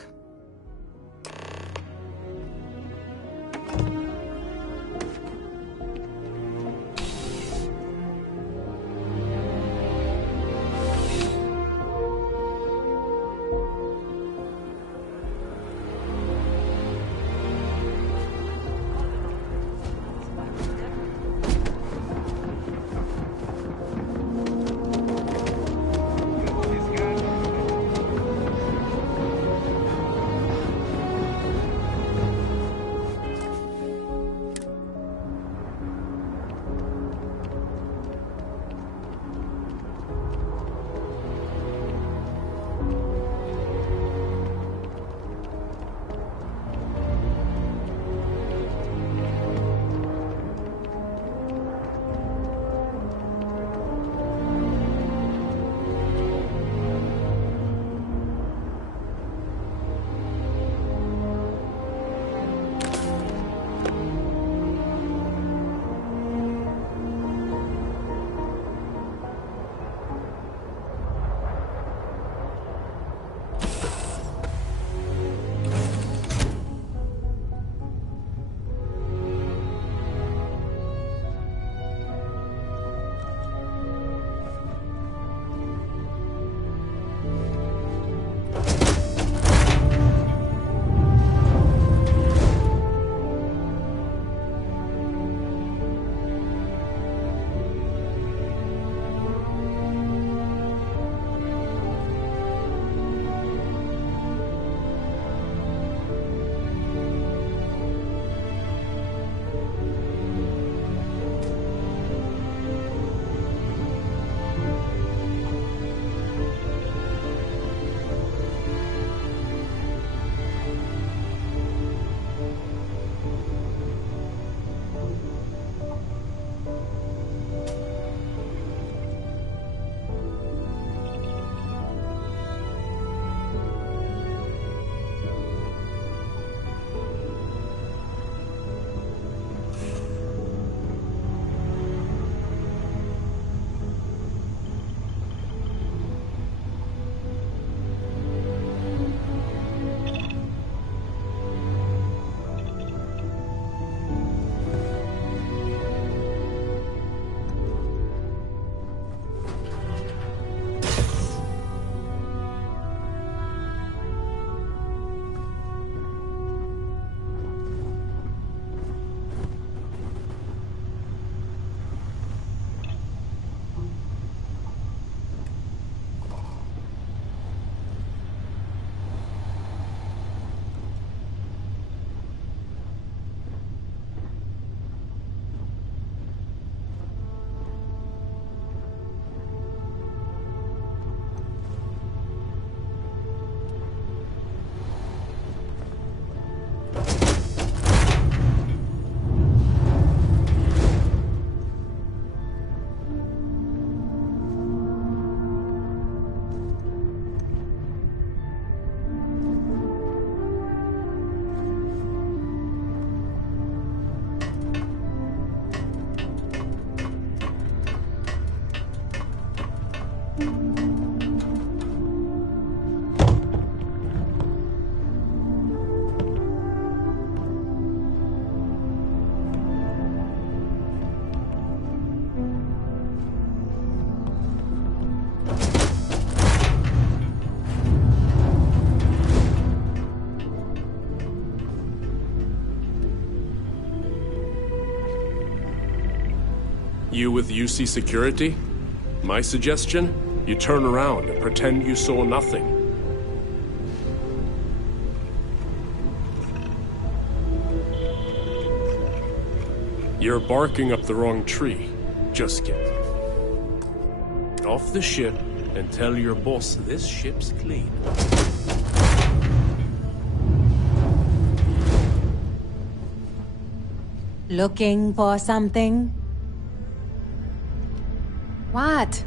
you with UC security? My suggestion? You turn around and pretend you saw nothing. You're barking up the wrong tree. Just get off the ship and tell your boss this ship's clean. Looking for something? What?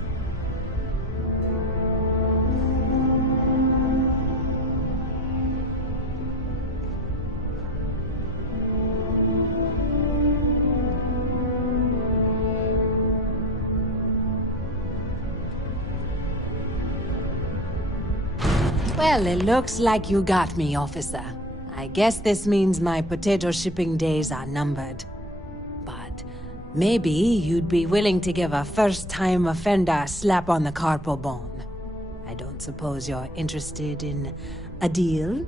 Well, it looks like you got me, officer. I guess this means my potato shipping days are numbered. But maybe you'd be willing to give a first-time offender a slap on the carpal bone. I don't suppose you're interested in a deal?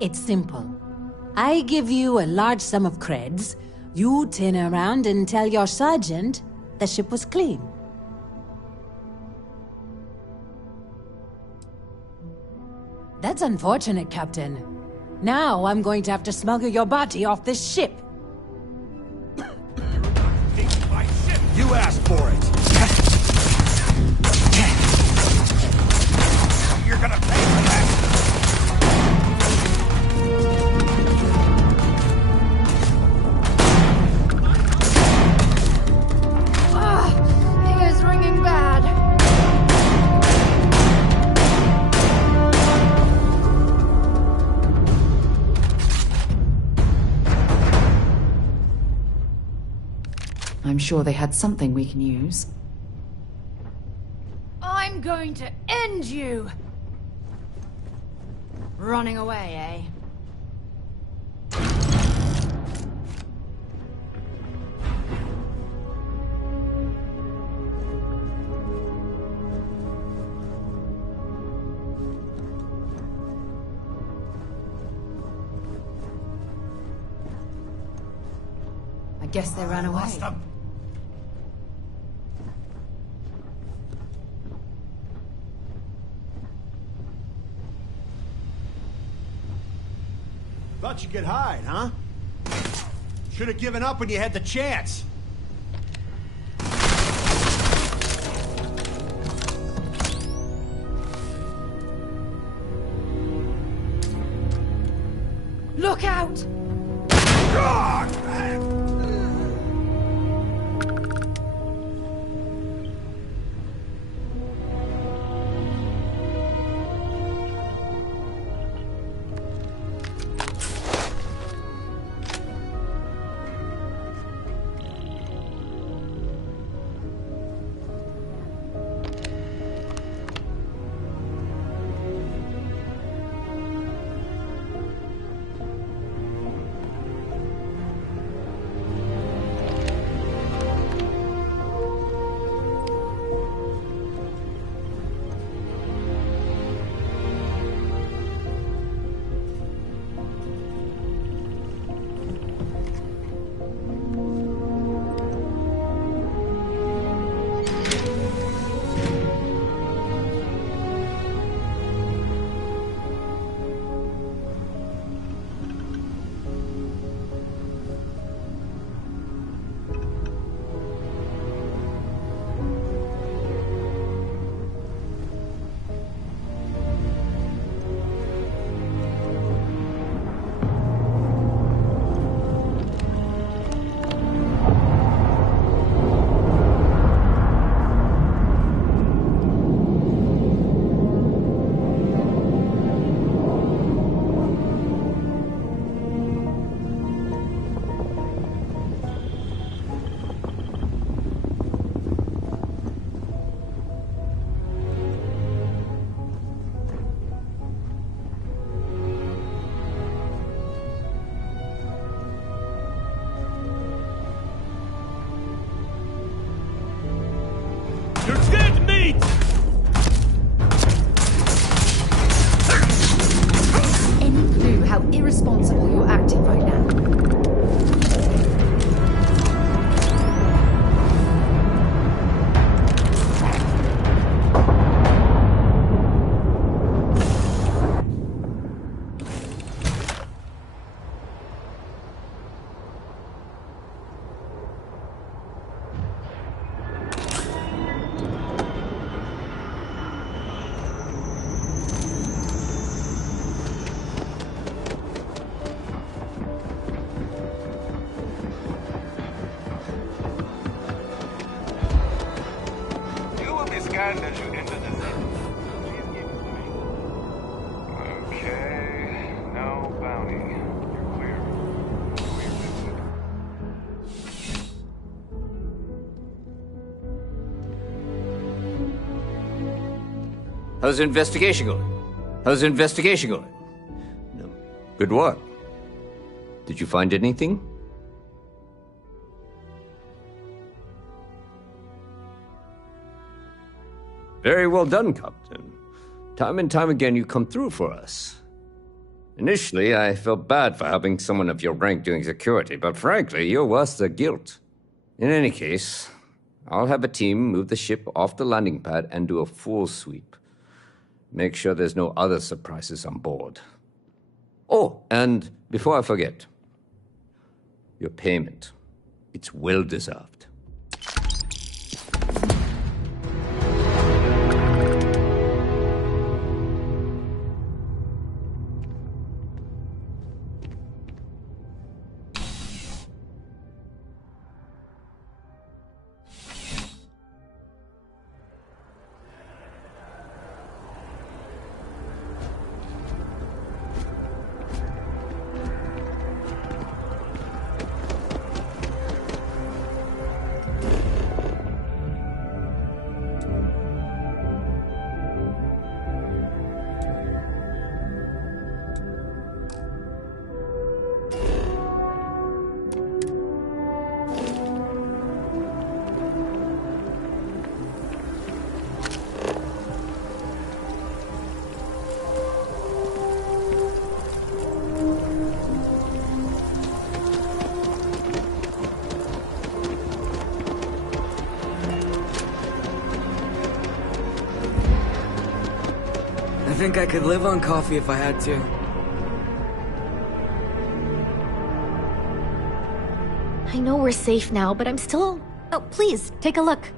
It's simple. I give you a large sum of creds. You turn around and tell your sergeant the ship was clean. That's unfortunate, Captain. Now I'm going to have to smuggle your body off this ship. You asked for it. You're gonna pay for that. Ears ringing bad. I'm sure they had something we can use. I'm going to end you! Running away, eh? I guess they ran away. Thought you could hide, huh? Should have given up when you had the chance. Look out! scan as you enter the net. Okay, no bounty. You're clear. Enjoy your visit. How's the investigation going? How's the investigation going? No. Good work. Did you find anything? Very well done, Captain. Time and time again you come through for us. Initially, I felt bad for helping someone of your rank doing security, but frankly, you're worth the guilt. In any case, I'll have a team move the ship off the landing pad and do a full sweep. Make sure there's no other surprises on board. Oh, and before I forget, your payment. It's well deserved. I think I could live on coffee if I had to. I know we're safe now, but I'm still... Oh, please, take a look.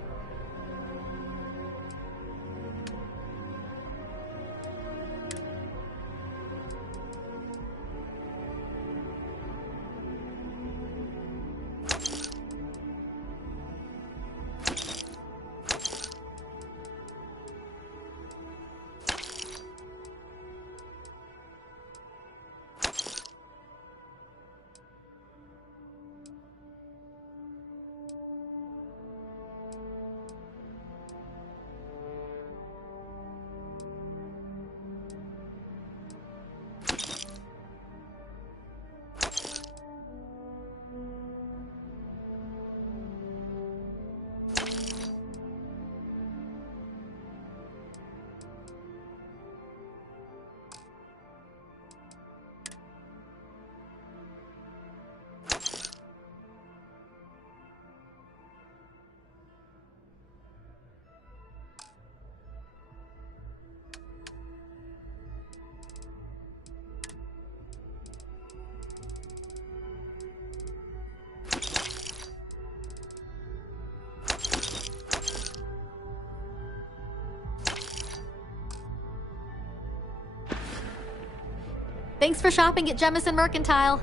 Thanks for shopping at Jemison Mercantile.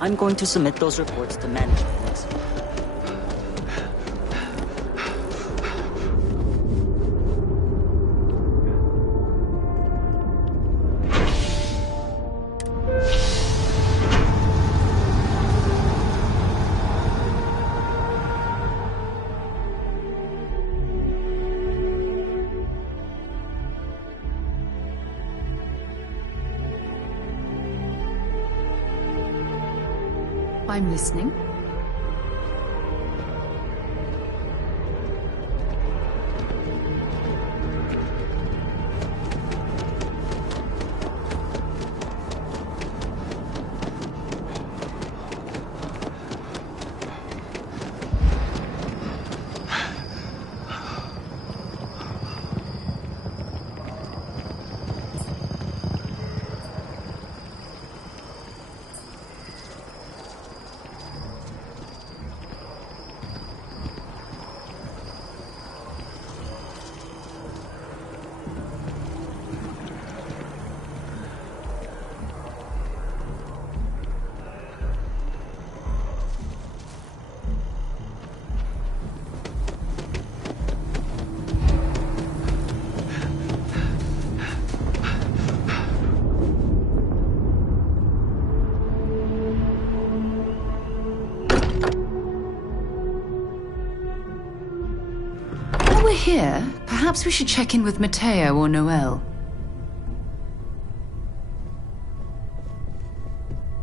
I'm going to submit those reports to management next week. I'm listening. here, perhaps we should check in with Matteo or Noel.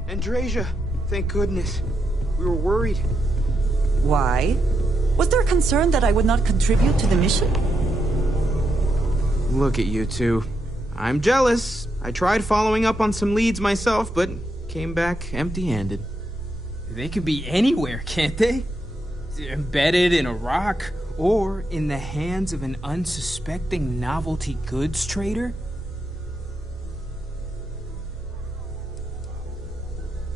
Andrasia, thank goodness. We were worried. Why? Was there a concern that I would not contribute to the mission? Look at you two. I'm jealous. I tried following up on some leads myself, but came back empty-handed. They could be anywhere, can't they? Embedded in a rock, or in the hands of an unsuspecting novelty goods trader?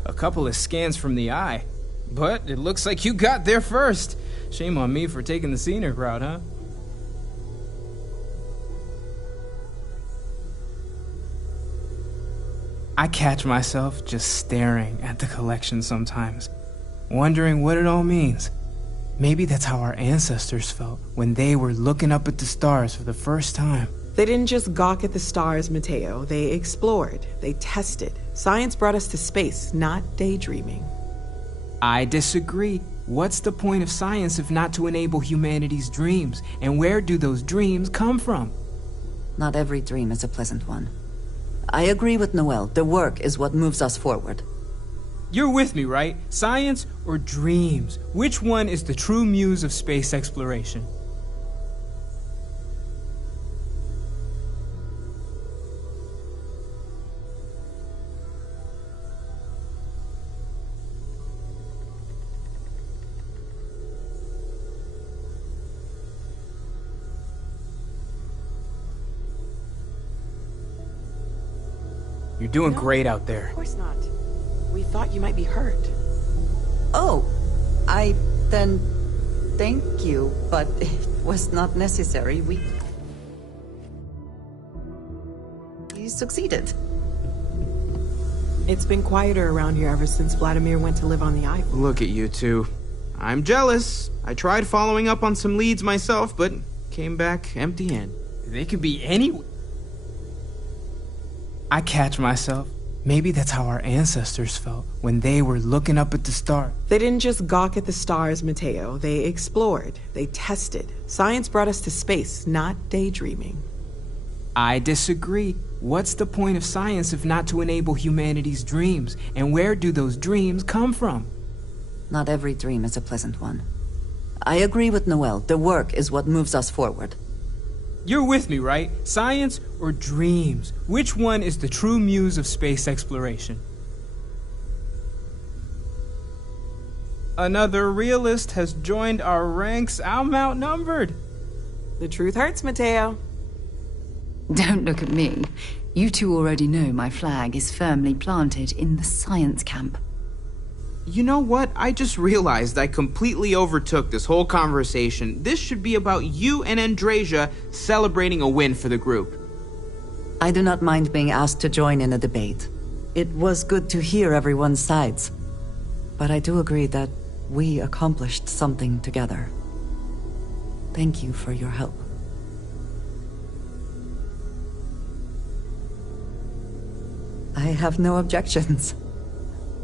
A couple of scans from the eye, but it looks like you got there first. Shame on me for taking the scenic route, huh? I catch myself just staring at the collection sometimes, wondering what it all means. Maybe that's how our ancestors felt when they were looking up at the stars for the first time. They didn't just gawk at the stars, Matteo. They explored. They tested. Science brought us to space, not daydreaming. I disagree. What's the point of science if not to enable humanity's dreams? And where do those dreams come from? Not every dream is a pleasant one. I agree with Noel. The work is what moves us forward. You're with me, right? Science or dreams? Which one is the true muse of space exploration? You're doing great out there. Of course not. We thought you might be hurt. Oh, then thank you, but it was not necessary. We succeeded. It's been quieter around here ever since Vladimir went to live on the island. Look at you two. I'm jealous. I tried following up on some leads myself, but came back empty-handed. They could be anywhere. I catch myself. Maybe that's how our ancestors felt when they were looking up at the stars. They didn't just gawk at the stars, Matteo. They explored. They tested. Science brought us to space, not daydreaming. I disagree. What's the point of science if not to enable humanity's dreams? And where do those dreams come from? Not every dream is a pleasant one. I agree with Noel. The work is what moves us forward. You're with me, right? Science or dreams? Which one is the true muse of space exploration? Another realist has joined our ranks. I'm outnumbered. The truth hurts, Matteo. Don't look at me. You two already know my flag is firmly planted in the science camp. You know what? I just realized I completely overtook this whole conversation. This should be about you and Andrasia celebrating a win for the group. I do not mind being asked to join in a debate. It was good to hear everyone's sides. But I do agree that we accomplished something together. Thank you for your help. I have no objections.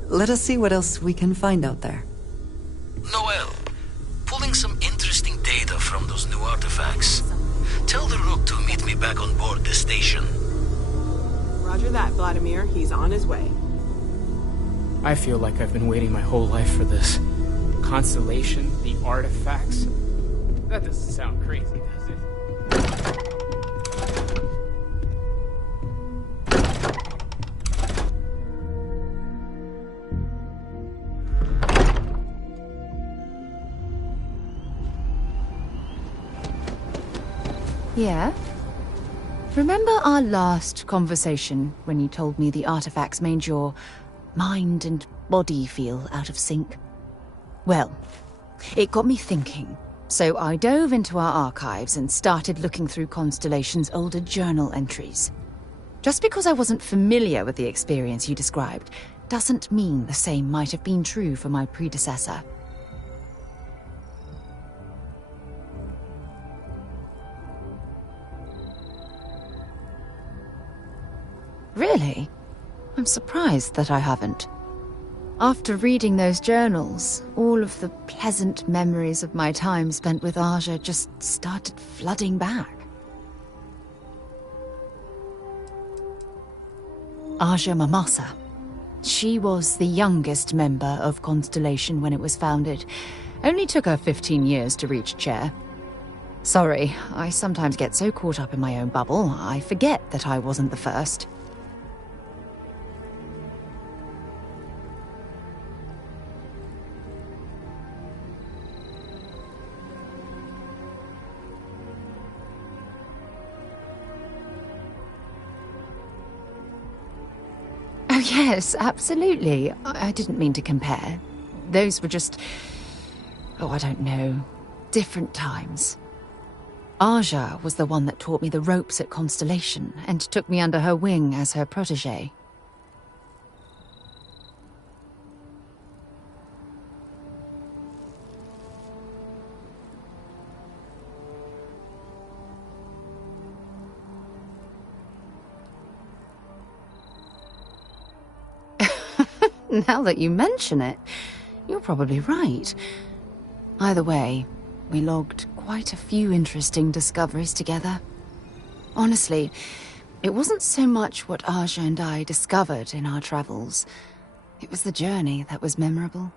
Let us see what else we can find out there. Noel, pulling some interesting data from those new artifacts. Tell the Rook to meet me back on board the station. Roger that, Vladimir. He's on his way. I feel like I've been waiting my whole life for this. Constellation, the artifacts. That doesn't sound crazy, does it? Yeah? Remember our last conversation when you told me the artifacts made your mind and body feel out of sync? Well, it got me thinking. So I dove into our archives and started looking through Constellation's older journal entries. Just because I wasn't familiar with the experience you described doesn't mean the same might have been true for my predecessor. Really? I'm surprised that I haven't. After reading those journals, all of the pleasant memories of my time spent with Aja just started flooding back. Aja Mamasa. She was the youngest member of Constellation when it was founded. Only took her 15 years to reach chair. Sorry, I sometimes get so caught up in my own bubble, I forget that I wasn't the first. Oh yes, absolutely. I didn't mean to compare. Those were just... oh, I don't know. Different times. Aja was the one that taught me the ropes at Constellation and took me under her wing as her protégé. Now that you mention it, you're probably right. Either way, we logged quite a few interesting discoveries together. Honestly, it wasn't so much what Aja and I discovered in our travels. It was the journey that was memorable.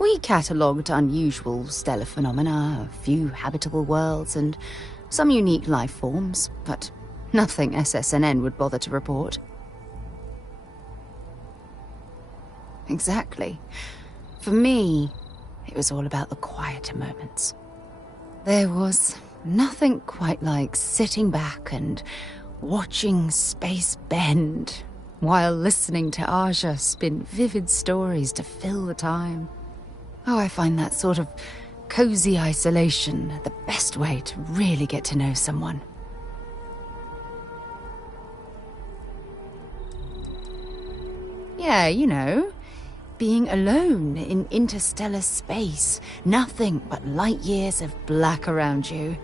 We catalogued unusual stellar phenomena, a few habitable worlds, and some unique life forms, but nothing SSNN would bother to report. Exactly. For me, it was all about the quieter moments. There was nothing quite like sitting back and watching space bend, while listening to Aja spin vivid stories to fill the time. Oh, I find that sort of cozy isolation the best way to really get to know someone. Yeah, you know, being alone in interstellar space, nothing but light years of black around you.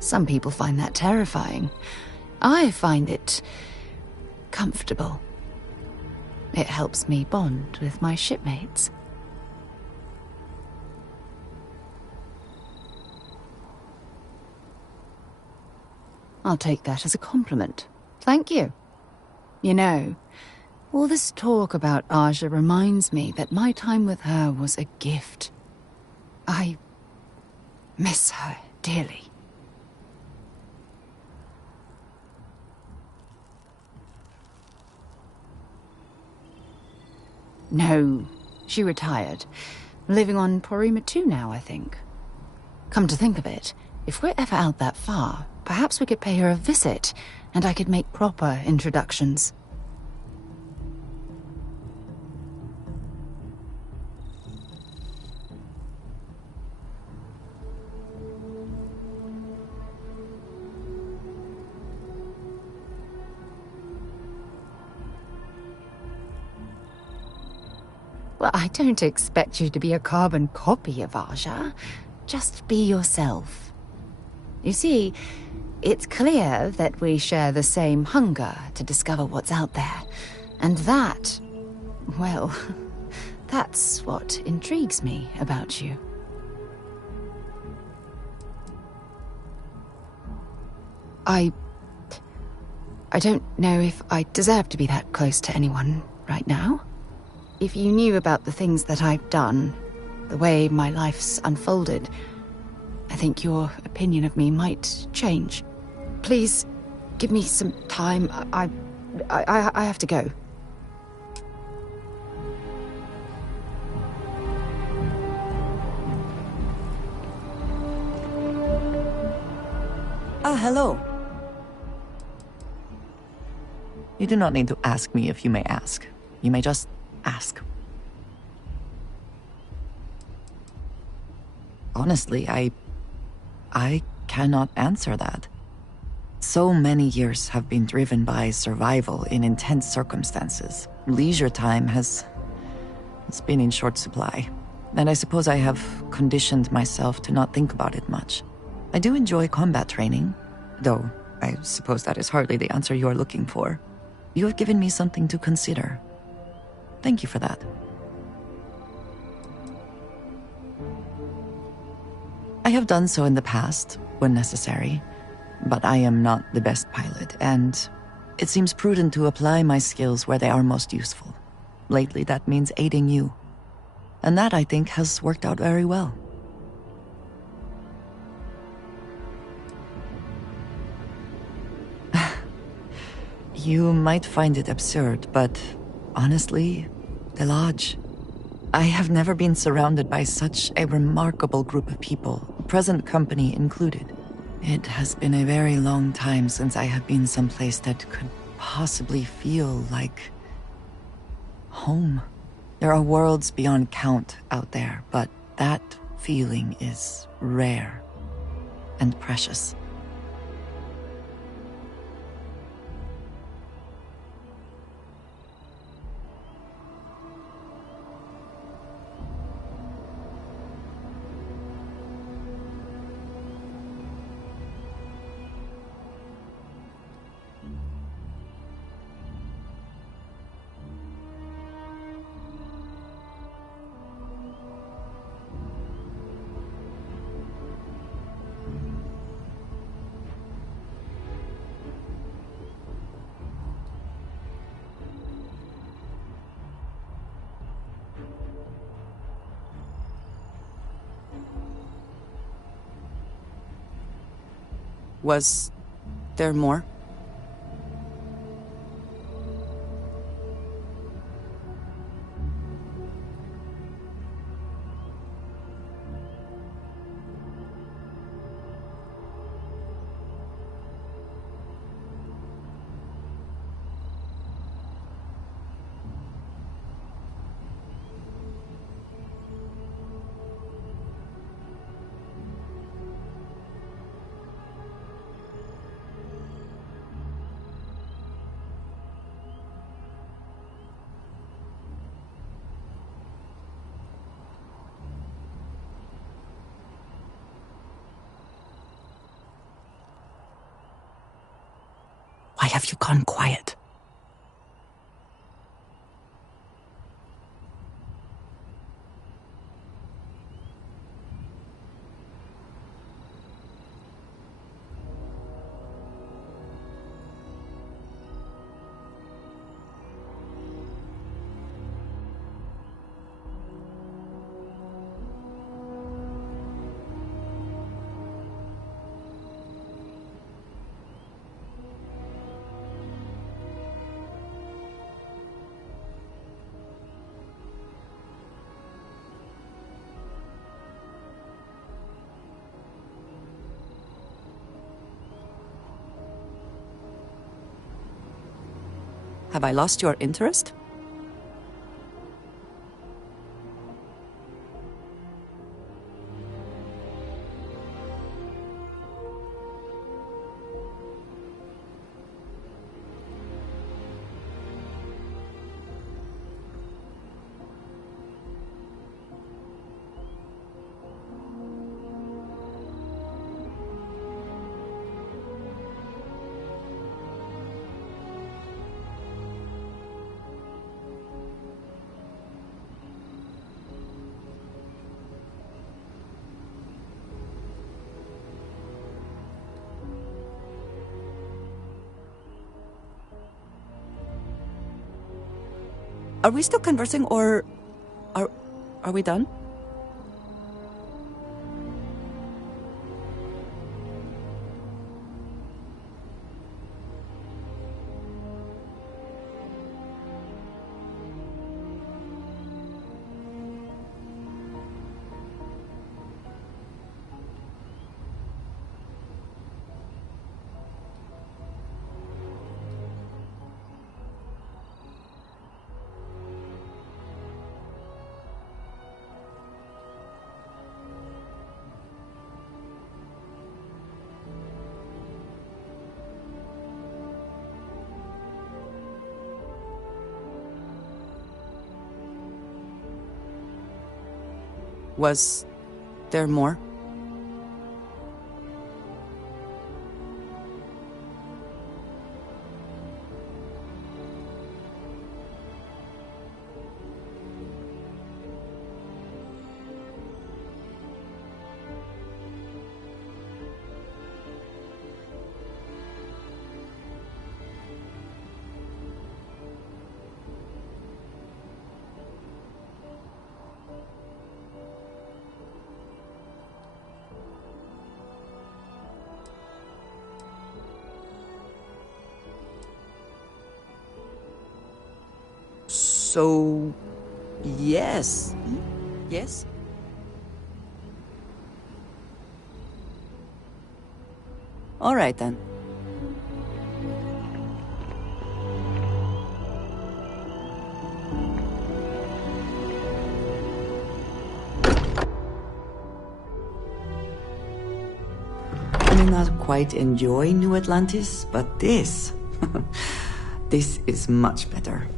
Some people find that terrifying. I find it comfortable. It helps me bond with my shipmates. I'll take that as a compliment. Thank you. You know, all this talk about Aja reminds me that my time with her was a gift. I miss her dearly. No, she retired. Living on Porrima 2 now, I think. Come to think of it, if we're ever out that far, perhaps we could pay her a visit, and I could make proper introductions. Well, I don't expect you to be a carbon copy of Aja. Just be yourself. You see, it's clear that we share the same hunger to discover what's out there. And that, well, that's what intrigues me about you. I don't know if I deserve to be that close to anyone right now. If you knew about the things that I've done, the way my life's unfolded, I think your opinion of me might change. Please, give me some time. I have to go. Ah, hello. You do not need to ask me if you may ask. You may just ask. Honestly, I cannot answer that. So many years have been driven by survival in intense circumstances. Leisure time has It's been in short supply. And I suppose I have conditioned myself to not think about it much. I do enjoy combat training, though I suppose that is hardly the answer you are looking for. You have given me something to consider. Thank you for that. I have done so in the past, when necessary, but I am not the best pilot, and it seems prudent to apply my skills where they are most useful. Lately, that means aiding you. And that, I think, has worked out very well. You might find it absurd, but honestly, the Lodge. I have never been surrounded by such a remarkable group of people, present company included. It has been a very long time since I have been someplace that could possibly feel like home. There are worlds beyond count out there, but that feeling is rare and precious. Was there more? Why have you gone quiet? Have I lost your interest? Are we still conversing, or are we done? Was there more? So, yes. Yes? All right, then. I may not quite enjoy New Atlantis, but this... this is much better.